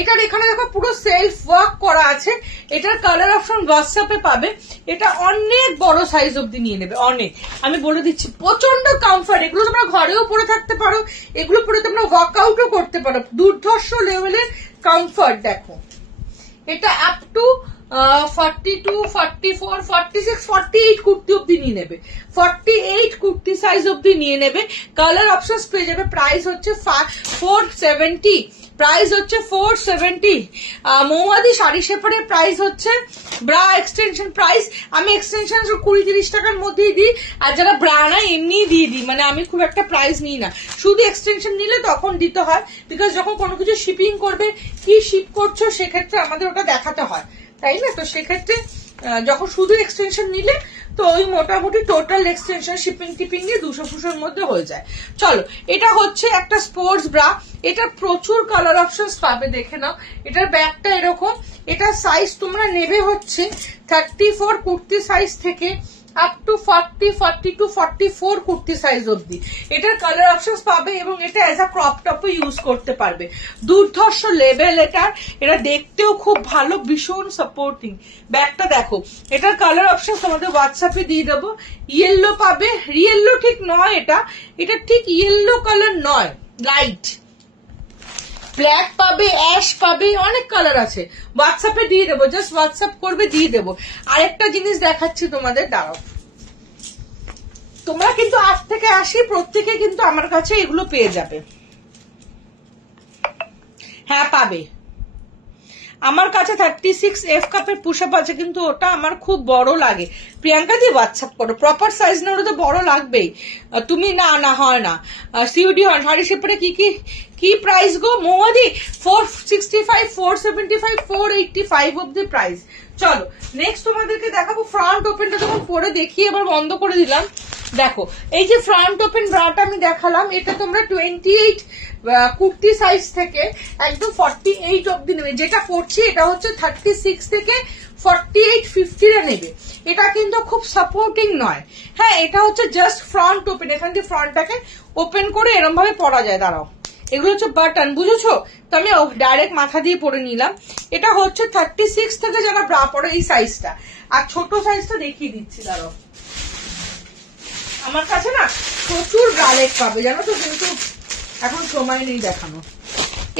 এটার এখানে দেখো পুরো সেলফ ওয়ার্ক করা আছে। এটার কালার অপশন হোয়াটসঅ্যাপে পাবে। এটা অনেক বড় সাইজ অব্দি নিয়ে নেবে, অনেক। আমি বলে দিচ্ছি প্রচন্ড কমফর্ট। এগুলো তোমরা ঘরেও পরে থাকতে পারো, এগুলো পরে তোমরা ওয়ার্কআউটও করতে পারো। দুর্ধর্ষ লেভেলের কমফর্ট। দেখো এটা আপ টু 42 44 46 48 কুর্তি অব্দি নিয়ে নেবে। 48 কুর্তি সাইজ অব্দি নিয়ে নেবে। কালার অপশন পেয়ে যাবে। প্রাইস হচ্ছে 470, প্রাইস হচ্ছে 470। মৌহাদি শাড়ি শেপারের প্রাইস হচ্ছে ব্রা এক্সটেনশন প্রাইস আমি এক্সটেনশন 20-30 টাকার মধ্যেই দিই। আর যারা ব্রা না এমনি দিয়ে দিই, মানে আমি খুব একটা প্রাইস নিই না। শুধু এক্সটেনশন নিলে তখন দিতে হয়, বিকজ যখন কোনো কিছু শিপিং করবে, কি শিপ করছো সেক্ষেত্রে আমাদের ওটা দেখাতে হয়, তাই না? তো সেক্ষেত্রে যখন শুধু এক্সটেনশন নিলে তো ওই মোটামুটি টোটাল এক্সটেনশন শিপিং টিপিং এ 200-200 মধ্যে হয়ে যায়। চলো, এটা হচ্ছে একটা স্পোর্টস ব্রা। এটা প্রচুর কালার অপশন পাবে, দেখে নাও। এটার ব্যাগটা এরকম। এটা সাইজ তোমরা নেবে হচ্ছে 34 কুর্তি সাইজ থেকে আপ টু 40 42 44 কুর্তি সাইজ অব্দি। এটার কালার অপশন পাবে এবং এটা এজ আ ক্রপ টপও ইউজ করতে পারবে। দুর্ধর্ষ লেভেল এটার। এটা দেখতেও খুব ভালো, ভীষণ সাপোর্টিং। ব্যাগটা দেখো। এটার কালার অপশন তোমাদের হোয়াটসঅ্যাপে দিয়ে দেবো। ইয়েলো পাবে, ইয়েলো ঠিক নয় এটা, এটা ঠিক ইয়েলো কালার নয়, লাইট ব্ল্যাক পাবে, অ্যাশ পাবে, অনেক কালার আছে। হোয়াটসঅ্যাপে দিয়ে দেবো, জাস্ট হোয়াটসঅ্যাপ করবে, দিয়ে দেবো। আরেকটা জিনিস দেখাচ্ছি তোমাদের, দাঁড়াও। তোমরা কিন্তু 8 থেকে 80 প্রত্যেকে কিন্তু আমার কাছে এগুলো পেয়ে যাবে। হ্যাঁ পাবে। আমার কাছে 36F কাপের পুশ-আপ আছে, কিন্তু ওটা আমার খুব বড় লাগে। প্রিয়াঙ্কা দিয়ে হোয়াটসঅ্যাপ করো, প্রপার সাইজ না হলে তো বড় লাগবেই। তুমি না হয় না সিউডি হয়। শাড়ি শেপারে কি প্রাইস গো মৌদি? 465 475 485 অব্দি প্রাইস। চলো নেক্সট তোমাদেরকে দেখাবো ফ্রন্ট ওপেনটা। যখন পরে দেখিয়ে এবার বন্ধ করে দিলাম। দেখো এই যে ফ্রন্ট ওপেন ব্রাটা আমি দেখালাম, এটা তোমরা 28 কুর্তি সাইজ থেকে একদম 48 অব্দি নেবে। যেটা করছি এটা হচ্ছে 36 থেকে 48 50 নেবে। এটা কিন্তু খুব সাপোর্টিং নয়। হ্যাঁ, এটা হচ্ছে জাস্ট ফ্রন্ট ওপেন। এখান থেকে ফ্রন্টটাকে ওপেন করে এরকম ভাবে পরা যায়। দাঁড়াও, এগুলো হচ্ছে বাটন, বুঝেছো? তো আমি ডাইরেক্ট মাথা দিয়ে পরে নিলাম। এটা হচ্ছে 36 থেকে যারা ব্রা পরে এই সাইজটা। আর ছোট সাইজটা দেখিয়ে দিচ্ছি, দাঁড়াও। আমার কাছে না প্রচুর ব্রালেট পাবে, জানো তো, কিন্তু এখন সময় নেই দেখানো।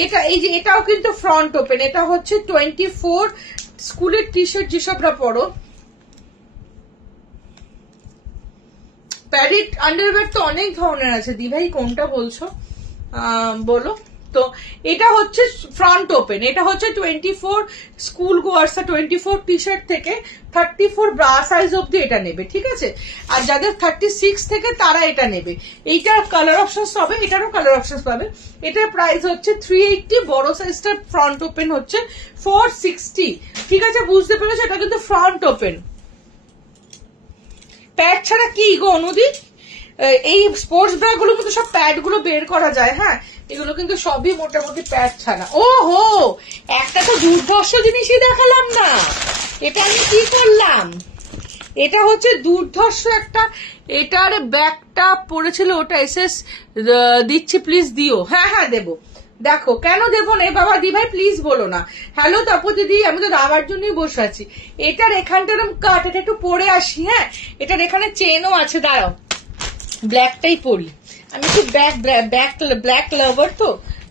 এটা এই যে এটাও কিন্তু ফ্রন্ট ওপেন। এটা হচ্ছে 24 স্কুলের টি শার্ট যেসবরা পরো। প্যারিট আন্ডারওয়্যার তো অনেক ধরনের আছে। দিভাই কোনটা বলছো বলো তো? এটা হচ্ছে ফ্রন্ট ওপেন। এটা হচ্ছে 24 স্কুল গোয়ার্স 24 টি শার্ট থেকে 34 ব্রা সাইজ অব্দি এটা নেবে, ঠিক আছে? আর যাদের 36 থেকে তারা এটা নেবে। এইটার কালার অপশন পাবে, এটারও কালার অপশন পাবে। এটার প্রাইস হচ্ছে 380। বড় সাইজটার ফ্রন্ট ওপেন হচ্ছে 460। ঠিক আছে, বুঝতে পেরেছো? এটা কিন্তু ফ্রন্ট ওপেন। প্যাড ছাড়া কি গো অনুদি? এই স্পোর্টস ব্রা গুলো কিন্তু সব প্যাড গুলো বের করা যায়। হ্যাঁ, এগুলো কিন্তু সবই মোটামুটি প্যাড ছাড়া। ও হো, একটা তো দুর্ধর্ষ জিনিসই দেখালাম না। এটা আমি কি করলাম? এটা হচ্ছে দুর্ধর্ষ একটা। এটার ব্যাগটা পড়েছিল, ওটা এসএস দিচ্ছি, প্লিজ দিও। হ্যাঁ দেবো। দেখো, কেন দেবো না বাবা? দি ভাই প্লিজ বলো না। হ্যালো তপু দিদি, আমি তো দাবার জন্যই বসে আছি। এটার এখানটা এরকম কাট, এটা একটু পরে আসি। হ্যাঁ, এটার এখানে চেনও আছে। দাঁড়াও, ব্ল্যাকটাই পরি। আমি কি ব্ল্যাক লাভার, তো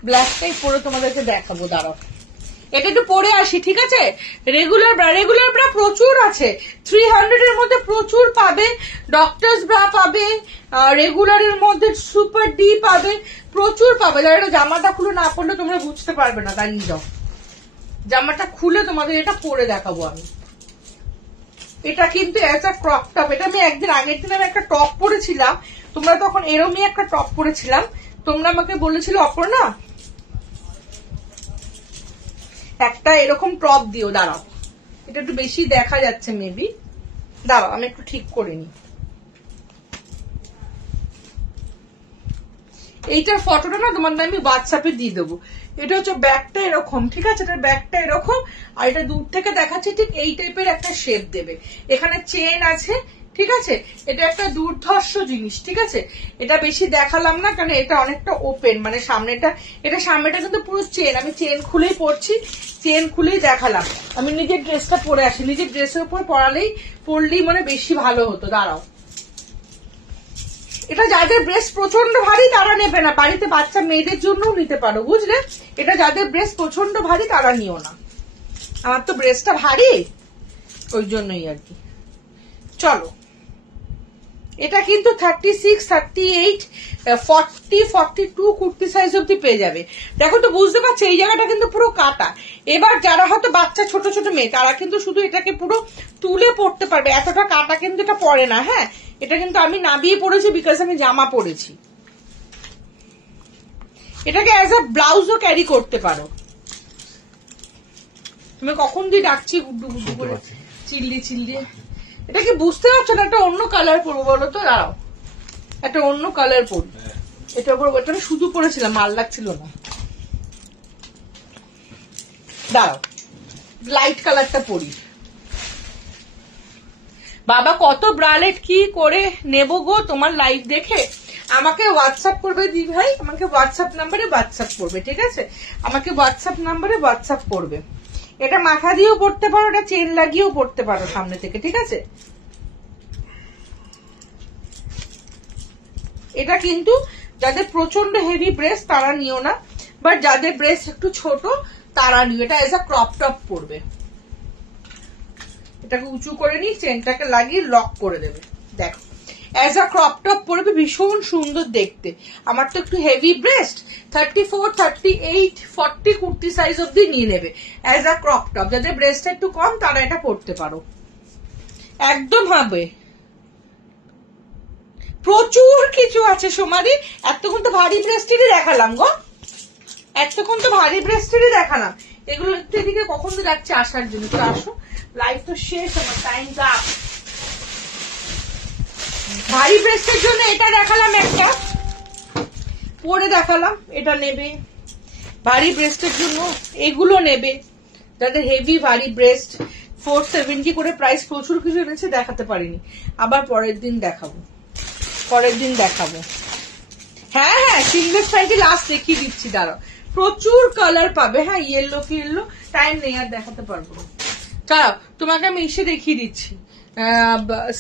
ব্ল্যাকটাই পরে তোমাদেরকে দেখাবো, দাঁড়াও এটা একটু পরে আসি, ঠিক আছে। রেগুলার ব্রা প্রচুর আছে, 300 এর মধ্যে প্রচুর পাবে, ডক্টরস ব্রা পাবে, রেগুলারের মধ্যে সুপার ডি পাবে, প্রচুর পাবে। যারা জামাটা খুলে না পড়লে তোমরা বুঝতে পারবে না, দাঁড়িয়ে যাও, জামাটা খুলে তোমাদের এটা পরে দেখাবো আমি। এটা কিন্তু একটা ক্রপ টপ, এটা আমি একদিন আগের দিন আমি একটা টপ পরেছিলাম, তোমরা তখন এরমই একটা টপ পরেছিলাম, তোমরা আমাকে বলেছিল অপর্ণা একটা এরকম টপ দিও, দাঁড়াও এটা একটু বেশি দেখা যাচ্ছে মেবি, দাঁড়াও আমি একটু ঠিক করে নি। এইটার ফটোটা না তোমার আমি হোয়াটসঅ্যাপে দিয়ে দেবো। এটা হচ্ছে ব্যাগটা এরকম, ঠিক আছে, এটা ব্যাগটা এরকম, আর এটা দূর থেকে দেখাচ্ছে ঠিক এই টাইপের একটা শেপ দেবে, এখানে চেন আছে, ঠিক আছে। এটা একটা দুর্ধর্ষ জিনিস, ঠিক আছে। এটা বেশি দেখালাম না কারণ এটা অনেকটা ওপেন, মানে সামনেটা, এটা সামনেটা কিন্তু পুরো চেন, আমি চেন খুলেই পরছি, চেন খুলেই দেখালাম। আমি নিজের ড্রেসটা পরে আসি, নিজের ড্রেসের উপর পরলেই মানে বেশি ভালো হতো। দাঁড়াও, এটা যাদের ব্রেস্ট প্রচন্ড ভারী তারা নেবে না, বাড়িতে বাচ্চা মেয়েদের জন্যও নিতে পারো, বুঝলে। এটা যাদের ব্রেস্ট প্রচন্ড ভারী তারা নিও না, আমার তো ব্রেস্টটা ভারী ওই জন্যই আর কি। চলো, এটা কিন্তু 36, 38, 40, 42 কুর্তি সাইজ অব্দি পেয়ে যাবে। দেখো তো, বুঝতে পারছো এই জায়গাটা কিন্তু পুরো কাটা। এবার যারা হয়তো বাচ্চা ছোট ছোট মেয়ে তারা কিন্তু শুধু এটাকে পুরো তুলে পড়তে পারবে, এতটা কাটা কিন্তু এটা পরে না। হ্যাঁ, এটা কিন্তু আমি নাবিয়ে পড়েছি বিকজ আমি জামা পরেছি। এটাকে অ্যাজ আ ব্লাউজও ক্যারি করতে পারো। তুমি কখন দিয়ে ডাকছি গুড্ডু গুড্ডু করে, চিল্লি চিল্লি। এটা কি বুঝতে পারছো না? একটা অন্য কালার পরবো, বলো তো, দাঁড়াও একটা অন্য কালার পরি। এটা পরবো, এটা আমি শুধু পরেছিলাম, ভাল লাগছিল না, দাঁড়াও লাইট কালারটা পরি। বাবা কত ব্রালেট কি করে নেব গো তোমার লাইভ দেখে, আমাকে হোয়াটসঅ্যাপ করবে দি ভাই, আমাকে হোয়াটসঅ্যাপ নাম্বারে হোয়াটসঅ্যাপ করবে, ঠিক আছে, আমাকে হোয়াটসঅ্যাপ নাম্বারে হোয়াটসঅ্যাপ করবে। এটা মাথা দিয়েও পড়তে পারো, এটা চেন লাগিয়েও পড়তে পারো সামনে থেকে, ঠিক আছে। এটা কিন্তু যাদের প্রচন্ড হেভি ব্রেস্ট তারা নিও না, বাট যাদের ব্রেস্ট একটু ছোট তারা নিও। এটা এজ আ ক্রপ টপ পড়বে, এটাকে উঁচু করে নিয়ে চেনটাকে লাগিয়ে লক করে দেবে। দেখো অ্যাজ আ ক্রপ টপ পরবে, ভীষণ সুন্দর দেখতে। আমার তো একটু হেভি ব্রেস্ট, 34, 38, 40 কুর্তি সাইজ অব্দি নিয়ে নেবে অ্যাজ আ ক্রপ টপ। যাদের ব্রেস্ট একটু কম তারা এটা পরতে পারো, একদম হবে। প্রচুর কিছু আছে সোমারি, এতক্ষণ তো ভারী ব্রেস্টেরই দেখালাম গো, এতক্ষণ তো ভারী ব্রেস্টেরই দেখালাম। এগুলো একটু এদিকে কখন তো যাচ্ছে আসার জন্য, তো আসো, লাইফ তো শেষ, আমার টাইম আপ। ভারী ব্রেস্টের জন্য এটা দেখালাম, একটা পরে দেখালাম, এটা নেবে। ভারী ব্রেস্টের জন্য এগুলো নেবে, যাদের হেভি ভারী ব্রেস্ট। 470 করে প্রাইস, প্রচুর কিছু এনেছে, দেখাতে পারিনি, আবার পরের দিন দেখাবো, পরের দিন দেখাবো। হ্যাঁ হ্যাঁ, সিঙ্গেল সাইডে লাস্ট দেখিয়ে দিচ্ছি, দাঁড়াও, প্রচুর কালার পাবে। হ্যাঁ, ইয়েলো ফিয়েলো টাইম নেই আর দেখাতে পারবো না, চলো তোমাকে আমি এসে দেখিয়ে দিচ্ছি।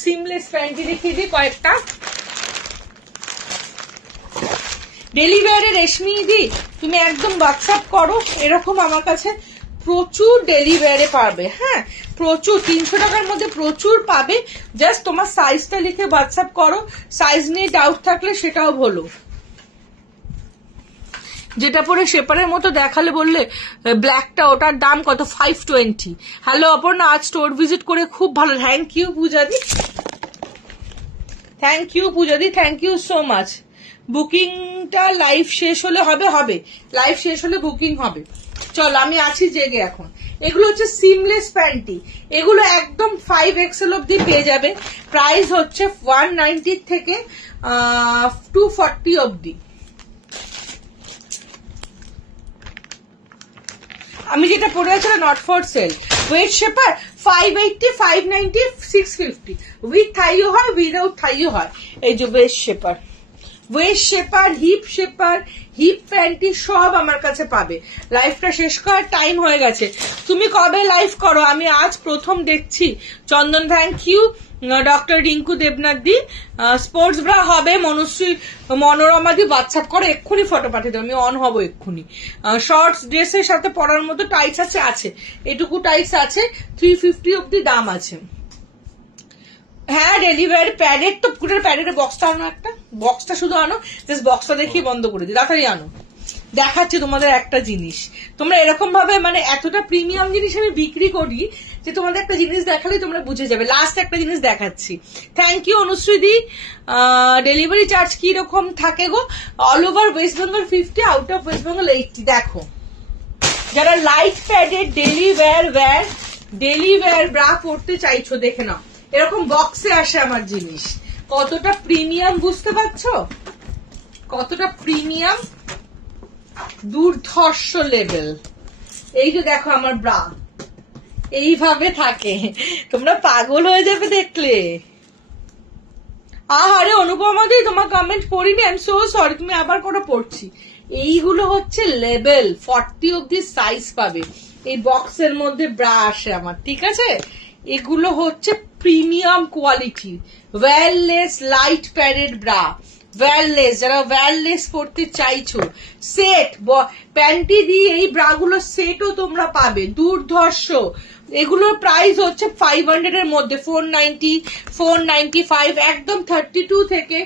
সিমলেস প্যান্টি দেখিয়ে দিই কয়েকটা। ডেলিভারি রেশমি দি তুমি একদম হোয়াটসঅ্যাপ করো, এরকম আমার কাছে প্রচুর ডেলিভারি পাবে। হ্যাঁ, প্রচুর, 300 টাকার মধ্যে প্রচুর পাবে। জাস্ট তোমার সাইজটা লিখে হোয়াটসঅ্যাপ করো, সাইজ নিয়ে ডাউট থাকলে সেটাও বলো। যেটা পরে শেপারের মতো দেখালে বললে ব্ল্যাকটা, ওটার দাম কত? 520। হ্যালো অপর্ণা, আজ স্টোর ভিজিট করে খুব ভালো, থ্যাংক ইউ পূজাদি, থ্যাংক ইউ পূজাদি, থ্যাংক ইউ সো মাচ। বুকিংটা লাইভ শেষ হলে হবে, লাইভ শেষ হলে বুকিং হবে। চল আমি আছি জেগে এখন। এগুলো হচ্ছে সিমলেস প্যান্টি, এগুলো একদম 5XL অব্দি পেয়ে যাবে। প্রাইস হচ্ছে 190 থেকে 240 অব্দি। আমি যেটা পরে আছি not for sale, waist shaper 580, 590, 650, with থাইও হয় উইদাউট থাইও হয়। এই যে waist shaper waist shaper, hip shaper, hip panty সব আমার কাছে পাবে। লাইফটা শেষ করার টাইম হয়ে গেছে। তুমি কবে লাইভ করো? আমি আজ প্রথম দেখছি। Chandan thank you. Doctor Rinku Debnath di sports bra হবে। মনুশ্রী মনোরমা দি হোয়াটসঅ্যাপ করে এক্ষুনি ফটো পাঠিয়ে দেবো, আমি অন হবো এক্ষুনি। শর্টস ড্রেসের সাথে পরার মতো টাইটস আছে, এটুকু টাইটস আছে, 350 অব্দি দাম আছে। হ্যাঁ ডেলিভারি প্যাডের তো পুরো প্যাডের বক্সটা আনো, একটা বক্সটা শুধু আনো, জাস্ট বক্সটা দেখিয়ে বন্ধ করে দিই, তাড়াতাড়ি আনো। দেখাচ্ছি তোমাদের একটা জিনিস, তোমরা এরকম ভাবে মানে এতটা প্রিমিয়াম জিনিস আমি বিক্রি করি যে তোমাদের একটা জিনিস দেখালেই তোমরা বুঝে যাবে। লাস্ট একটা জিনিস দেখাচ্ছি। থ্যাংক ইউ অনুশ্রীদি। ডেলিভারি চার্জ কি রকম থাকে গো? All over West Bengal 50, out of West Bengal 80। দেখো যারা লাইট প্যাডের ডেলি ওয়্যার ব্রা পড়তে চাইছো দেখে নাও, এরকম বক্সে আসে আমার জিনিস। কতটা প্রিমিয়াম বুঝতে পারছো? কতটা প্রিমিয়াম, দুর্ধর্ষ লেভেল। এই যে দেখো আমার ব্রা এইভাবে থাকে, তোমরা পাগল হয়ে যাবে দেখলে। আরে অনুপমা দি তোমার কমেন্ট পড়িনি, আই এম সো সরি, তুমি আবার করে পড়ছি। এইগুলো হচ্ছে লেভেল 40 অব্দি সাইজ পাবে এই বক্সের মধ্যে ব্রা আসে আমার, ঠিক আছে? এগুলো হচ্ছে premium quality wireless light padded bra. Wireless, যারা ওয়্যারলেস পড়তে চাইছো, সেট প্যান্টি দিয়ে এই ব্রাগুলো সেটও তোমরা পাবে, দুর্ধর্ষ। এগুলোর প্রাইস হচ্ছে 500 এর মধ্যে, 490, 495, একদম 32 থেকে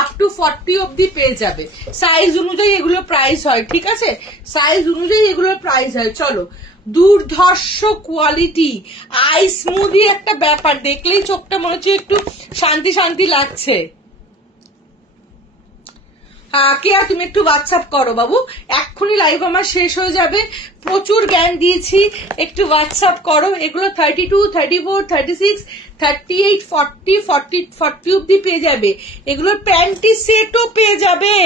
আপ টু 40 অব্দি পেয়ে যাবে। সাইজ অনুযায়ী এগুলো প্রাইস হয়, ঠিক আছে? সাইজ অনুযায়ী এগুলোর প্রাইস হয়। চলো, দুর্ধর্ষ কোয়ালিটি, আই স্মুদি একটা ব্যাপার, দেখলেই চোখটা মনে হচ্ছে একটু শান্তি শান্তি লাগছে। হ্যাঁ কেয়া তুমি একটু হোয়াটসঅ্যাপ করো বাবু, এক্ষুনি লাইভ আমার শেষ হয়ে যাবে। প্রচুর জ্ঞান দিয়েছি, একটু হোয়াটসঅ্যাপ করো। এগুলো 32, 34, 36, 38, 40 অব্দি পেয়ে যাবে। এগুলোর প্যান্টি সেটও পেয়ে যাবে,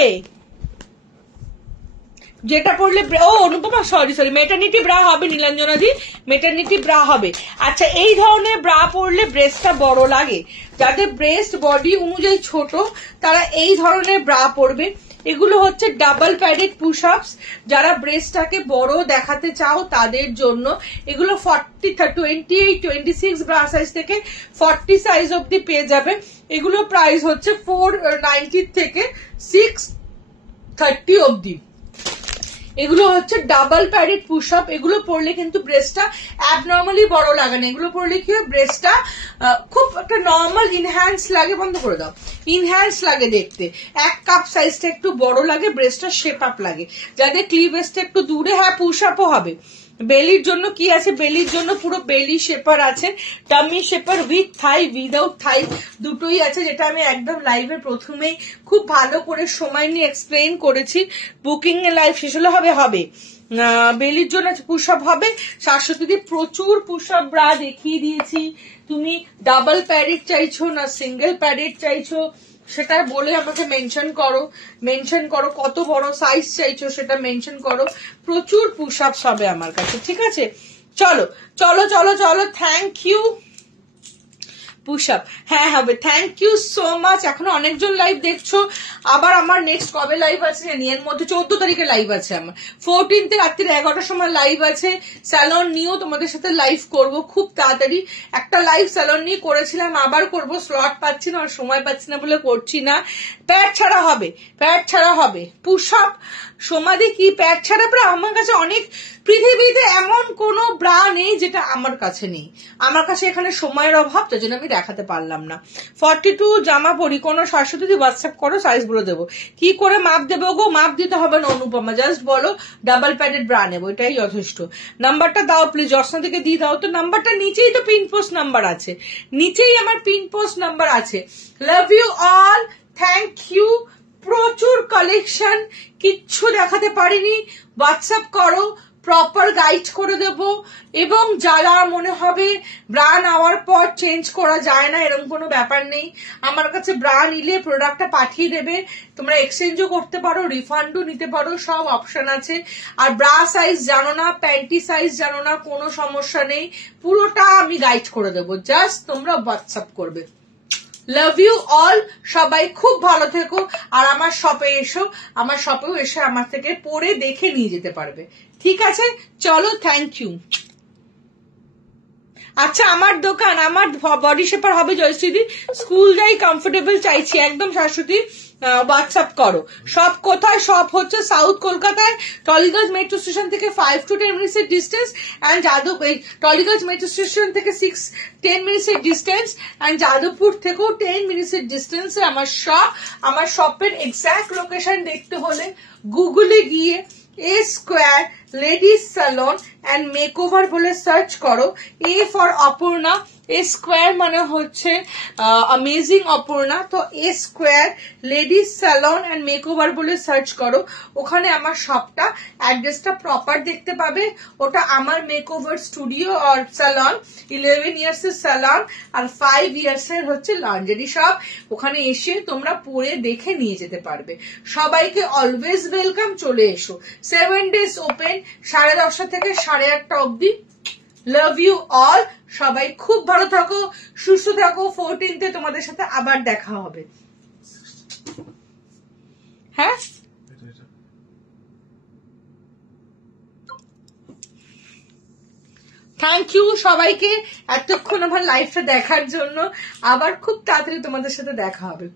যেটা পড়লে ও অনুপমা সরি মেটার্নিটি ব্রা হবে। নীলাঞ্জনা দি মেটার্নিটি ব্রা হবে। আচ্ছা এই ধরনের ব্রা পরলে ব্রেস্টটা বড় লাগে, যাদের ব্রেস্ট বডি অনুযায়ী ছোট তারা এই ধরনের ব্রা পরবে। এগুলো হচ্ছে ডাবল প্যাডেড পুশ আপস, যারা ব্রেস্টটাকে বড় দেখাতে চাও তাদের জন্য। এগুলো 40, 28, 26 ব্রা সাইজ থেকে 40 সাইজ অব্দি পেয়ে যাবে। এগুলো প্রাইস হচ্ছে 490 থেকে 630 অব্দি। এগুলো হচ্ছে ডাবল প্যাডেড পুশ আপ। এগুলো পরলে কিন্তু ব্রেস্টটা অ্যাবনর্মালি বড় লাগে না, এগুলো পরলে কি হয় ব্রেস্টটা খুব একটা নর্মাল ইনহ্যান্স লাগে। বন্ধ করে দাও, ইনহ্যান্স লাগে দেখতে। এক কাপ সাইজটা একটু বড় লাগে, ব্রেস্টটা শেপ আপ লাগে। যাদের ক্লিভেজটা একটু দূরে, হ্যাঁ পুশ আপও হবে। বেলির জন্য কি আছে? বেলির জন্য পুরো বেলি শেপার আছে, tummy shaper with thigh, without thigh দুটোই আছে, যেটা আমি একদম লাইভের প্রথমেই খুব ভালো করে সময় নিয়ে এক্সপ্লেইন করেছি। বুকিং এ লাইভ শেষ হলে হবে। বেলির জন্য পুশ আপ হবে। শাশ্বতী প্রচুর পুশ আপ ব্রা দেখিয়ে দিয়েছি। তুমি ডাবল প্যাডেড চাইছো না সিঙ্গেল প্যাডেড চাইছো সেটা বলে আমাকে মেনশন করো, কত বড় সাইজ চাইছো সেটা মেনশন করো। প্রচুর পুশ আপস হবে আমার কাছে, ঠিক আছে? চলো চলো চলো চলো, থ্যাংক ইউ। পুশ আপ হ্যাঁ হবে, থ্যাংক ইউ সো মাচ। এখনো অনেকজন লাইভ দেখছো। আবার আমার নেক্সট কবে লাইভ আছে জানি, এর মধ্যে 14 তারিখে লাইভ আছে আমার, 14 রাত্রি 11টার সময় লাইভ আছে। স্যালন নিয়েও তোমাদের সাথে লাইভ করব খুব তাড়াতাড়ি। একটা লাইভ স্যালন নিয়ে করেছিলাম, আবার করব, স্লট পাচ্ছি না আর সময় পাচ্ছি না বলে করছি না। প্যাড ছাড়া হবে, পুশ আপ সমাধি কি প্যাড ছাড়া ব্রা আমার কাছে অনেক, পৃথিবীতে এমন কোন ব্রা নেই যেটা আমার কাছে নেই। আমার কাছে এখানে সময়ের অভাব, তার জন্য আমি দেখাতে পারলাম না। 42 জামা পরি, কোন শাশ্বতী যদি হোয়াটসঅ্যাপ করো সাইজ গুলো দেবো। কি করে মাপ দেবো গো? মাপ দিতে হবে না অনুপমা, জাস্ট বলো ডাবল প্যাডেড ব্রা নেবো, এটাই যথেষ্ট। নাম্বারটা দাও প্লিজ, জসনা থেকে দিয়ে দাও তো নাম্বারটা। নিচেই তো পিন পোস্ট নাম্বার আছে, নিচেই আমার পিন পোস্ট নাম্বার আছে। Love you all, thank you. প্রচুর কালেকশন, কিচ্ছু দেখাতে পারিনি, হোয়াটসঅ্যাপ করো, প্রপার গাইড করে দেব। এবং যারা মনে হবে ব্রা নেওয়ার পর চেঞ্জ করা যায় না, এরকম কোনো ব্যাপার নেই। আমার কাছে ব্রা নিলে প্রোডাক্টটা পাঠিয়ে দেবে, তোমরা এক্সচেঞ্জও করতে পারো, রিফান্ডও নিতে পারো, সব অপশন আছে। আর ব্রা সাইজ জানো না, প্যান্টি সাইজ জানো না, কোনো সমস্যা নেই, পুরোটা আমি গাইড করে দেবো, জাস্ট তোমরা হোয়াটসঅ্যাপ করবে। লাভ ইউ অল, সবাই খুব ভালো থেকো। আর আমার শপে এসো, আমার শপেও এসে আমার থেকে পরে দেখে নিয়ে যেতে পারবে। ঠিক আছে, চলো, থ্যাংক ইউ। আচ্ছা, আমার দোকান, আমার বডি শেপার হবে জয়শ্রীদি, স্কুল যাই কমফোর্টেবল চাইছি, একদম শাশ্বতী, হোয়াটসঅ্যাপ করো। সব কোথায়? সব হচ্ছে সাউথ কলকাতায়, টলিগঞ্জ মেট্রো স্টেশন থেকে 5 to 10 মিনিটস এর distance, and Tollygunge metro station থেকে 6-10 মিনিটস এর ডিস্টেন্স, অ্যান্ড যাদবপুর থেকেও 10 মিনিটস এর ডিস্টেন্সে আমার শপ। আমার শপের এক্সাক্ট লোকেশন দেখতে হলে গুগলে গিয়ে A Square ladies salon and makeover বলে সার্চ করো। A ফর অপূর্ণা, A স্কোয়ার মানে হচ্ছে অ্যামেজিং অপূর্ণা, তো A square ladies salon and makeover বলে সার্চ করো। ওখানে আমার শপটা, অ্যাড্রেসটা প্রপার দেখতে পাবে। ওটা আমার মেকওভার স্টুডিও আর স্যালন, 11 ইয়ার্স এর স্যালন আর 5 ইয়ার্স এর হচ্ছে লন্ডারি শপ। ওখানে এসে তোমরা পরে দেখে নিয়ে যেতে পারবে। সবাইকে অলওয়েজ ওয়েলকাম, চলে এসো। 7 days ওপেন, 10:30 থেকে 8:30 অব্দি। লাভ ইউ অল, সবাই খুব ভালো থাকো, সুস্থ থাকো। 14th তোমাদের সাথে আবার দেখা হবে। হ্যাঁ, থ্যাংক ইউ সবাইকে এতক্ষণ আমার লাইফটা দেখার জন্য। আবার খুব তাড়াতাড়ি তোমাদের সাথে দেখা হবে।